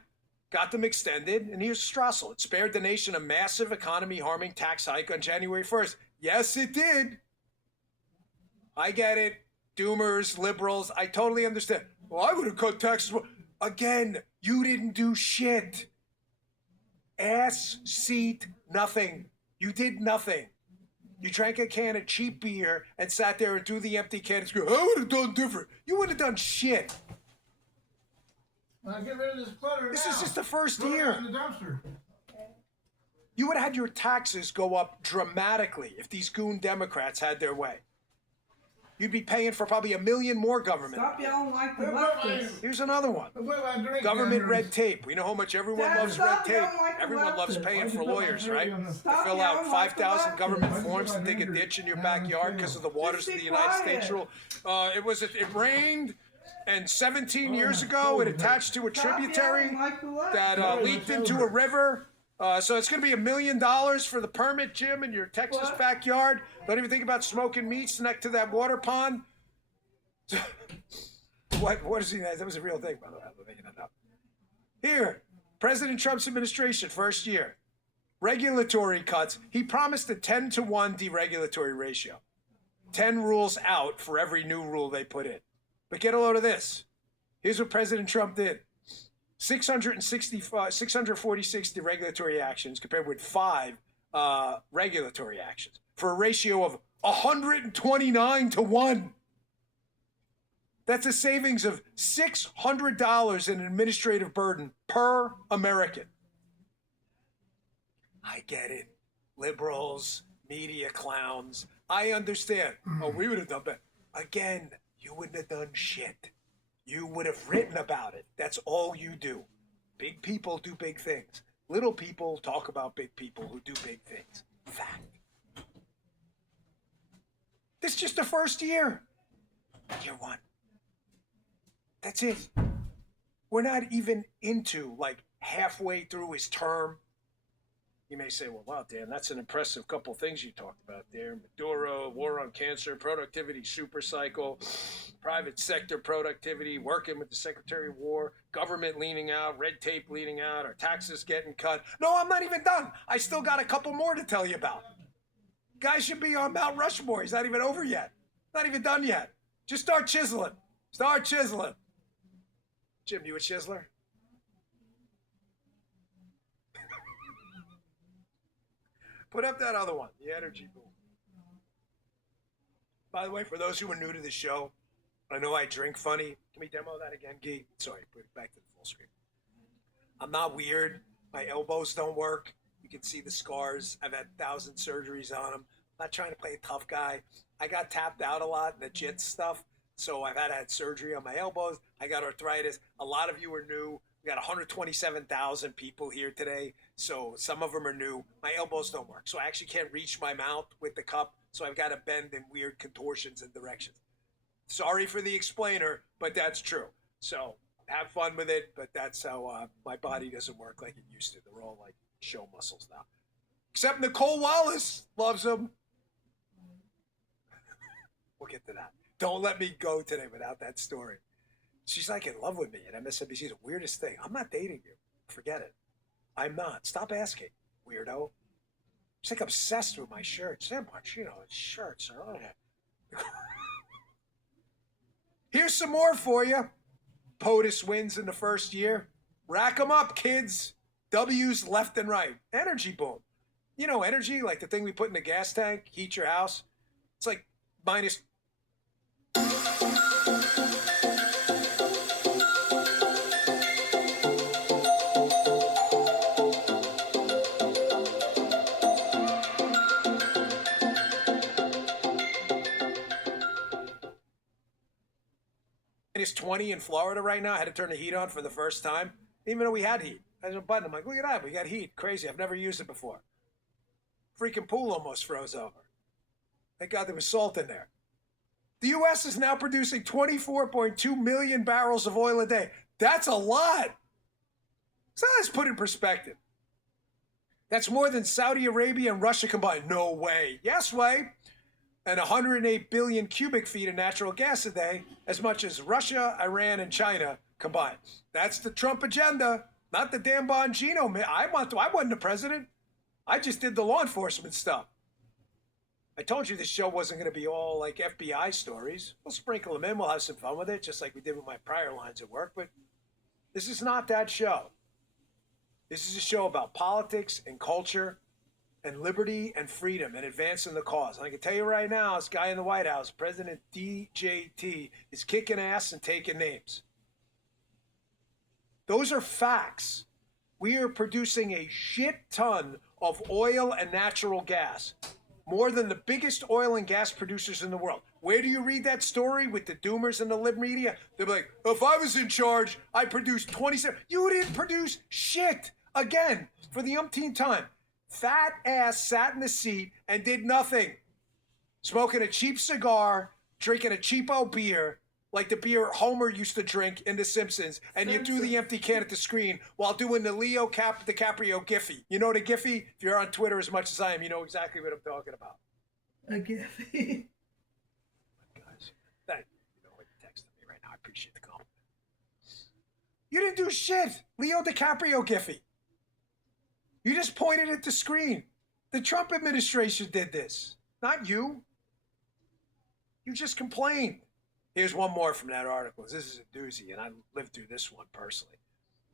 got them extended, and here's Strassel. It spared the nation a massive economy-harming tax hike on January 1st. Yes, it did. I get it. Doomers, liberals, I totally understand. Well, I would have cut taxes. Again, you didn't do shit. Ass, seat, nothing. You did nothing. You drank a can of cheap beer and sat there and threw the empty can and go, I would have done different. You would have done shit. Get rid of this clutter. This now. is just the first Throw it year. in the dumpster. You would have had your taxes go up dramatically if these goon Democrats had their way. You'd be paying for probably 1 million more government. Stop yelling like the leftists. Here's another one. Government red tape. We know how much everyone loves red tape. Everyone loves paying for lawyers, right? You fill out 5,000 government forms to dig a ditch in your backyard because of the waters of the United States rule. It rained, and 17 years ago it attached to a tributary that leaked into a river. So it's going to be $1 million for the permit, Jim, in your Texas backyard. Don't even think about smoking meats next to that water pond. What is he? That was a real thing, by the way. I'm making that up. Here, President Trump's administration, first year. Regulatory cuts. He promised a 10-to-1 deregulatory ratio. 10 rules out for every new rule they put in. But get a load of this. Here's what President Trump did. 646 deregulatory actions compared with 5 regulatory actions for a ratio of 129-to-1. That's a savings of $600 in administrative burden per American. I get it. Liberals, media clowns. I understand. Oh, we would have done better. Again, you wouldn't have done shit. You would have written about it. That's all you do. Big people do big things. Little people talk about big people who do big things. Fact. This is just the first year. Year 1. That's it. We're not even into halfway through his term. You may say, well, wow, Dan, that's an impressive couple things you talked about there. Maduro, war on cancer, productivity super cycle, private sector productivity, working with the Secretary of War, government leaning out, red tape leaning out, our taxes getting cut. No, I'm not even done. I still got a couple more to tell you about. Guy should be on Mount Rushmore. He's not even over yet. Not even done yet. Just start chiseling. Start chiseling. Jim, you a chiseler? Put up that other one, the energy boom. By the way, for those who are new to the show, I know I drink funny. Can we demo that again, Gee? Sorry, put it back to the full screen. I'm not weird. My elbows don't work. You can see the scars. I've had 1,000 surgeries on them. I'm not trying to play a tough guy. I got tapped out a lot in the JIT stuff, so I've had surgery on my elbows. I got arthritis. A lot of you are new. We got 127,000 people here today, so some of them are new. My elbows don't work, so I actually can't reach my mouth with the cup, so I've got to bend in weird contortions and directions. Sorry for the explainer, but that's true. So have fun with it, but that's how my body doesn't work like it used to. They're all like show muscles now. Except Nicole Wallace loves them. We'll get to that. Don't let me go today without that story. She's like in love with me at MSNBC. It's the weirdest thing. I'm not dating you. Forget it. I'm not. Stop asking, weirdo. She's like obsessed with my shirts. So much, shirts. Here's some more for you. POTUS wins in the first year. Rack them up, kids. W's left and right. Energy boom. You know energy, like the thing we put in the gas tank, heat your house. It's like minus... Minus 20 in Florida right now. I had to turn the heat on for the first time, even though we had heat. I had a button. I'm like, look at that. We got heat. Crazy. I've never used it before. Freaking pool almost froze over. Thank God there was salt in there. The U.S. is now producing 24.2 million barrels of oil a day. That's a lot. So let's put it in perspective. That's more than Saudi Arabia and Russia combined. No way. Yes way. And 108 billion cubic feet of natural gas a day, as much as Russia, Iran, and China combined. That's the Trump agenda, not the damn Bongino. I wasn't the president. I just did the law enforcement stuff. I told you this show wasn't going to be all like FBI stories. We'll sprinkle them in. We'll have some fun with it, just like we did with my prior lines of work. But this is not that show. This is a show about politics and culture and liberty and freedom and advancing the cause. And I can tell you right now, this guy in the White House, President DJT, is kicking ass and taking names. Those are facts. We are producing a shit ton of oil and natural gas, more than the biggest oil and gas producers in the world. Where do you read that story with the doomers and the lib media? They're like, if I was in charge, I'd produce 27. You didn't produce shit. Again, for the umpteenth time. Fat ass sat in the seat and did nothing. Smoking a cheap cigar, drinking a cheapo beer, like the beer Homer used to drink in The Simpsons, and you threw the empty can at the screen while doing the Leo DiCaprio Giphy. You know the Giphy? If you're on Twitter as much as I am, you know exactly what I'm talking about. A Giphy. Guys, thank you. You know what you're texting me right now. I appreciate the compliment. You didn't do shit. Leo DiCaprio Giphy. You just pointed at the screen. The Trump administration did this, not you. You just complained. Here's one more from that article. This is a doozy, and I lived through this one personally.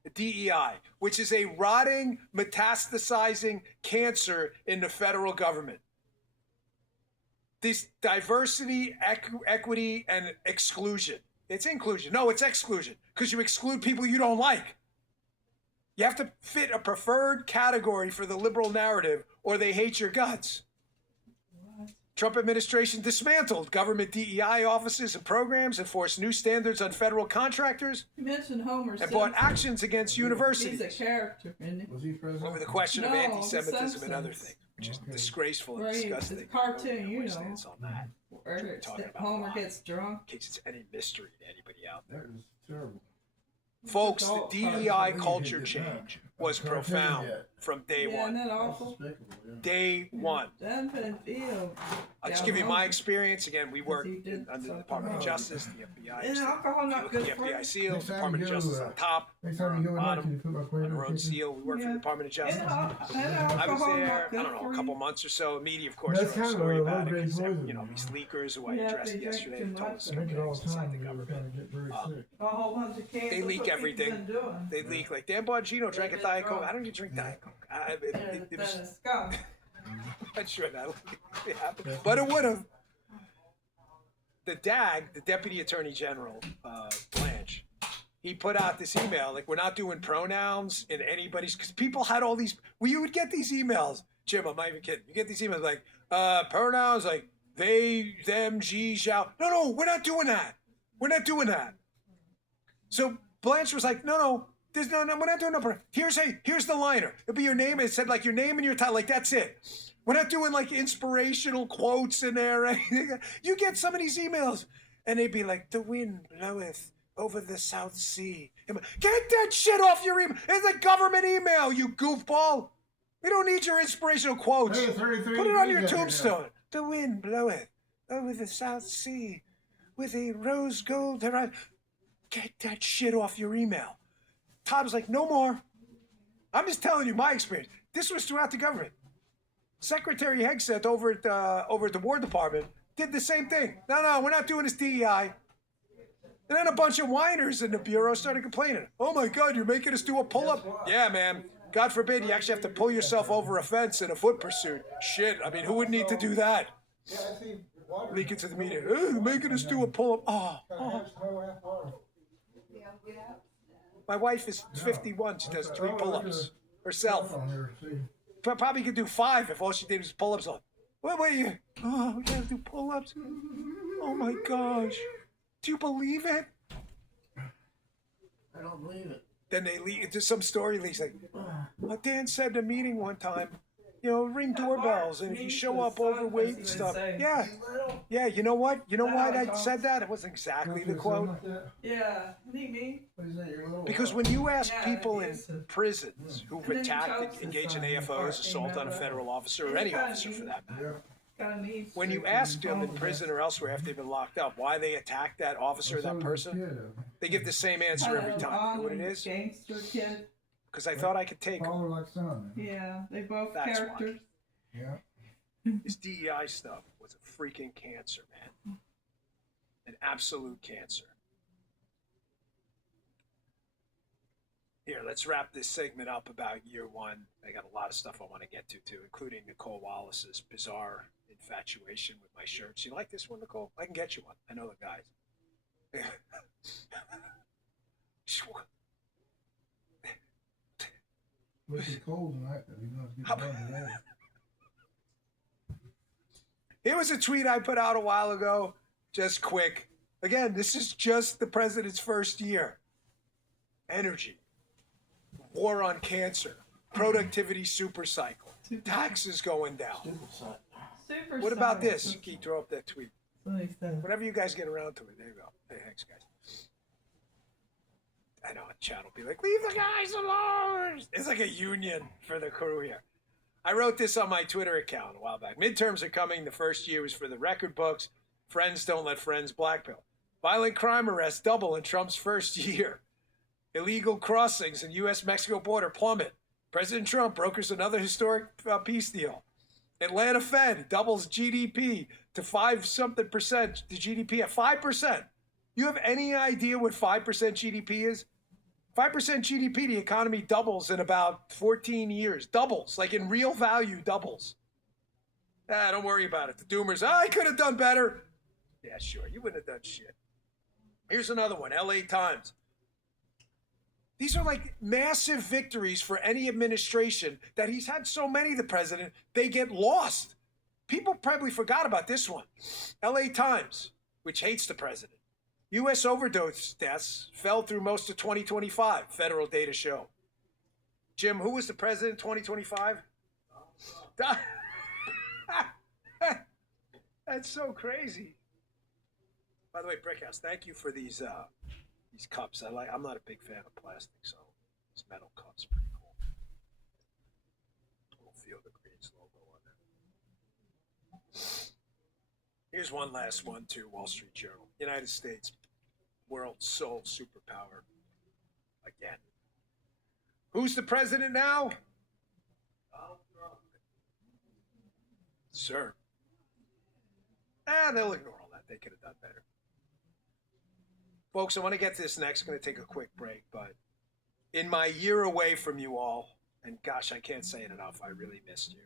The DEI, which is a rotting, metastasizing cancer in the federal government. This diversity, equity, and exclusion. It's inclusion. No, it's exclusion, because you exclude people you don't like. You have to fit a preferred category for the liberal narrative, or they hate your guts. What? Trump administration dismantled government DEI offices and programs, enforced new standards on federal contractors, You mentioned Homer and brought actions against universities. He's a character, isn't he? Was he president? Over the question of No, anti-Semitism The and other Simpsons. things, which is disgraceful and Right, disgusting. it's a cartoon, you know. Stance on that. Where We're it's talking that about Homer live. gets drunk. In case it's any mystery to anybody out there. That is terrible. Folks, the all DEI culture change was profound from day one. Isn't that awful? Day one. Doesn't feel. I'll just give you my experience. Again, we work under the Department of Justice, the FBI. Is alcohol If you not look at good the for FBI you? seal, Next time Department you of go, Justice on top, next time you go, bottom, you put my on our own seal. We work for the Department of Justice. I was there, I don't know, a couple months or so. Media, of course, That's wrote a kind of story a about it low-grade because, poison. you know, these leakers who I Yeah, addressed they drink yesterday too told much. us I make it all the inside the time. You're government. gonna get very sick. A whole bunch of kids. They leak everything. They leak like Dan Bongino drank a Diet Coke. I don't even drink Diet Coke. It was, I'm not sure that would happen, but it would have. The DAG, the Deputy Attorney General, Blanche, he put out this email like, we're not doing pronouns in anybody's, because people had all these. Well, you would get these emails, Jim. I'm not even kidding. You get these emails like pronouns like they, them, she, shall. No, we're not doing that. We're not doing that. So Blanche was like, no, there's no, we're not doing no. Here's the liner. It'll be your name. It said like your name and your title. Like that's it. We're not doing like inspirational quotes in there. Right? You get some of these emails, and they'd be like, "The wind bloweth over the South Sea." Get that shit off your email. It's a government email, you goofball. We don't need your inspirational quotes. Hey, Put it on your tombstone. The wind bloweth over the South Sea with a rose gold horizon. Get that shit off your email. Tom's like, no more. I'm just telling you my experience. This was throughout the government. Secretary Hegseth over at the War Department did the same thing. No, we're not doing this DEI. And then a bunch of whiners in the bureau started complaining. Oh my God, you're making us do a pull-up? Yeah, man. God forbid you actually have to pull yourself over a fence in a foot pursuit. Shit, I mean, who would need to do that? Leak it to the media. You're making us do a pull-up. Oh. My wife is 51. She does 3 pull-ups herself. Probably could do 5 if all she did was pull-ups on. Wait, we gotta do pull-ups? Oh my gosh. Do you believe it? I don't believe it. Then they leak into some story leaks like, Dan said in a meeting one time, ring doorbells, and if you show up overweight and stuff. Yeah, you know what? You know why I said that? It wasn't exactly the quote. Yeah, me. Because when you ask people in prisons who've attacked, engaged in AFOs, assault on a federal officer, or any officer for that matter, when you ask them in prison or elsewhere after they've been locked up why they attacked that officer or that person, they give the same answer every time. You know what it is? Because I thought I could take them. Yeah, they both That's characters. why. Yeah. This DEI stuff was a freaking cancer, man. An absolute cancer. Here, let's wrap this segment up about year one. I got a lot of stuff I want to get to, too, including Nicole Wallace's bizarre infatuation with my shirts. You like this one, Nicole? I can get you one. I know the guys. It's cold tonight, though. You know, it's getting warm today. Here was a tweet I put out a while ago, just quick. Again, this is just the president's first year. Energy, war on cancer, productivity supercycle, taxes going down. What about this? Keith, throw up that tweet. Whenever you guys get around to it, there you go. Hey, thanks, guys. I know a chat will be like, leave the guys alone. It's like a union for the crew here. I wrote this on my Twitter account a while back. Midterms are coming. The first year was for the record books. Friends don't let friends blackmail. Violent crime arrests double in Trump's first year. Illegal crossings in U.S.-Mexico border plummet. President Trump brokers another historic peace deal. Atlanta Fed doubles GDP to 5-something%. The GDP at 5%. You have any idea what 5% GDP is? 5% GDP, the economy doubles in about 14 years. Doubles, like in real value, doubles. Don't worry about it. The doomers, I could have done better. Yeah, sure, you wouldn't have done shit. Here's another one, LA Times. These are like massive victories for any administration that he's had so many, the president, they get lost. People probably forgot about this one. LA Times, which hates the president. U.S. overdose deaths fell through most of 2025, federal data show. Jim, who was the president in 2025? That's so crazy. By the way, Brickhouse, thank you for these cups. I'm not a big fan of plastic, so these metal cups are pretty cool. Here's one last one too. Wall Street Journal. United States, world's sole superpower. Again. Who's the president now? Sir. They'll ignore all that. They could have done better. Folks, I want to get to this next. I'm going to take a quick break, but in my year away from you all, and gosh, I can't say it enough, I really missed you.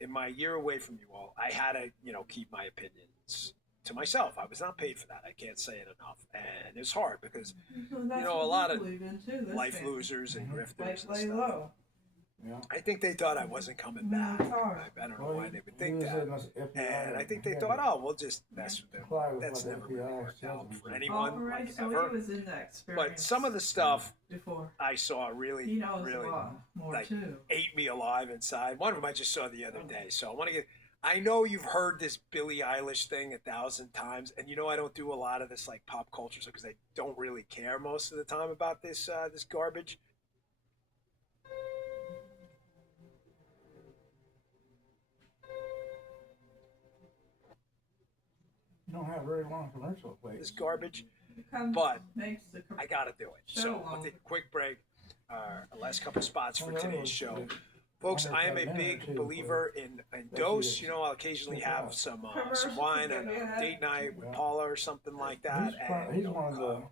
In my year away from you all, I had to, keep my opinions to myself. I was not paid for that. I can't say it enough. And it's hard because, a lot of life losers and grifters and stuff. Yeah. I think they thought I wasn't coming back. I don't know why they would think that. And I think they thought, we'll just mess with them. That's never really worked out for anyone, like ever. But some of the stuff I saw really like ate me alive inside. One of them I just saw the other day. So I know you've heard this Billie Eilish thing 1,000 times, and I don't do a lot of this like pop culture stuff because I don't really care most of the time about this this garbage. You don't have very long commercial plays. This garbage, but I gotta do it. So I'll take a quick break. Last couple spots for today's show. Folks, I am a big believer in dose. I'll occasionally have some wine on a date night with Paula or something like that. And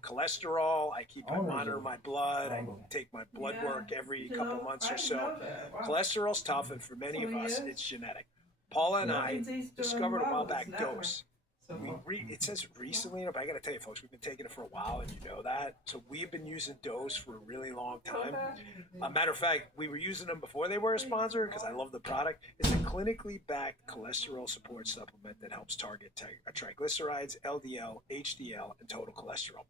cholesterol, I monitor my blood. I take my blood work every couple months or so. Cholesterol's tough, and for many of us, it's genetic. Paula and I discovered a while back dose. It says recently, but I got to tell you, folks, we've been taking it for a while, and you know that. So we've been using Dose for a really long time. Matter of fact, we were using them before they were a sponsor because I love the product. It's a clinically backed cholesterol support supplement that helps target triglycerides, LDL, HDL, and total cholesterol.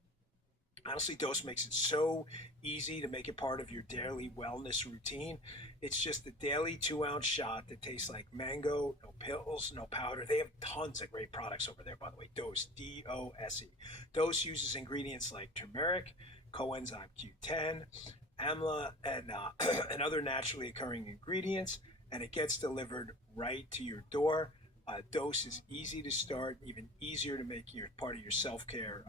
Honestly, Dose makes it so easy to make it part of your daily wellness routine. It's just a daily 2-ounce shot that tastes like mango, no pills, no powder. They have tons of great products over there, by the way. Dose, D-O-S-E. Dose uses ingredients like turmeric, coenzyme Q10, amla, and other naturally occurring ingredients, and it gets delivered right to your door. Dose is easy to start, even easier to make your part of your self-care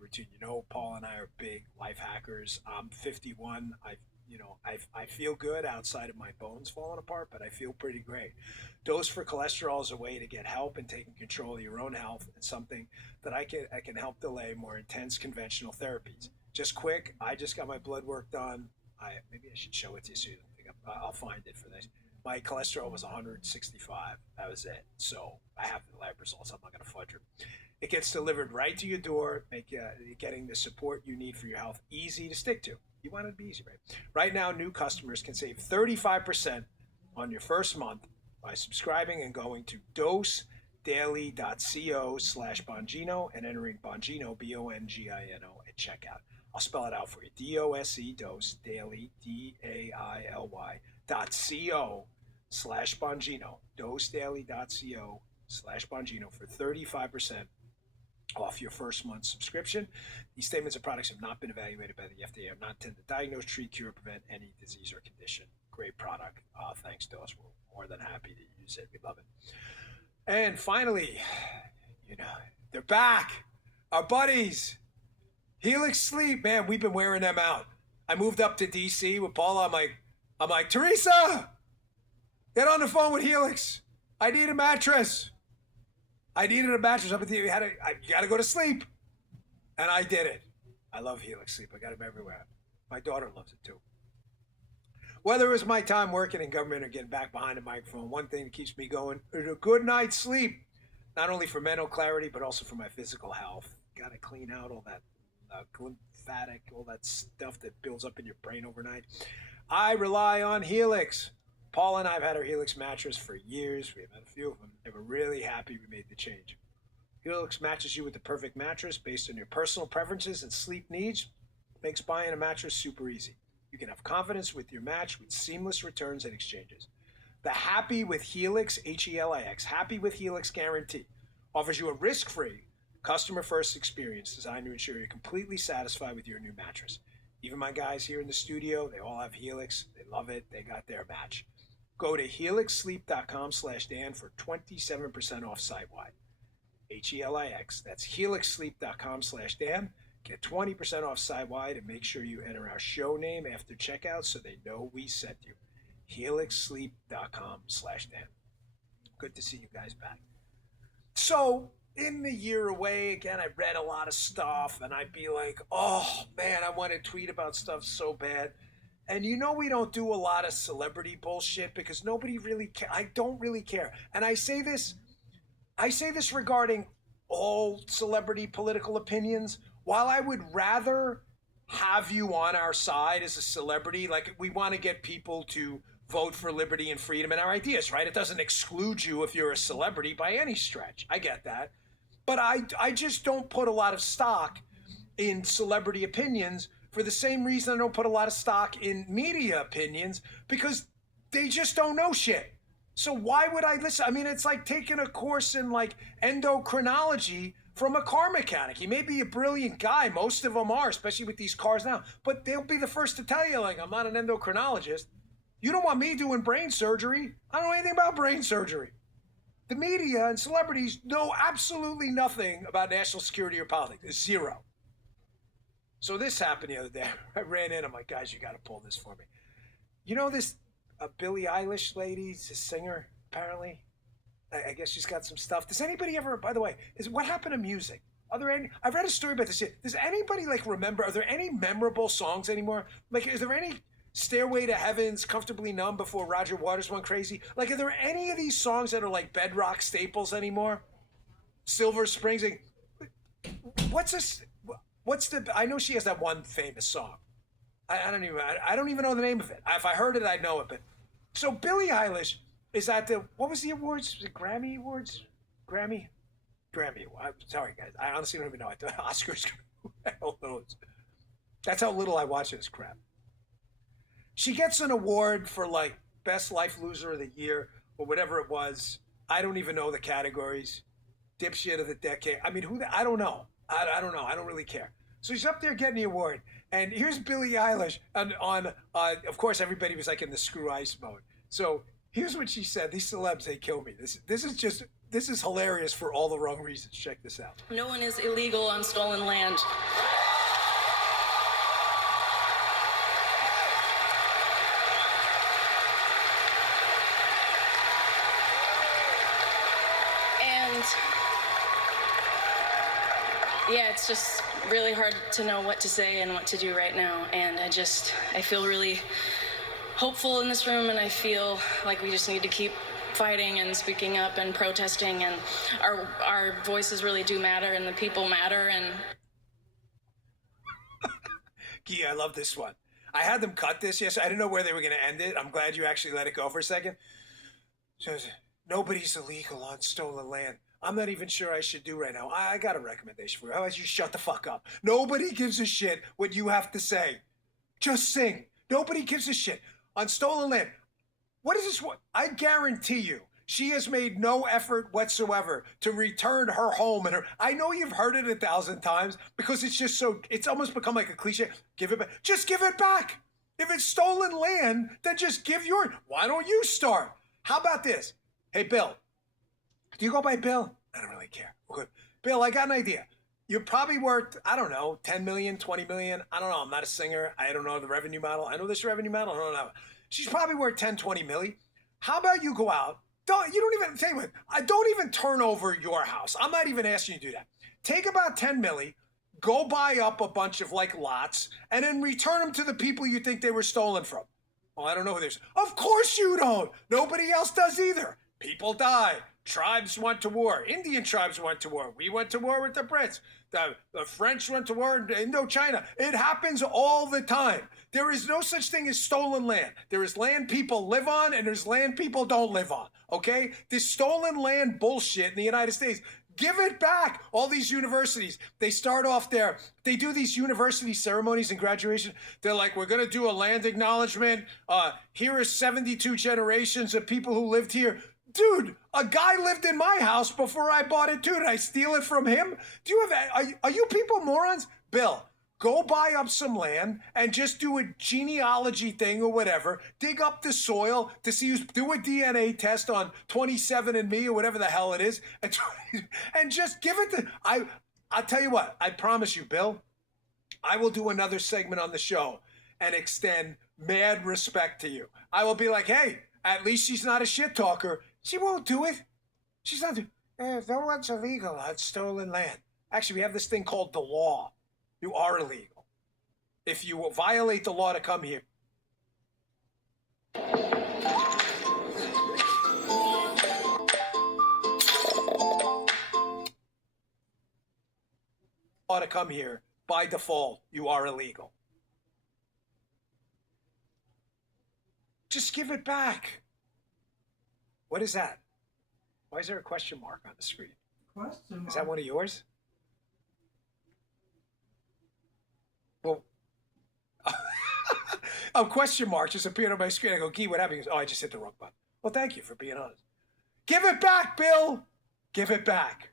routine. Paul and I are big life hackers. I'm 51. I feel good outside of my bones falling apart, but I feel pretty great. Dose for cholesterol is a way to get help in taking control of your own health, and something that I can help delay more intense conventional therapies. Just quick, I just got my blood work done. Maybe I should show it to you so you don't think I'll find it for this. My cholesterol was 165. That was it. So I have the lab results. I'm not going to fudge them. It gets delivered right to your door, getting the support you need for your health easy to stick to. You want it to be easy, right? Right now, new customers can save 35% on your first month by subscribing and going to dosedaily.co/Bongino and entering Bongino, Bongino, at checkout. I'll spell it out for you. DOSE, Dose, Daily, DAILY.co/Bongino. dosedaily.co/Bongino for 35% off your first month subscription. These statements of products have not been evaluated by the FDA, are not intended to diagnose, treat, cure, or prevent any disease or condition. Great product. Thanks to us. We're more than happy to use it. We love it. And finally, they're back. Our buddies, Helix Sleep, man, we've been wearing them out. I moved up to DC with Paula. I'm like, Teresa, get on the phone with Helix. I need a mattress. I needed a mattress. You got to go to sleep. And I did it. I love Helix Sleep. I got them everywhere. My daughter loves it too. Whether it was my time working in government or getting back behind the microphone, one thing that keeps me going is a good night's sleep. Not only for mental clarity, but also for my physical health. Got to clean out all that lymphatic, all that stuff that builds up in your brain overnight. I rely on Helix. Paul and I have had our Helix mattress for years. We've had a few of them, and we're really happy we made the change. Helix matches you with the perfect mattress based on your personal preferences and sleep needs. Makes buying a mattress super easy. You can have confidence with your match with seamless returns and exchanges. The Happy with Helix, Helix, Happy with Helix guarantee offers you a risk-free, customer-first experience designed to ensure you're completely satisfied with your new mattress. Even my guys here in the studio, they all have Helix. They love it. They got their match. Go to helixsleep.com/Dan for 27% off site-wide. HELIX. That's helixsleep.com/Dan. Get 20% off site-wide and make sure you enter our show name after checkout so they know we sent you. helixsleep.com/Dan. Good to see you guys back. So, in the year away, again, I read a lot of stuff, and I'd be like, oh, man, I want to tweet about stuff so bad. And you know we don't do a lot of celebrity bullshit because nobody really cares. I don't really care. And I say this regarding all celebrity political opinions. While I would rather have you on our side as a celebrity, like we want to get people to vote for liberty and freedom and our ideas, right? It doesn't exclude you if you're a celebrity by any stretch. I get that. But I just don't put a lot of stock in celebrity opinions for the same reason I don't put a lot of stock in media opinions, because they just don't know shit. So why would I listen? I mean, it's like taking a course in like endocrinology from a car mechanic. He may be a brilliant guy. Most of them are, especially with these cars now. But they'll be the first to tell you, like, I'm not an endocrinologist. You don't want me doing brain surgery. I don't know anything about brain surgery. The media and celebrities know absolutely nothing about national security or politics. Zero. So this happened the other day. I ran in. I'm like, guys, you got to pull this for me. You know this Billie Eilish lady, a singer, apparently? I guess she's got some stuff. Does anybody ever, by the way, what happened to music? Are there any, I've read a story about this. Does anybody like remember, are there any memorable songs anymore? Like, is there any Stairway to Heaven's Comfortably Numb before Roger Waters went crazy? Like, are there any of these songs that are like bedrock staples anymore? Silver Springs. Like, what's this? I know she has that one famous song. I don't even know the name of it. If I heard it, I'd know it. But so Billie Eilish is at what was the awards? Was it Grammy Awards? Grammy. I'm sorry, guys. I honestly don't even know. I thought Oscars. Who the hell knows? That's how little I watch this crap. She gets an award for like Best Life Loser of the Year or whatever it was. I don't even know the categories. Dipshit of the Decade. I mean, I don't know. I don't know. I don't really care. So she's up there getting the award. And here's Billie Eilish on of course, everybody was like in the screw ice mode. So here's what she said. These celebs, they kill me. This is hilarious for all the wrong reasons. Check this out. No one is illegal on stolen land. Yeah, it's just really hard to know what to say and what to do right now. And I feel really hopeful in this room, and I feel like we just need to keep fighting and speaking up and protesting, and our voices really do matter, and the people matter. And Gee, I love this one. I had them cut this yesterday. I didn't know where they were going to end it. I'm glad you actually let it go for a second. So, nobody's illegal on stolen land. I'm not even sure I should do right now. I got a recommendation for you. How about you shut the fuck up? Nobody gives a shit what you have to say. Just sing. Nobody gives a shit. On stolen land, what is this? I guarantee you, she has made no effort whatsoever to return her home. I know you've heard it 1,000 times because it's just it's almost become like a cliche. Give it back. Just give it back. If it's stolen land, then just give yours. Why don't you start? How about this? Hey, Bill. Do you go by Bill? I don't really care. Okay. Bill, I got an idea. You're probably worth, I don't know, 10 million, 20 million. I don't know. I'm not a singer. I don't know the revenue model. I know this revenue model. I don't know. She's probably worth 10, 20 million. How about you go out? Don't even turn over your house. I'm not even asking you to do that. Take about 10 million, go buy up a bunch of like lots, and then return them to the people you think they were stolen from. Well, I don't know who this. Of course you don't. Nobody else does either. People die. Tribes went to war. Indian tribes went to war. We went to war with the Brits. The French went to war in Indochina. It happens all the time. There is no such thing as stolen land. There is land people live on, and there's land people don't live on. Okay? This stolen land bullshit in the United States. Give it back. All these universities, they start off there. They do these university ceremonies and graduation. They're like, we're going to do a land acknowledgement. Here are 72 generations of people who lived here. Dude, a guy lived in my house before I bought it too. Did I steal it from him? Are you people morons? Bill, Go buy up some land and just do a genealogy thing or whatever. Dig up the soil to see who's, do a DNA test on 27andMe or whatever the hell it is, and just give it to. I'll tell you what. I promise you, Bill. I will do another segment on the show and extend mad respect to you. I will be like, hey, at least she's not a shit talker. She won't do it. She's not. No one's illegal on stolen land. Actually, we have this thing called the law. You are illegal. If you violate the law to come here. Law to come here, by default, you are illegal. Just give it back. What is that? Why is there a question mark on the screen? Question mark. Is that one of yours? Well, a question mark just appeared on my screen. I go, Gee, what happened? He goes, oh, I just hit the wrong button. Well, thank you for being honest. Give it back, Bill. Give it back.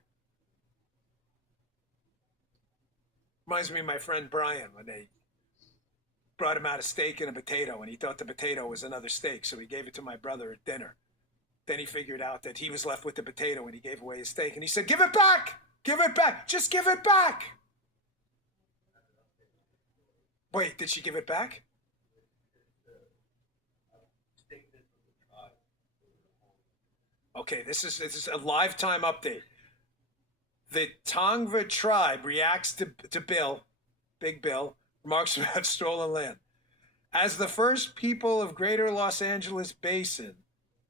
Reminds me of my friend Brian when they brought him out a steak and a potato, and he thought the potato was another steak, so he gave it to my brother at dinner. Then he figured out that he was left with the potato, and he gave away his steak, and he said, give it back! Give it back! Just give it back! Wait, did she give it back? Okay, this is a live time update. The Tongva tribe reacts to Bill, Big Bill, remarks about stolen land. As the first people of Greater Los Angeles Basin,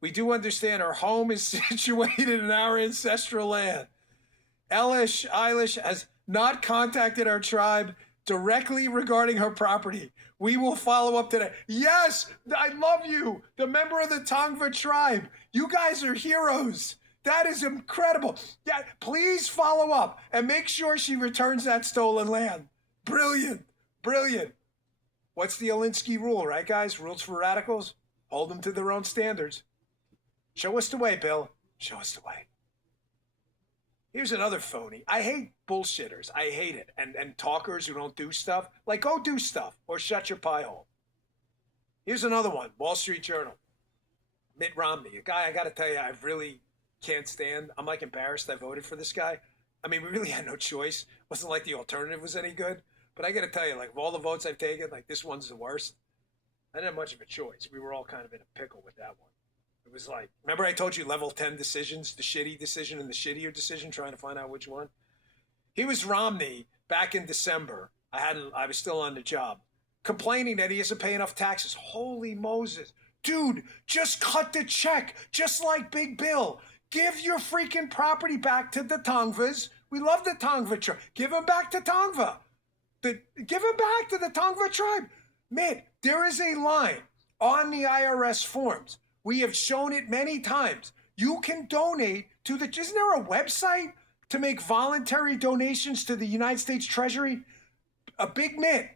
we do understand our home is situated in our ancestral land. Eilish has not contacted our tribe directly regarding her property. We will follow up today. Yes, I love you, the member of the Tongva tribe. You guys are heroes. That is incredible. Yeah, please follow up and make sure she returns that stolen land. Brilliant, brilliant. What's the Alinsky rule, right, guys? Rules for radicals? Hold them to their own standards. Show us the way, Bill. Show us the way. Here's another phony. I hate bullshitters. I hate it. And talkers who don't do stuff. Like, go do stuff or shut your pie hole. Here's another one. Wall Street Journal. Mitt Romney, a guy I got to tell you, I really can't stand. I'm like embarrassed I voted for this guy. I mean, we really had no choice. It wasn't like the alternative was any good. But I got to tell you, like, of all the votes I've taken, like, this one's the worst. I didn't have much of a choice. We were all kind of in a pickle with that one. It was like, remember I told you level 10 decisions, the shitty decision and the shittier decision, trying to find out which one? He was Romney back in December. I was still on the job, complaining that he doesn't pay enough taxes. Holy Moses. Dude, just cut the check, just like Big Bill. Give your freaking property back to the Tongvas. We love the Tongva tribe. Give them back to Tongva. Give them back to the Tongva tribe. Man, there is a line on the IRS forms. We have shown it many times. You can donate to the, isn't there a website to make voluntary donations to the United States Treasury? A big mint.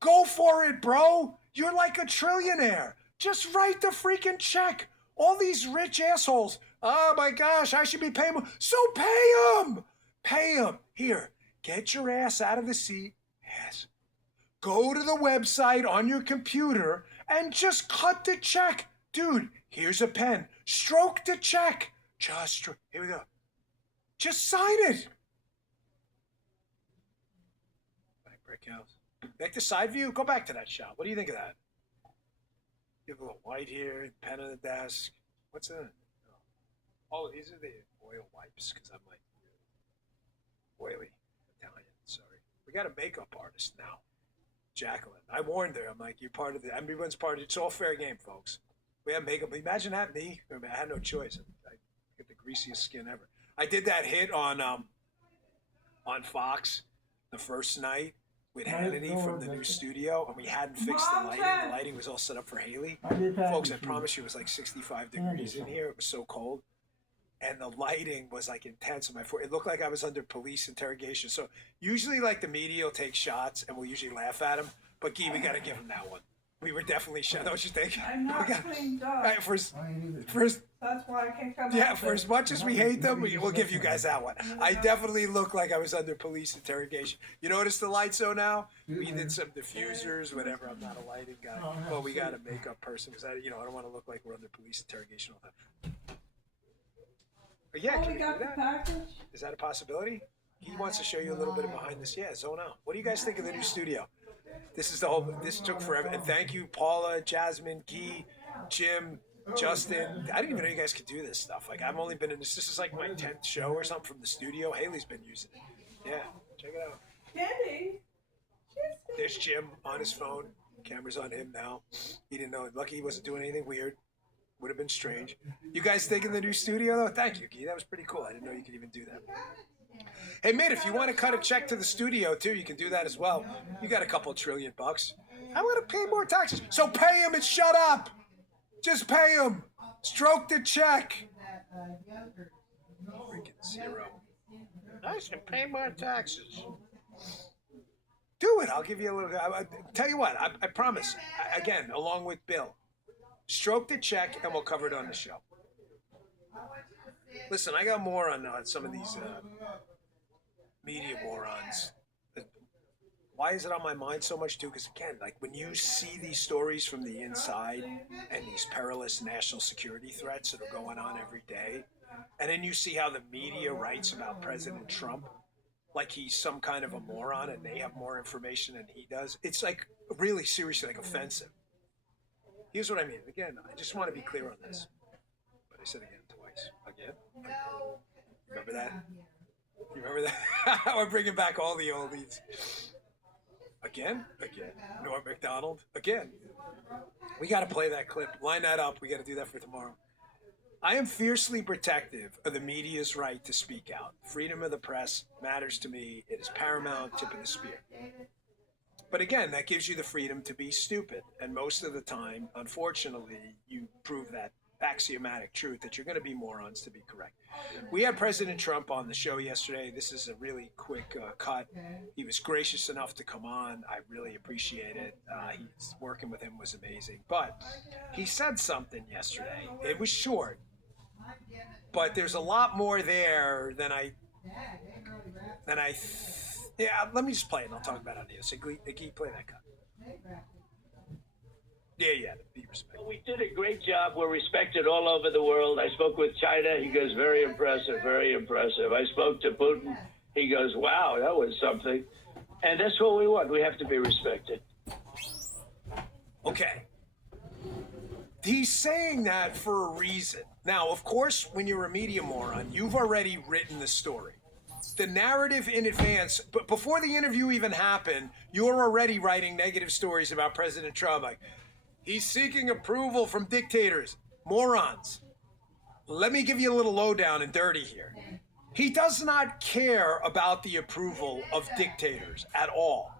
Go for it, bro. You're like a trillionaire. Just write the freaking check. All these rich assholes. Oh my gosh, I should be paying them. So pay them. Pay them. Here, get your ass out of the seat. Yes. Go to the website on your computer and just cut the check. Dude, here's a pen. Stroke the check. Here we go. Just sign it. Brick house. Back to side view. Go back to that shot. What do you think of that? Give a little white here. Pen on the desk. What's that? Oh, these are the oil wipes because I'm like oily Italian. Sorry. We got a makeup artist now. Jacqueline. I warned her. I'm like, you're part of the, everyone's part of it. It's all fair game, folks. We have makeup. Imagine that me. I had no choice. I get the greasiest skin ever. I did that hit on Fox the first night with Hannity from the new studio, and we hadn't fixed the lighting. The lighting was all set up for Haley. Folks, I promise you, it was like 65 degrees in here. It was so cold. And the lighting was like intense on my forehead. It looked like I was under police interrogation. So usually like the media will take shots and we'll usually laugh at them. But Guy, we got to give him that one. We were definitely shut. Don't you think? I'm not cleaned up. All right, first, That's why I can't come yeah, out for there. as much as we hate them, we'll give you guys that one. I definitely look like I was under police interrogation. You notice the lights though now? We did some diffusers, whatever. I'm not a lighting guy. Well, we got a makeup person because I don't want to look like we're under police interrogation all the time. But yeah, Oh, can we we got do the that? package? Is that a possibility? He wants to show you a little bit of behind this. Yeah, zone out. What do you guys think of the new studio? This is the whole. This took forever. And thank you, Paula, Jasmine, Guy, Jim, Justin. I didn't even know you guys could do this stuff. Like I've only been in this. This is like my 10th show or something from the studio. Haley's been using it. Yeah, check it out. Candy. There's Jim on his phone. Camera's on him now. He didn't know. Lucky he wasn't doing anything weird. Would have been strange. You guys thinking the new studio though? Thank you, Guy. That was pretty cool. I didn't know you could even do that. Hey, mate, if you want to cut a check to the studio, too, you can do that as well. You got a couple $1 trillion. I want to pay more taxes. So pay him and shut up. Just pay him. Stroke the check. Freaking zero. Nice, and pay more taxes. Do it. I'll give you a little. I tell you what, I promise. Again, along with Bill. Stroke the check, and we'll cover it on the show. Listen, I got more on some of these media morons. Why is it on my mind so much, too? Because, again, like when you see these stories from the inside and these perilous national security threats that are going on every day, and then you see how the media writes about President Trump like he's some kind of a moron and they have more information than he does, it's like really seriously like offensive. Here's what I mean. Again, I just want to be clear on this. But I said again twice. Again? Remember that? You remember that? We're bringing back all the oldies. Again? Again. Norm MacDonald? Again. We got to play that clip. Line that up. We got to do that for tomorrow. I am fiercely protective of the media's right to speak out. Freedom of the press matters to me. It is paramount, tip of the spear. But again, that gives you the freedom to be stupid. And most of the time, unfortunately, you prove that axiomatic truth that you're going to be morons to be correct. We had President Trump on the show yesterday. This is a really quick cut. He was gracious enough to come on. I really appreciate it. Working with him was amazing. But he said something yesterday. It was short. But there's a lot more there than yeah, let me just play it and I'll talk about it on the other. So, Guy, play that cut. Yeah, be respected. We did a great job. We're respected all over the world. I spoke with China. He goes, very impressive, very impressive. I spoke to Putin. He goes, wow, that was something. And that's what we want. We have to be respected. Okay. He's saying that for a reason. Now, of course, when you're a media moron, you've already written the story. The narrative in advance, but before the interview even happened, you're already writing negative stories about President Trump. Like, he's seeking approval from dictators. Morons. Let me give you a little lowdown and dirty here. He does not care about the approval of dictators at all.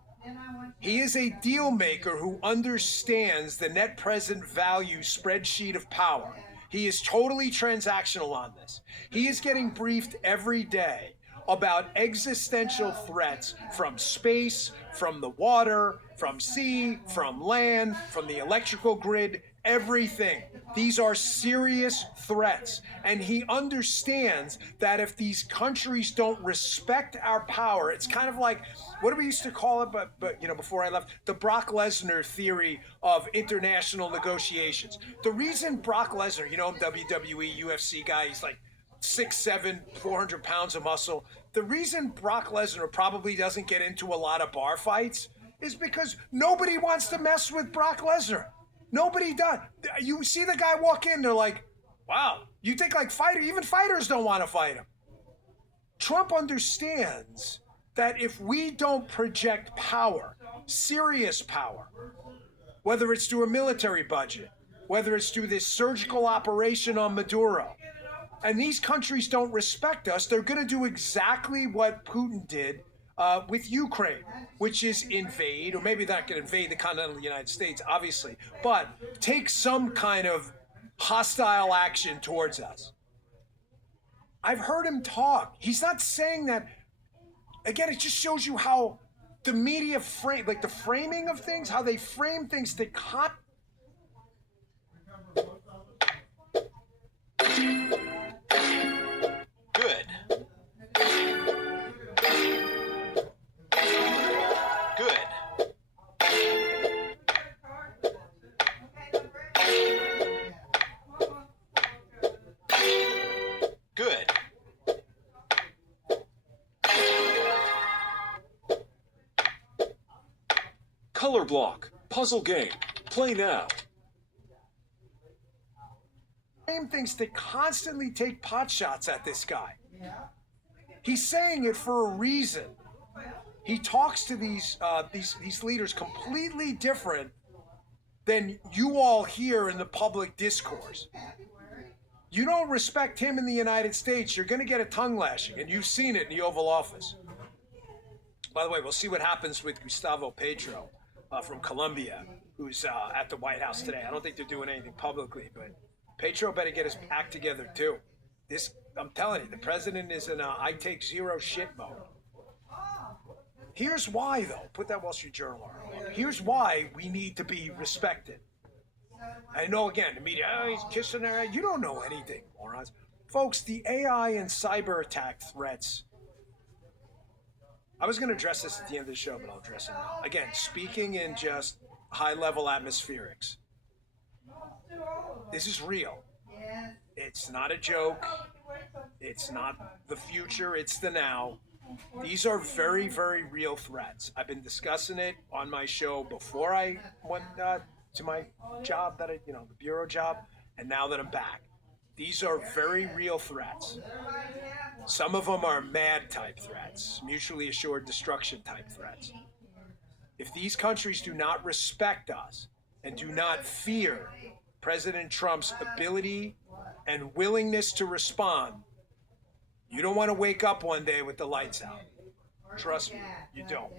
He is a deal maker who understands the net present value spreadsheet of power. He is totally transactional on this. He is getting briefed every day about existential threats from space, from the water, from sea, from land, from the electrical grid, everything. These are serious threats. And he understands that if these countries don't respect our power, it's kind of like, what do we used to call it, but before I left, the Brock Lesnar theory of international negotiations. The reason Brock Lesnar, WWE, UFC guy, he's like 6'7", 400 pounds of muscle. The reason Brock Lesnar probably doesn't get into a lot of bar fights is because nobody wants to mess with Brock Lesnar. Nobody does. You see the guy walk in, they're like, wow, you think like even fighters don't want to fight him. Trump understands that if we don't project power, serious power, whether it's through a military budget, whether it's through this surgical operation on Maduro, and these countries don't respect us, they're going to do exactly what Putin did with Ukraine, which is invade, or maybe not going to invade the continental United States, obviously, but take some kind of hostile action towards us. I've heard him talk. He's not saying that. Again, it just shows you how the media frame, like the framing of things, how they frame things to Good. Good. Good. Color block. Puzzle game. Play now. Frame things to constantly take pot shots at this guy. He's saying it for a reason. He talks to these leaders completely different than you all hear in the public discourse. You don't respect him in the United States, you're going to get a tongue lashing, and you've seen it in the Oval Office. By the way, we'll see what happens with Gustavo Petro from Colombia, who's at the White House today. I don't think they're doing anything publicly, but Petro better get his act together too. I'm telling you, the president is in a I take zero shit mode. Here's why, though. Put that Wall Street Journal article. Here's why we need to be respected. I know, again, the media, oh, he's kissing her. You don't know anything, morons. Folks, the AI and cyber attack threats. I was going to address this at the end of the show, but I'll address it now. Again, speaking in just high-level atmospherics. This is real. It's not a joke. It's not the future. It's the now. These are very, very real threats. I've been discussing it on my show before I went to my job, the bureau job, and now that I'm back. These are very real threats. Some of them are MAD type threats, mutually assured destruction type threats. If these countries do not respect us and do not fear President Trump's ability and willingness to respond, you don't want to wake up one day with the lights out. Trust me, you don't.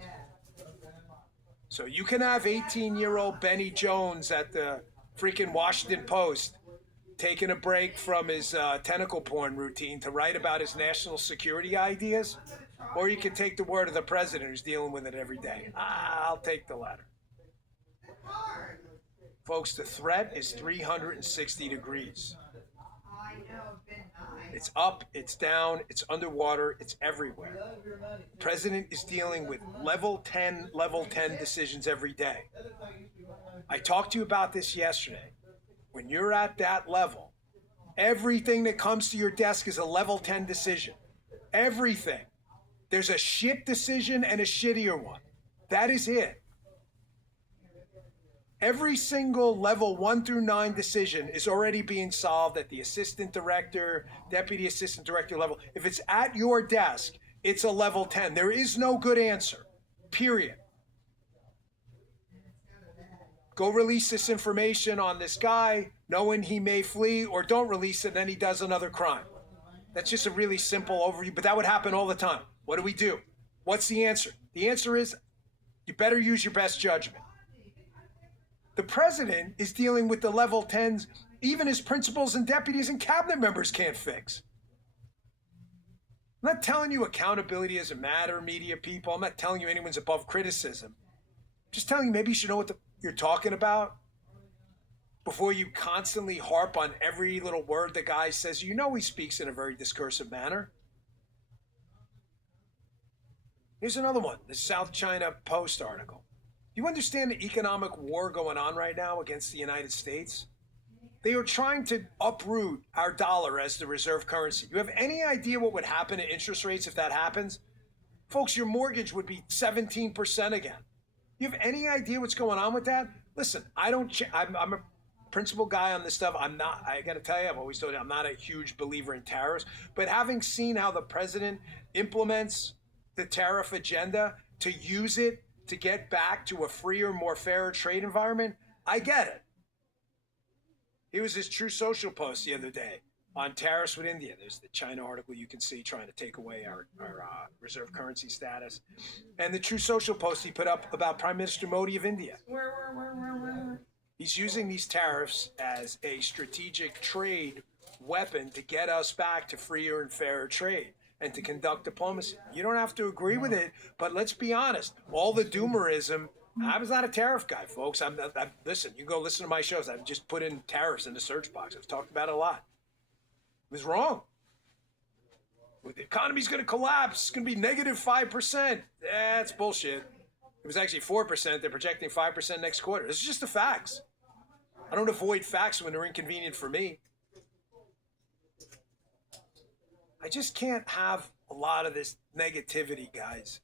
So you can have 18-year-old Benny Jones at the freaking Washington Post taking a break from his tentacle porn routine to write about his national security ideas, or you can take the word of the president who's dealing with it every day. I'll take the latter. Folks, the threat is 360 degrees. It's up, it's down, it's underwater, it's everywhere. The president is dealing with level 10 decisions every day. I talked to you about this yesterday. When you're at that level, everything that comes to your desk is a level 10 decision. Everything. There's a shit decision and a shittier one. That is it. Every single level 1 through 9 decision is already being solved at the assistant director, deputy assistant director level. If it's at your desk, it's a level 10. There is no good answer, period. Go release this information on this guy, knowing he may flee, or don't release it, and then he does another crime. That's just a really simple overview, but that would happen all the time. What do we do? What's the answer? The answer is you better use your best judgment. The president is dealing with the level 10s even his principals and deputies and cabinet members can't fix. I'm not telling you accountability doesn't matter, media people. I'm not telling you anyone's above criticism. I'm just telling you maybe you should know what you're talking about before you constantly harp on every little word the guy says. You know he speaks in a very discursive manner. Here's another one, the South China Post article. Do you understand the economic war going on right now against the United States? They are trying to uproot our dollar as the reserve currency. You have any idea what would happen to interest rates if that happens? Folks, your mortgage would be 17% again. You have any idea what's going on with that? Listen, I'm a principal guy on this stuff. I got to tell you, I've always told you, I'm not a huge believer in tariffs. But having seen how the president implements the tariff agenda to use it to get back to a freer, more fairer trade environment, I get it. Here was his True Social post the other day on tariffs with India. There's the China article you can see trying to take away our reserve currency status. And the True Social post he put up about Prime Minister Modi of India. He's using these tariffs as a strategic trade weapon to get us back to freer and fairer trade. and to conduct diplomacy. You don't have to agree with it, but let's be honest. All the doomerism, I was not a tariff guy, folks. Listen, you go listen to my shows. I've just put in tariffs in the search box. I've talked about it a lot. It was wrong. The economy's going to collapse. It's going to be negative 5%. That's bullshit. It was actually 4%. They're projecting 5% next quarter. This is just the facts. I don't avoid facts when they're inconvenient for me. I just can't have a lot of this negativity, guys.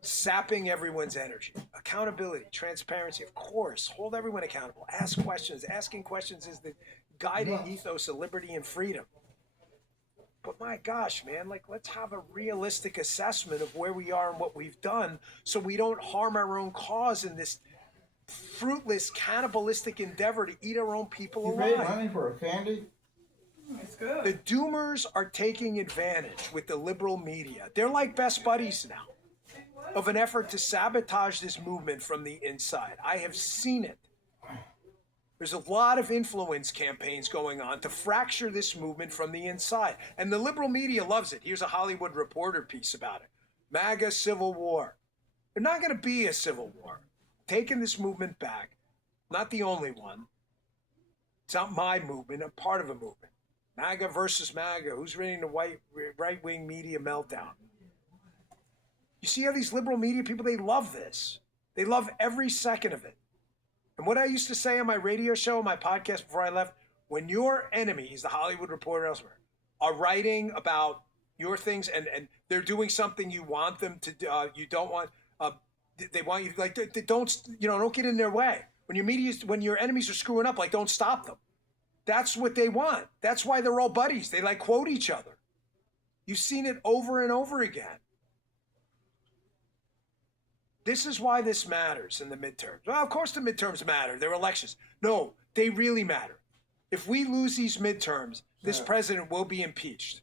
Sapping everyone's energy. Accountability, transparency, of course. Hold everyone accountable. Ask questions. Asking questions is the guiding ethos of liberty and freedom. But my gosh, man, let's have a realistic assessment of where we are and what we've done so we don't harm our own cause in this fruitless, cannibalistic endeavor to eat our own people alive. You paid money for a candy? It's good. The doomers are taking advantage with the liberal media. They're like best buddies now of an effort to sabotage this movement from the inside. I have seen it. There's a lot of influence campaigns going on to fracture this movement from the inside. And the liberal media loves it. Here's a Hollywood Reporter piece about it. MAGA Civil War. There's not going to be a civil war. Taking this movement back. Not the only one. It's not my movement. I'm part of a movement. MAGA versus MAGA. Who's reading the right-wing media meltdown? You see how these liberal media people, they love this. They love every second of it. And what I used to say on my radio show, my podcast before I left, when your enemies, the Hollywood Reporter elsewhere, are writing about your things and they're doing something you want them to do, you don't want, they want you to, they don't get in their way. When your enemies are screwing up, don't stop them. That's what they want. That's why they're all buddies. They quote each other. You've seen it over and over again. This is why this matters in the midterms. Well, of course the midterms matter. They're elections. No, they really matter. If we lose these midterms, this president will be impeached.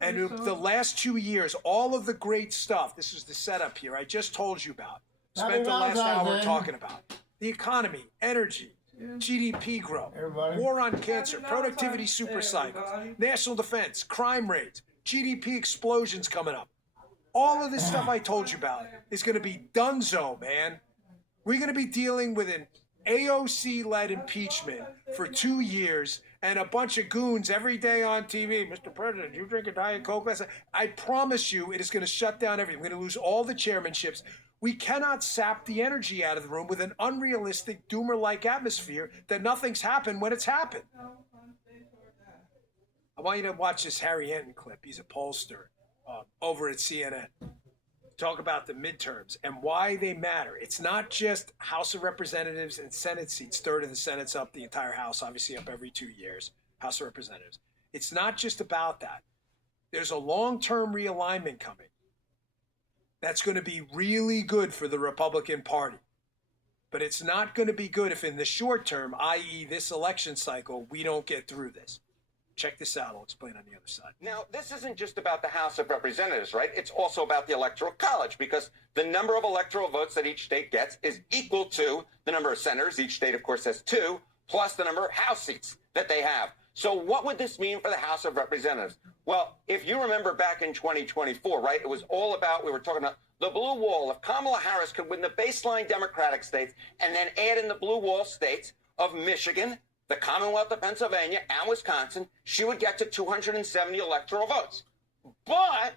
And the last 2 years, all of the great stuff, this is the setup here, I just told you about. Spent the last hour talking about. The economy, energy, GDP growth, war on cancer, productivity supercycles, national defense, crime rates, GDP explosions coming up. All of this stuff I told you about is going to be donezo, man. We're going to be dealing with an AOC-led impeachment for 2 years and a bunch of goons every day on TV. Mr. President, you drink a Diet Coke last night? I promise you it is going to shut down everything. We're going to lose all the chairmanships. We cannot sap the energy out of the room with an unrealistic, doomer-like atmosphere that nothing's happened when it's happened. I want you to watch this Harry Hinton clip. He's a pollster. Over at CNN, talk about the midterms and why they matter. It's not just House of Representatives and Senate seats. Third of the Senate's up, the entire House, obviously up every 2 years, House of Representatives. It's not just about that. There's a long-term realignment coming that's going to be really good for the Republican Party. But it's not going to be good if in the short term, i.e. this election cycle, we don't get through this. Check this out. I'll explain on the other side. Now, this isn't just about the House of Representatives, right? It's also about the Electoral College, because the number of electoral votes that each state gets is equal to the number of senators. Each state, of course, has 2, plus the number of House seats that they have. So what would this mean for the House of Representatives? Well, if you remember back in 2024, right, it was all about, we were talking about the blue wall. If Kamala Harris could win the baseline Democratic states and then add in the blue wall states of Michigan, the Commonwealth of Pennsylvania, and Wisconsin, she would get to 270 electoral votes. But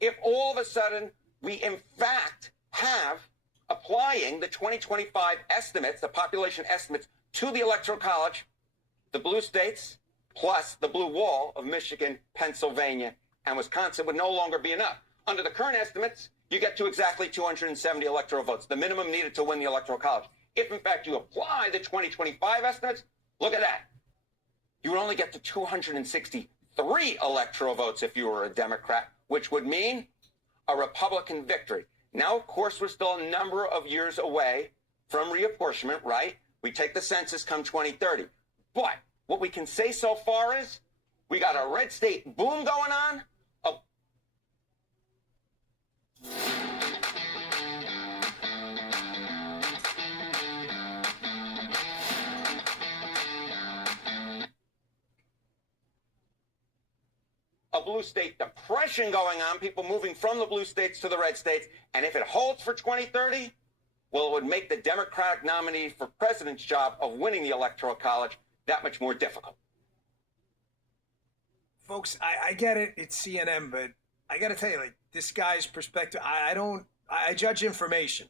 if all of a sudden we, in fact, have applying the 2025 estimates, the population estimates, to the Electoral College, the blue states plus the blue wall of Michigan, Pennsylvania, and Wisconsin would no longer be enough. Under the current estimates, you get to exactly 270 electoral votes, the minimum needed to win the Electoral College. If, in fact, you apply the 2025 estimates, look at that. You would only get to 263 electoral votes if you were a Democrat, which would mean a Republican victory. Now, of course, we're still a number of years away from reapportionment, right? We take the census come 2030. But what we can say so far is we got a red state boom going on. A blue state depression going on, people moving from the blue states to the red states. And if it holds for 2030, well, it would make the Democratic nominee for president's job of winning the Electoral College that much more difficult. Folks, I get it. It's CNN, but I got to tell you, like, this guy's perspective, I judge information.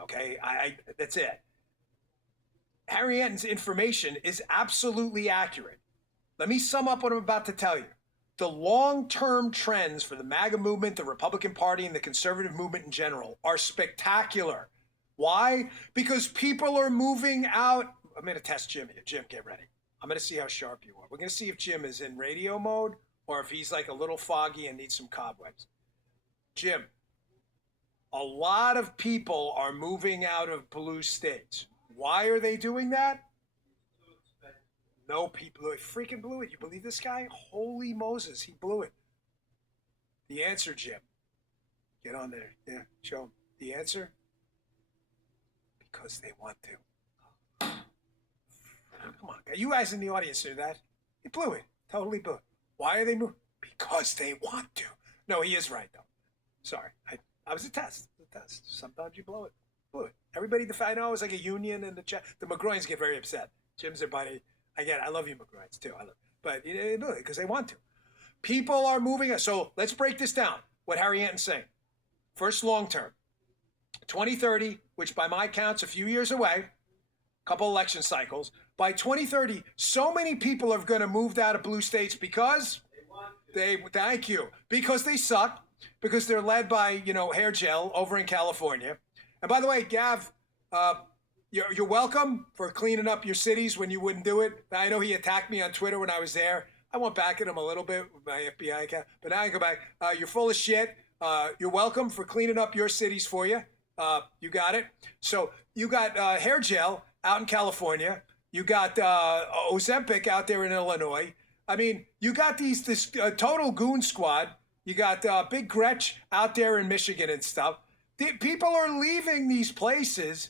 Okay, that's it. Harriet's information is absolutely accurate. Let me sum up what I'm about to tell you. The long-term trends for the MAGA movement, the Republican Party, and the conservative movement in general are spectacular. Why? Because people are moving out. I'm going to test Jim here. Jim, get ready. I'm going to see how sharp you are. We're going to see if Jim is in radio mode or if he's like a little foggy and needs some cobwebs. Jim, a lot of people are moving out of blue states. Why are they doing that? No, people freaking blew it. You believe this guy? Holy Moses, he blew it. The answer, Jim. Get on there. Yeah, show him. The answer? Because they want to. Come on, you guys in the audience knew that. He blew it. Totally blew it. Why are they moving? Because they want to. No, he is right, though. Sorry. I was a test. Sometimes you blow it. Blew it. Everybody, I know it's like a union in the chat. The McGroins get very upset. Jim's their buddy. I get it. I love you, McGroins, too. But they blew it because they want to. People are moving. So let's break this down. What Harry Anton's saying. First, long term. 2030, which by my counts, a few years away, couple election cycles. By 2030, so many people are going to move out of blue states because thank you, because they suck, because they're led by, hair gel over in California. And by the way, Gav, you're welcome for cleaning up your cities when you wouldn't do it. I know he attacked me on Twitter when I was there. I went back at him a little bit with my FBI account, but now I go back. You're full of shit. You're welcome for cleaning up your cities for you. You got it. So you got hair gel out in California. You got Ozempic out there in Illinois. I mean, you got this total goon squad. You got Big Gretch out there in Michigan and stuff. People are leaving these places,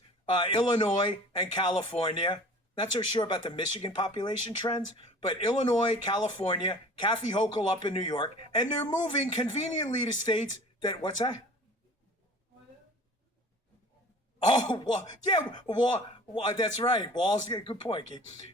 Illinois and California. Not so sure about the Michigan population trends, but Illinois, California, Kathy Hochul up in New York, and they're moving conveniently to states that, what's that? Oh, well, yeah, well, that's right. Walls, good point, Keith.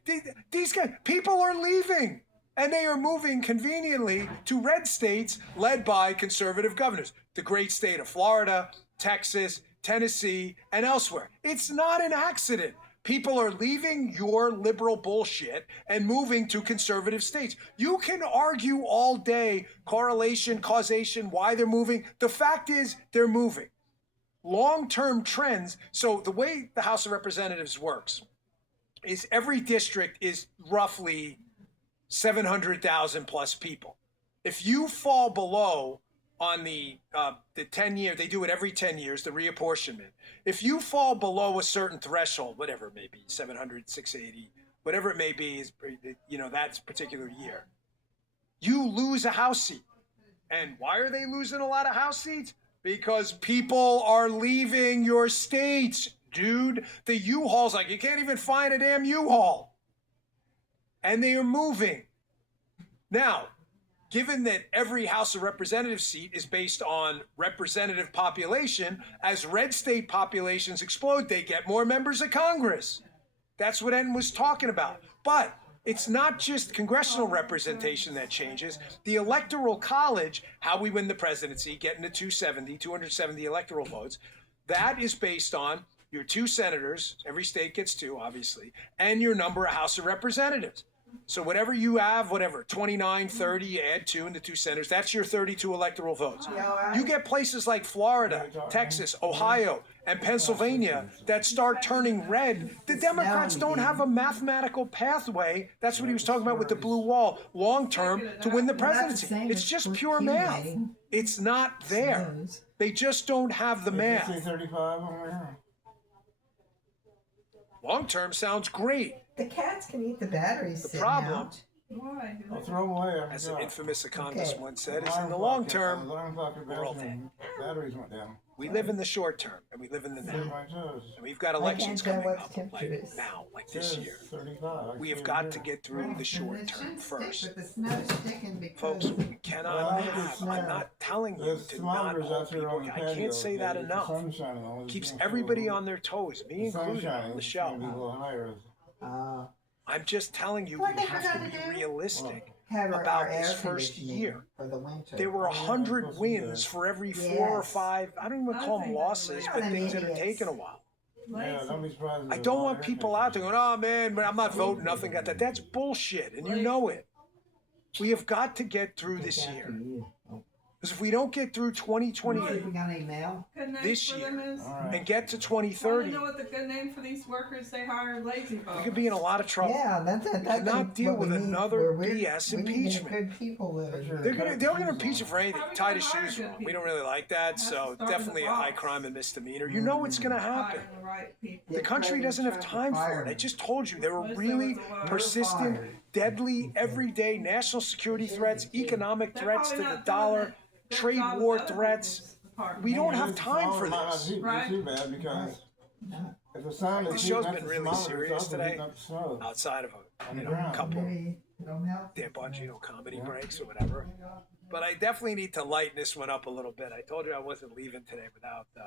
These guys, people are leaving, and they are moving conveniently to red states led by conservative governors. The great state of Florida, Texas, Tennessee, and elsewhere. It's not an accident. People are leaving your liberal bullshit and moving to conservative states. You can argue all day, correlation, causation, why they're moving. The fact is, they're moving. Long-term trends. So the way the House of Representatives works is every district is roughly 700,000 plus people. If you fall below on the 10-year, they do it every 10 years, the reapportionment. If you fall below a certain threshold, whatever it may be, 700, 680, whatever it may be, is that particular year, you lose a House seat. And why are they losing a lot of House seats? Because people are leaving your states, dude. The U-Haul's like, you can't even find a damn U-Haul. And they are moving. Now, given that every House of Representatives seat is based on representative population, as red state populations explode, they get more members of Congress. That's what Ed was talking about. But it's not just congressional representation that changes. The Electoral College, how we win the presidency, getting to 270 electoral votes, that is based on your 2 senators, every state gets 2, obviously, and your number of House of Representatives. So whatever you have, 29, 30, you add 2 into 2 senators, that's your 32 electoral votes. You get places like Florida, Texas, Ohio, and Pennsylvania that start turning red. The Democrats don't have a mathematical pathway, that's what he was talking about with the blue wall, long-term, to win the presidency. It's just pure math. It's not there. They just don't have the math. Long-term sounds great. The cats can eat the batteries. The problem Why? I'll throw them away. As an infamous economist Okay. once said, is in the long term, alarm clock in the we're all bathroom, batteries went down. we live in the short term and we live in the Save now. my toes. And we've got I elections can't tell coming what up the temperature like is. now, like this Says year. 35. We have I got can't to do it. get through the short term first. But the snow's sticking because Folks, we cannot Well, I think have, it's I'm now. not telling you There's to not thermometers hold out there people. on the I patio. can't say that The enough. sun's shining on it. Keeps It's everybody full. on their toes, me The sun's included, shining. on the It's show. gonna be a little higher. I'm just telling you, What we they have forgot to to be do? realistic have about our this air first conditioning year. for the winter. There were Yeah, 100 supposed to be wins good. for every 4 or Yes. 5, I don't even call them think losses, they're but What things that are idiots. taking a while. Yeah, don't be surprised. I don't want people out there going, oh man, but I'm not voting, nothing got that. That's bullshit, and you know it. We have got to get through this year. Because if we don't get through 2028 We got any mail? Good name this for year them is. and get to I 2030, know what the good name for these workers they hire lazy folks. we could be in a lot of trouble. Yeah, that's We cannot deal with another BS we need impeachment. good people that are They're gonna impeach him for anything. How are we Tie gonna his hire shoes good wrong. We people? don't really like that, Has to so start with definitely the a high boss. crime and misdemeanor. You know it's gonna happen. Hiring the right people. The country doesn't have time for it. I just told you there were really persistent, deadly, everyday national security threats, economic threats to the dollar, trade war threats. We don't have time for this. Right? Too bad because if the sun This is show's heating up been the really thermometer, it's serious also today, heating up the snow. outside of On the a ground. couple Maybe don't help. Dan Bongino comedy breaks or whatever. But I definitely need to lighten this one up a little bit. I told you I wasn't leaving today without the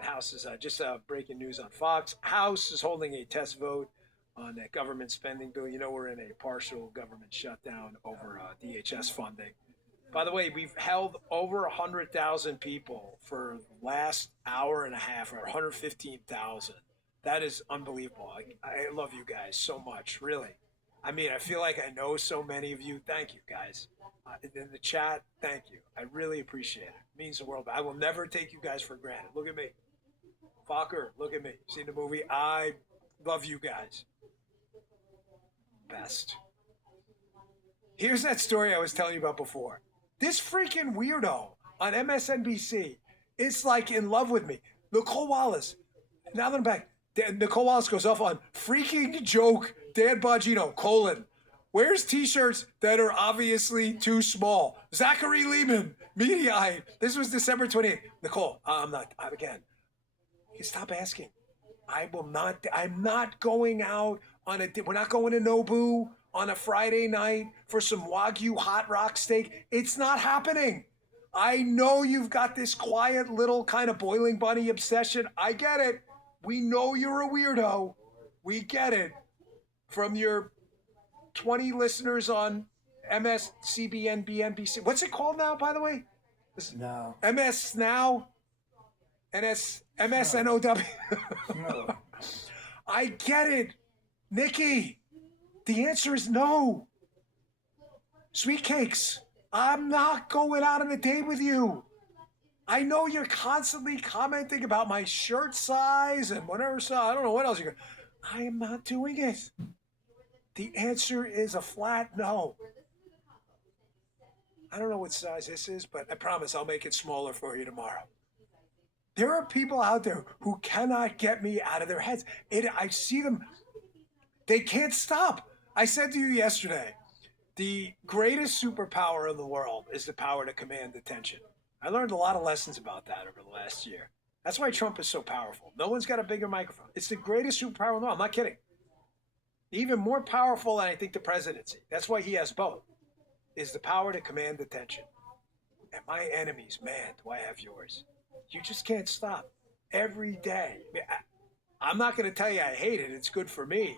House is just breaking news on Fox. House is holding a test vote on that government spending bill. You know we're in a partial government shutdown over DHS funding. By the way, we've held over 100,000 people for the last hour and a half, or 115,000. That is unbelievable. I love you guys so much, really. I mean, I feel like I know so many of you. Thank you, guys. In the chat, thank you. I really appreciate it. It means the world. I will never take you guys for granted. Look at me. Fokker, look at me. Seen the movie? I love you guys. Best. Here's that story I was telling you about before. This freaking weirdo on MSNBC is like in love with me. Nicole Wallace. Now that I'm back, Nicole Wallace goes off on freaking joke Dan Bongino, : wears t-shirts that are obviously too small. Zachary Lehman, Mediaite. This was December 28th. Nicole, again. Stop asking. I'm not going out we're not going to Nobu on a Friday night for some Wagyu hot rock steak. It's not happening. I know you've got this quiet little kind of boiling bunny obsession. I get it. We know you're a weirdo. We get it. From your 20 listeners on MSCBN, BNBC. What's it called now, by the way? No. MS Now? MSNOW. No. I get it. Nikki, the answer is no. Sweet cakes, I'm not going out on a date with you. I know you're constantly commenting about my shirt size and whatever size. I don't know what else you're going. I am not doing it. The answer is a flat no. I don't know what size this is, but I promise I'll make it smaller for you tomorrow. There are people out there who cannot get me out of their heads. I see them. They can't stop. I said to you yesterday, the greatest superpower in the world is the power to command attention. I learned a lot of lessons about that over the last year. That's why Trump is so powerful. No one's got a bigger microphone. It's the greatest superpower in the world. I'm not kidding. Even more powerful than I think the presidency. That's why he has both. Is the power to command attention. And my enemies, man, do I have yours. You just can't stop. Every day. I'm not going to tell you I hate it. It's good for me.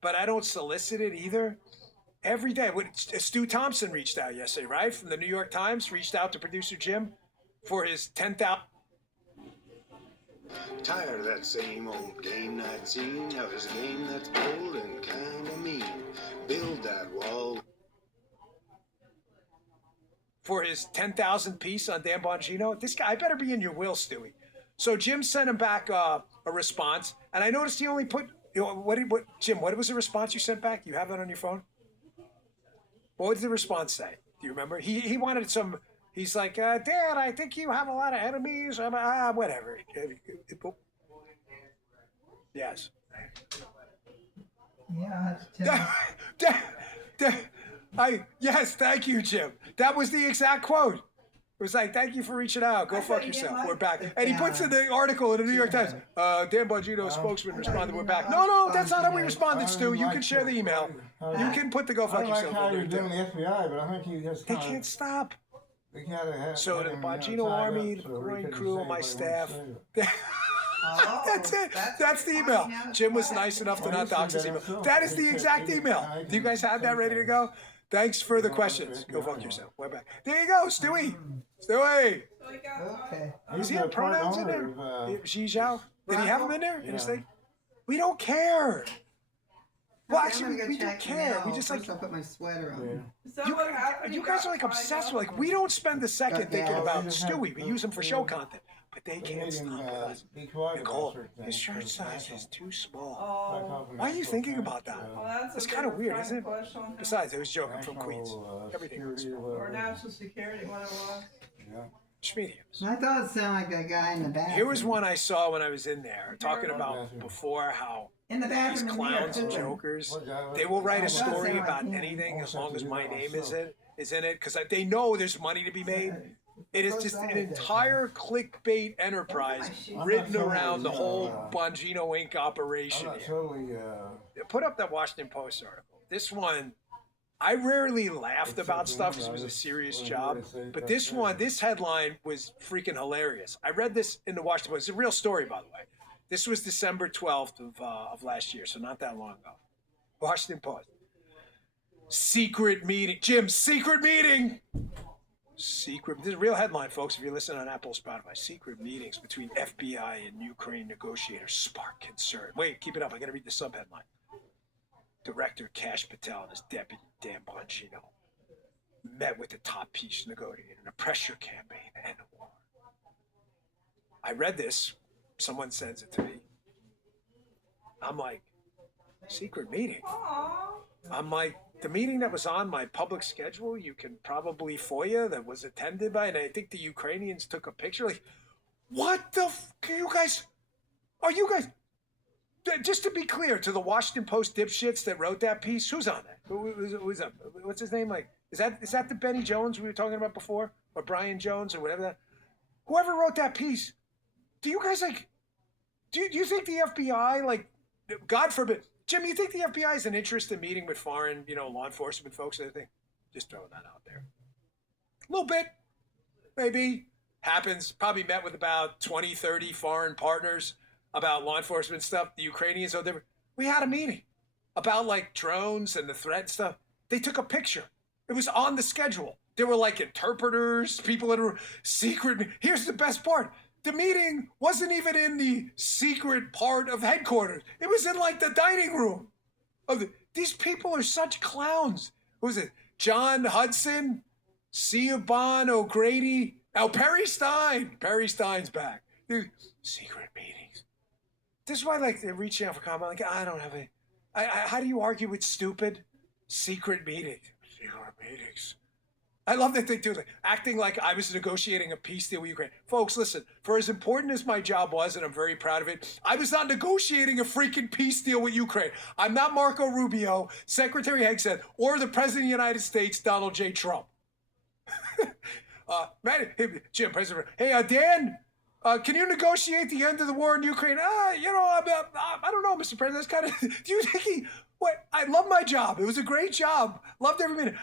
But I don't solicit it either. Every day. Stu Thompson reached out yesterday, right? From the New York Times, reached out to producer Jim for his 10,000. Tired of that same old game night scene. Now there's a game that's bold and kind of mean. Build that wall. For his 10,000 piece on Dan Bongino. This guy, I better be in your will, Stewie. So Jim sent him back a response, and I noticed he only put, Jim, what was the response you sent back? You have that on your phone? What did the response say? Do you remember? He wanted some, he's like, Dad, I think you have a lot of enemies. Whatever. Yes. Yeah, Yes, thank you, Jim. That was the exact quote. It was like, thank you for reaching out. Go fuck yourself. We're back. And he puts in the article in the New York Times, Dan Bongino's spokesman responded, we're back. No, that's not how we responded, Stu. You can share the email. You can put the go fuck yourself. I don't like how you're doing the FBI, but I think you just They can't stop. They gotta have, so the Bongino Army, the growing crew, and my staff. That's it. That's the email. Jim was nice enough to not dox his email. That is the exact email. Do you guys have that ready to go? Thanks for the questions. Go fuck yourself. We're back. There you go, Stewie. Stewie. Okay. Does he have pronouns in there? Xi Zhao? Did he have them in there? In his thing? We don't care. Well, actually, we do care. We just like. I'll put my sweater on. You guys are like obsessed with like we don't spend a second thinking about Stewie. We use him for show content, but they can't stop us. Nicole, his shirt size is too small. Why are you thinking about that? It's kind of weird, isn't it? Besides, I was joking from Queens. Everything was or national security, what it was. Schmediums. I thought it sounded like that guy in the bathroom. Here was one I saw when I was in there, talking about before how in the bathroom these clowns and jokers, they will write a story about anything as long as my name is in it, because they know there's money to be made. It is just an entire clickbait enterprise written around the whole Bongino Inc. operation. Put up that Washington Post article. This one, I rarely laughed about stuff because it was a serious job, but this headline was freaking hilarious. I read this in the Washington Post. It's a real story, by the way. This was December 12th of last year, so not that long ago. Washington Post. Secret meeting. Jim, secret meeting. Secret. This is a real headline, folks, if you're listening on Apple Spotify. Secret meetings between FBI and Ukraine negotiators spark concern. Wait, keep it up. I got to read the subheadline. Director Kash Patel and his deputy, Dan Bongino, met with the top peace negotiator in a pressure campaign to end the war. I read this. Someone sends it to me. I'm like, secret meeting? I'm like, the meeting that was on my public schedule, you can probably FOIA, that was attended by, and I think the Ukrainians took a picture. Like, what the are you guys, just to be clear, to the Washington Post dipshits that wrote that piece, who's on that? Who's that? What's his name? Like, is that the Benny Jones we were talking about before? Or Brian Jones or whatever that? Whoever wrote that piece, do you guys like, do you think the FBI, like, God forbid, Jim, you think the FBI has an interest in meeting with foreign, law enforcement folks and everything? Just throwing that out there. A little bit, maybe. Happens. Probably met with about 20, 30 foreign partners about law enforcement stuff. The Ukrainians are different. We had a meeting about like drones and the threat stuff. They took a picture. It was on the schedule. There were like interpreters, people that were secret. Here's the best part. The meeting wasn't even in the secret part of headquarters. It was in like the dining room. These people are such clowns. Who was it? John Hudson, Siobhan O'Grady. Oh, Perry Stein. Perry Stein's back. Dude, secret meetings. This is why, like, they're reaching out for comment. Like, I don't have how do you argue with stupid? Secret meetings. Secret meetings. I love that they do that, acting like I was negotiating a peace deal with Ukraine. Folks, listen, for as important as my job was, and I'm very proud of it, I was not negotiating a freaking peace deal with Ukraine. I'm not Marco Rubio, Secretary Hegseth, or the President of the United States, Donald J. Trump. Hey, Jim, President, hey, Dan, can you negotiate the end of the war in Ukraine? I don't know, Mr. President. That's kind of, do you think I love my job. It was a great job. Loved every minute.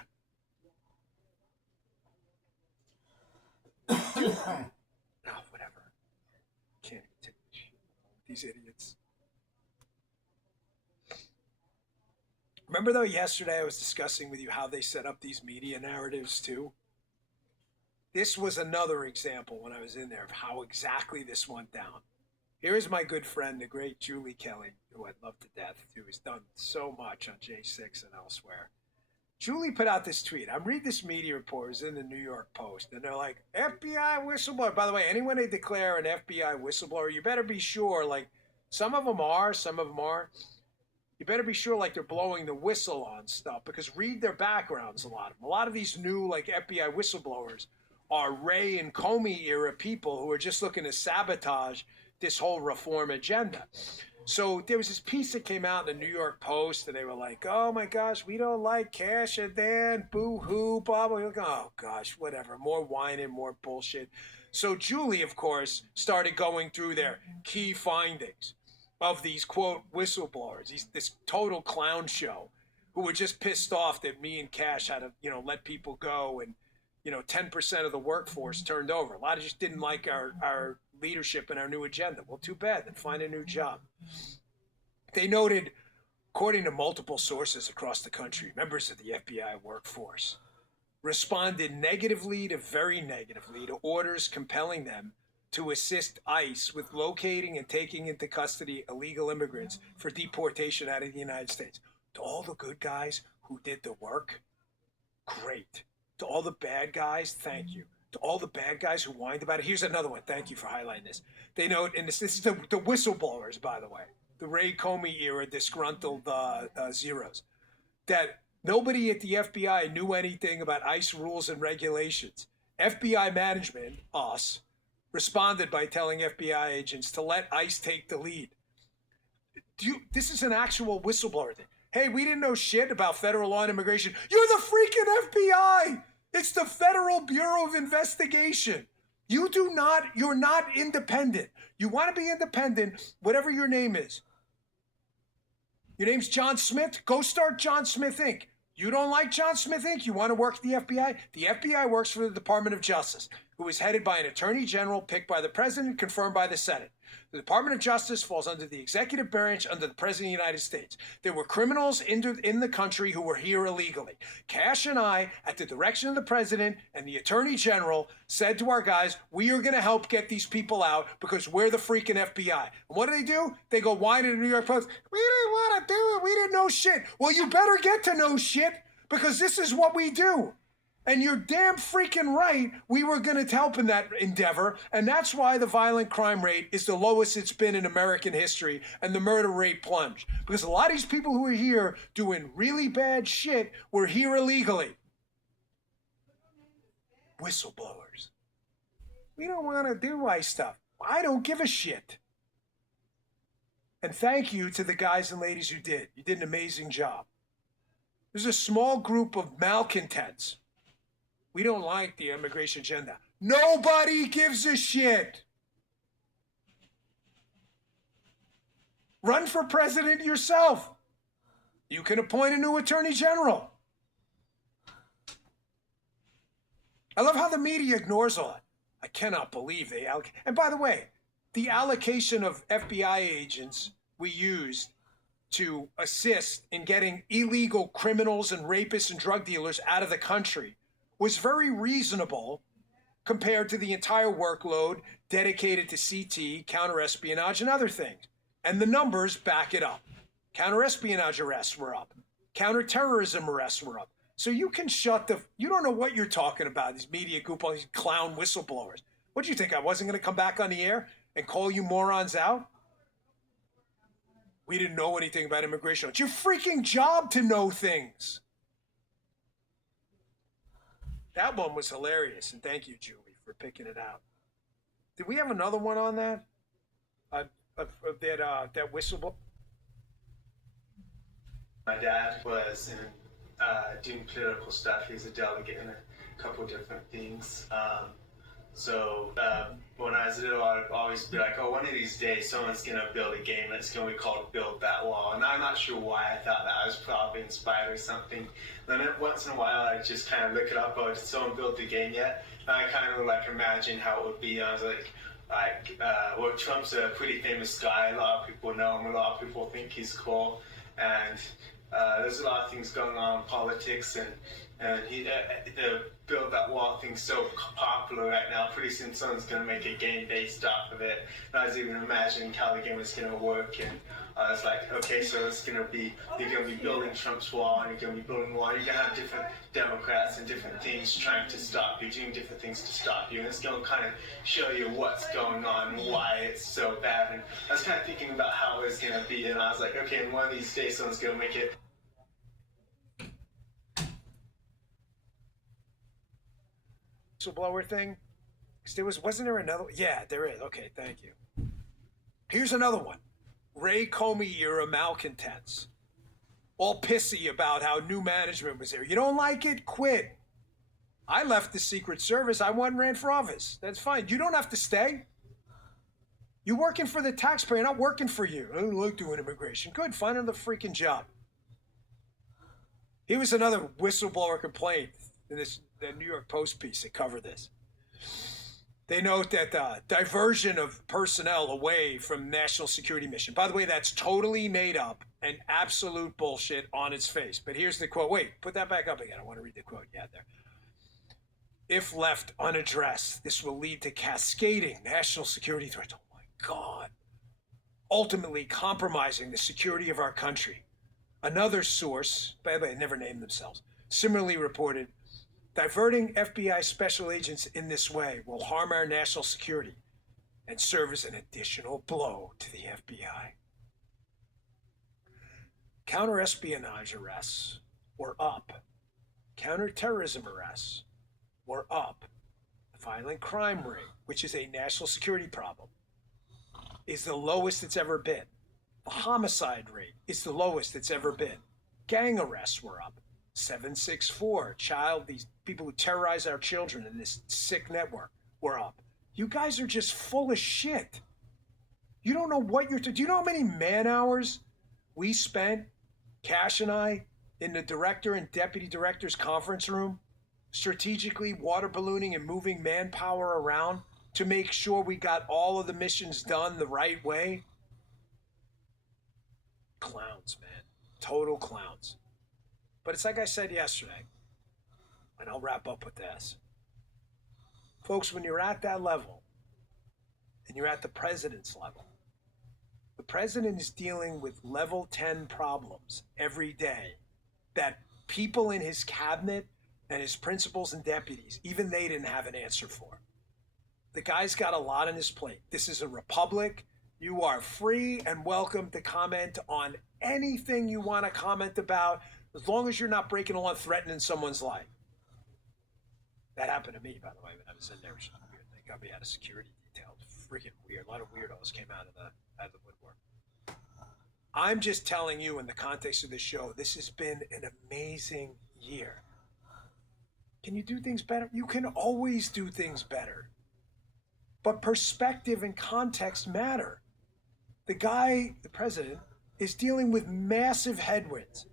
Whatever. Can't even take these idiots. Remember though, yesterday I was discussing with you how they set up these media narratives too? This was another example when I was in there of how exactly this went down. Here is my good friend, the great Julie Kelly, who I love to death, who has done so much on J6 and elsewhere. Julie put out this tweet. I'm reading this media report. It was in the New York Post. And they're like, FBI whistleblower. By the way, anyone they declare an FBI whistleblower, you better be sure, like, some of them are, some of them aren't. You better be sure, like, they're blowing the whistle on stuff. Because read their backgrounds, a lot of them. A lot of these new, like, FBI whistleblowers are Ray and Comey era people who are just looking to sabotage this whole reform agenda. So there was this piece that came out in the New York Post, and they were like, "Oh my gosh, we don't like Cash and Dan, boo hoo, blah blah." Like, oh gosh, whatever. More whining, more bullshit. So Julie, of course, started going through their key findings of these quote whistleblowers, this total clown show, who were just pissed off that me and Cash had to, let people go, and 10% of the workforce turned over. A lot of just didn't like our leadership and our new agenda. Well, too bad. Then find a new job. They noted, according to multiple sources across the country, members of the FBI workforce responded negatively to very negatively to orders compelling them to assist ICE with locating and taking into custody illegal immigrants for deportation out of the United States. To all the good guys who did the work, great. To all the bad guys, thank you. To all the bad guys who whined about it, here's another one. Thank you for highlighting this. They note, and this is the whistleblowers, by the way, the Ray Comey era disgruntled zeros, that nobody at the FBI knew anything about ICE rules and regulations. FBI management, us, responded by telling FBI agents to let ICE take the lead. This is an actual whistleblower thing. Hey, we didn't know shit about federal law and immigration. You're the freaking FBI. It's the Federal Bureau of Investigation. You're not independent. You want to be independent, whatever your name is. Your name's John Smith? Go start John Smith Inc. You don't like John Smith Inc.? You want to work at the FBI? The FBI works for the Department of Justice, who is headed by an attorney general picked by the president, confirmed by the Senate. The Department of Justice falls under the executive branch under the President of the United States. There were criminals in the country who were here illegally. Cash and I, at the direction of the president and the attorney general, said to our guys, we are going to help get these people out because we're the freaking FBI. And what do? They go whine in the New York Post. We didn't want to do it. We didn't know shit. Well, you better get to know shit because this is what we do. And you're damn freaking right, we were going to help in that endeavor, and that's why the violent crime rate is the lowest it's been in American history, and the murder rate plunged. Because a lot of these people who are here doing really bad shit were here illegally. Whistleblowers. We don't want to do ICE stuff. I don't give a shit. And thank you to the guys and ladies who did. You did an amazing job. There's a small group of malcontents. We don't like the immigration agenda. Nobody gives a shit. Run for president yourself. You can appoint a new attorney general. I love how the media ignores all that. I cannot believe they allocate. And by the way, the allocation of FBI agents we used to assist in getting illegal criminals and rapists and drug dealers out of the country was very reasonable compared to the entire workload dedicated to CT, counterespionage, and other things. And the numbers back it up. Counterespionage arrests were up. Counterterrorism arrests were up. So you can you don't know what you're talking about, these media group, all these clown whistleblowers. What do you think, I wasn't going to come back on the air and call you morons out? We didn't know anything about immigration. It's your freaking job to know things. That one was hilarious, and thank you, Julie, for picking it out. Did we have another one on that? That whistleblower? My dad was doing political stuff. He's a delegate in a couple of different things. So when I was little, I'd always be like, oh, one of these days someone's going to build a game that's going to be called Build That Wall. And I'm not sure why I thought that. I was probably inspired or something. Then once in a while, I just kind of look it up. Oh, did someone build the game yet? And I kind of like imagine how it would be. I was like, well, Trump's a pretty famous guy. A lot of people know him. A lot of people think he's cool. And there's a lot of things going on in politics. And the Build That Wall thing's so popular right now. Pretty soon someone's going to make a game based off of it. And I was even imagining how the game was going to work. And I was like, okay, so it's going to be, you're going to be building Trump's wall, and you're going to be building a wall. You're going to have different Democrats and different things trying to stop you, doing different things to stop you. And it's going to kind of show you what's going on and why it's so bad. And I was kind of thinking about how it's going to be. And I was like, okay, and one of these days someone's going to make it. Whistleblower thing? Wasn't there another? Yeah, there is. Okay, thank you. Here's another one. Ray Comey era malcontents, all pissy about how new management was there. You don't like it? Quit. I left the Secret Service. I went and ran for office. That's fine. You don't have to stay. You're working for the taxpayer, not working for you. I don't like doing immigration. Good, find another freaking job. Here was another whistleblower complaint in the New York Post piece that covered this. They note that diversion of personnel away from national security mission. By the way, that's totally made up and absolute bullshit on its face. But here's the quote. Wait, put that back up again. I want to read the quote you had there. If left unaddressed, this will lead to cascading national security threats. Oh my God. Ultimately compromising the security of our country. Another source, by the way, they never named themselves, similarly reported, diverting FBI special agents in this way will harm our national security and serve as an additional blow to the FBI. Counter-espionage arrests were up. Counter-terrorism arrests were up. The violent crime rate, which is a national security problem, is the lowest it's ever been. The homicide rate is the lowest it's ever been. Gang arrests were up. 764, these people who terrorize our children in this sick network were up. You guys are just full of shit. You don't know what do you know how many man hours we spent, Cash and I, in the director and deputy director's conference room, strategically water ballooning and moving manpower around to make sure we got all of the missions done the right way? Clowns, man. Total clowns. But it's like I said yesterday, and I'll wrap up with this. Folks, when you're at that level, and you're at the president's level, the president is dealing with level 10 problems every day that people in his cabinet and his principals and deputies, even they didn't have an answer for. The guy's got a lot on his plate. This is a republic. You are free and welcome to comment on anything you want to comment about, as long as you're not breaking a law and threatening someone's life. That happened to me, by the way, when I was in there. Which was weird. They got me out of security detail. Freaking weird. A lot of weirdos came out of the woodwork. I'm just telling you, in the context of this show, this has been an amazing year. Can you do things better? You can always do things better. But perspective and context matter. The guy, the president, is dealing with massive headwinds.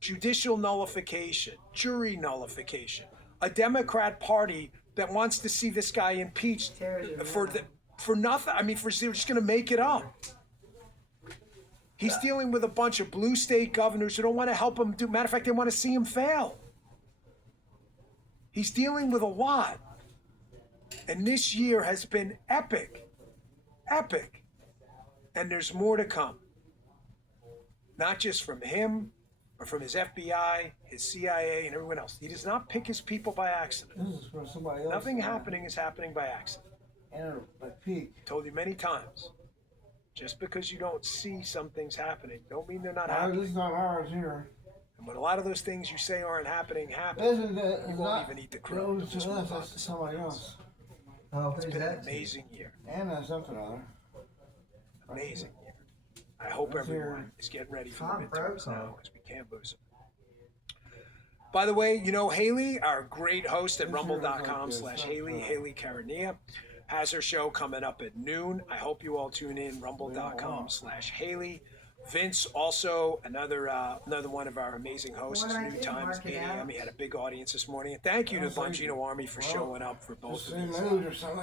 Judicial nullification, jury nullification, a Democrat Party that wants to see this guy impeached for nothing. I mean, they're just going to make it up. He's dealing with a bunch of blue state governors who don't want to help him do. Matter of fact, they want to see him fail. He's dealing with a lot. And this year has been epic. Epic. And there's more to come. Not just from him, but from his FBI, his CIA, and everyone else. He does not pick his people by accident. This is for somebody else. Nothing happening is happening by accident. And a peak. Told you many times. Just because you don't see some things happening, don't mean they're not happening. It's not ours here. And when a lot of those things you say aren't happening, happen, you won't even eat the credit. It's to somebody else. It's been an amazing year. And something other. Amazing year. I hope everyone is getting ready for the midterms now, because we can't lose them. By the way, you know Haley, our great host at rumble.com/Haley, Haley Karania, has her show coming up at noon. I hope you all tune in, rumble.com/Haley. Vince, also another one of our amazing hosts, New Times 8 a.m. He had a big audience this morning. And thank you to the Bongino Army for showing up for both of these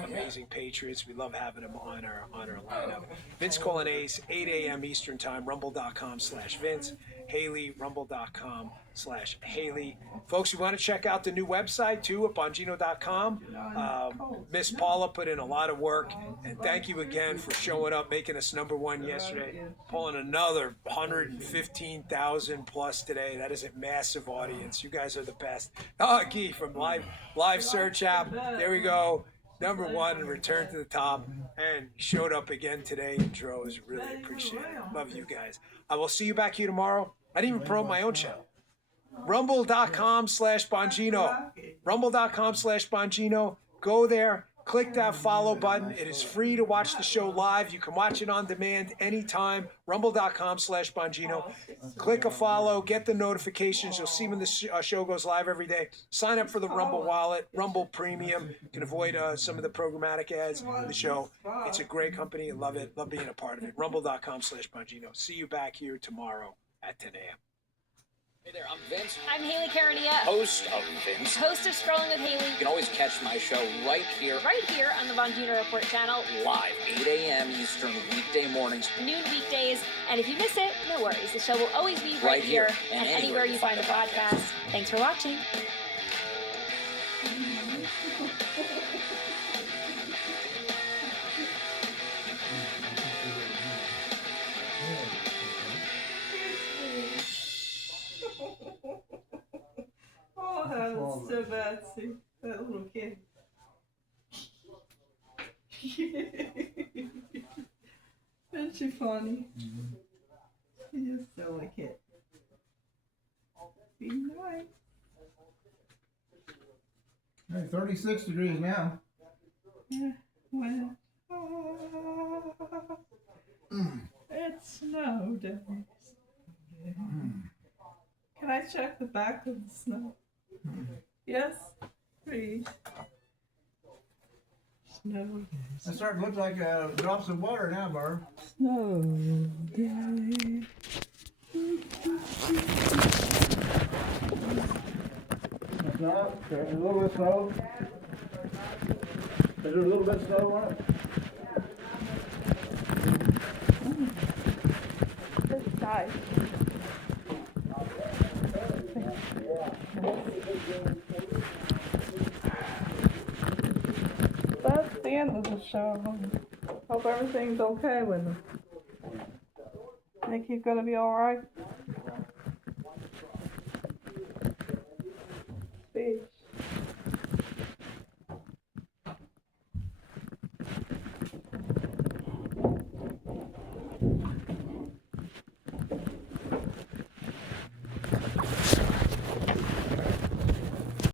amazing Patriots. We love having them on our lineup. Vince Colanese, 8 a.m. Eastern Time, rumble.com/Vince. Haley, rumble.com/Haley. Folks, you want to check out the new website too at bongino.com. Miss Paula put in a lot of work, and thank you again for showing up, making us #1 yesterday, pulling another 115,000 plus today. That is a massive audience. You guys are the best. Oh, Guy from Live Search app. There we go. #1 and return to the top, and showed up again today in droves. Really appreciate it. Love you guys. I will see you back here tomorrow. I didn't even promote my own channel. Rumble.com/Bongino. Rumble.com/Bongino. Go there. Click that follow button. It is free to watch the show live. You can watch it on demand anytime. Rumble.com/Bongino. Click a follow. Get the notifications. You'll see when the show goes live every day. Sign up for the Rumble wallet, Rumble Premium. You can avoid some of the programmatic ads in the show. It's a great company. I love it. Love being a part of it. Rumble.com/Bongino. See you back here tomorrow at 10 a.m. Hey there, I'm Vince. I'm Haley Carania, Host of Vince. host of Scrolling with Haley. You can always catch my show right here On the Bongino Report channel. live, 8 a.m. Eastern, weekday mornings. Noon weekdays. And if you miss it, no worries. The show will always be right here and anywhere you find a podcast. Thanks for watching. Oh, that was so Betsy. That little kid. Isn't she funny? She is silly kid. Be nice. Hey, 36 degrees now. Yeah, well. It snowed. Can I check the back of the snow? Yes, please. Snow. It's starting to look like drops of water now, Barb. Snow day. It's not. There's a little bit of snow. Is there a little bit of snow on it? This side. That's the end of the show. Hope everything's okay with them. Think he's gonna be alright?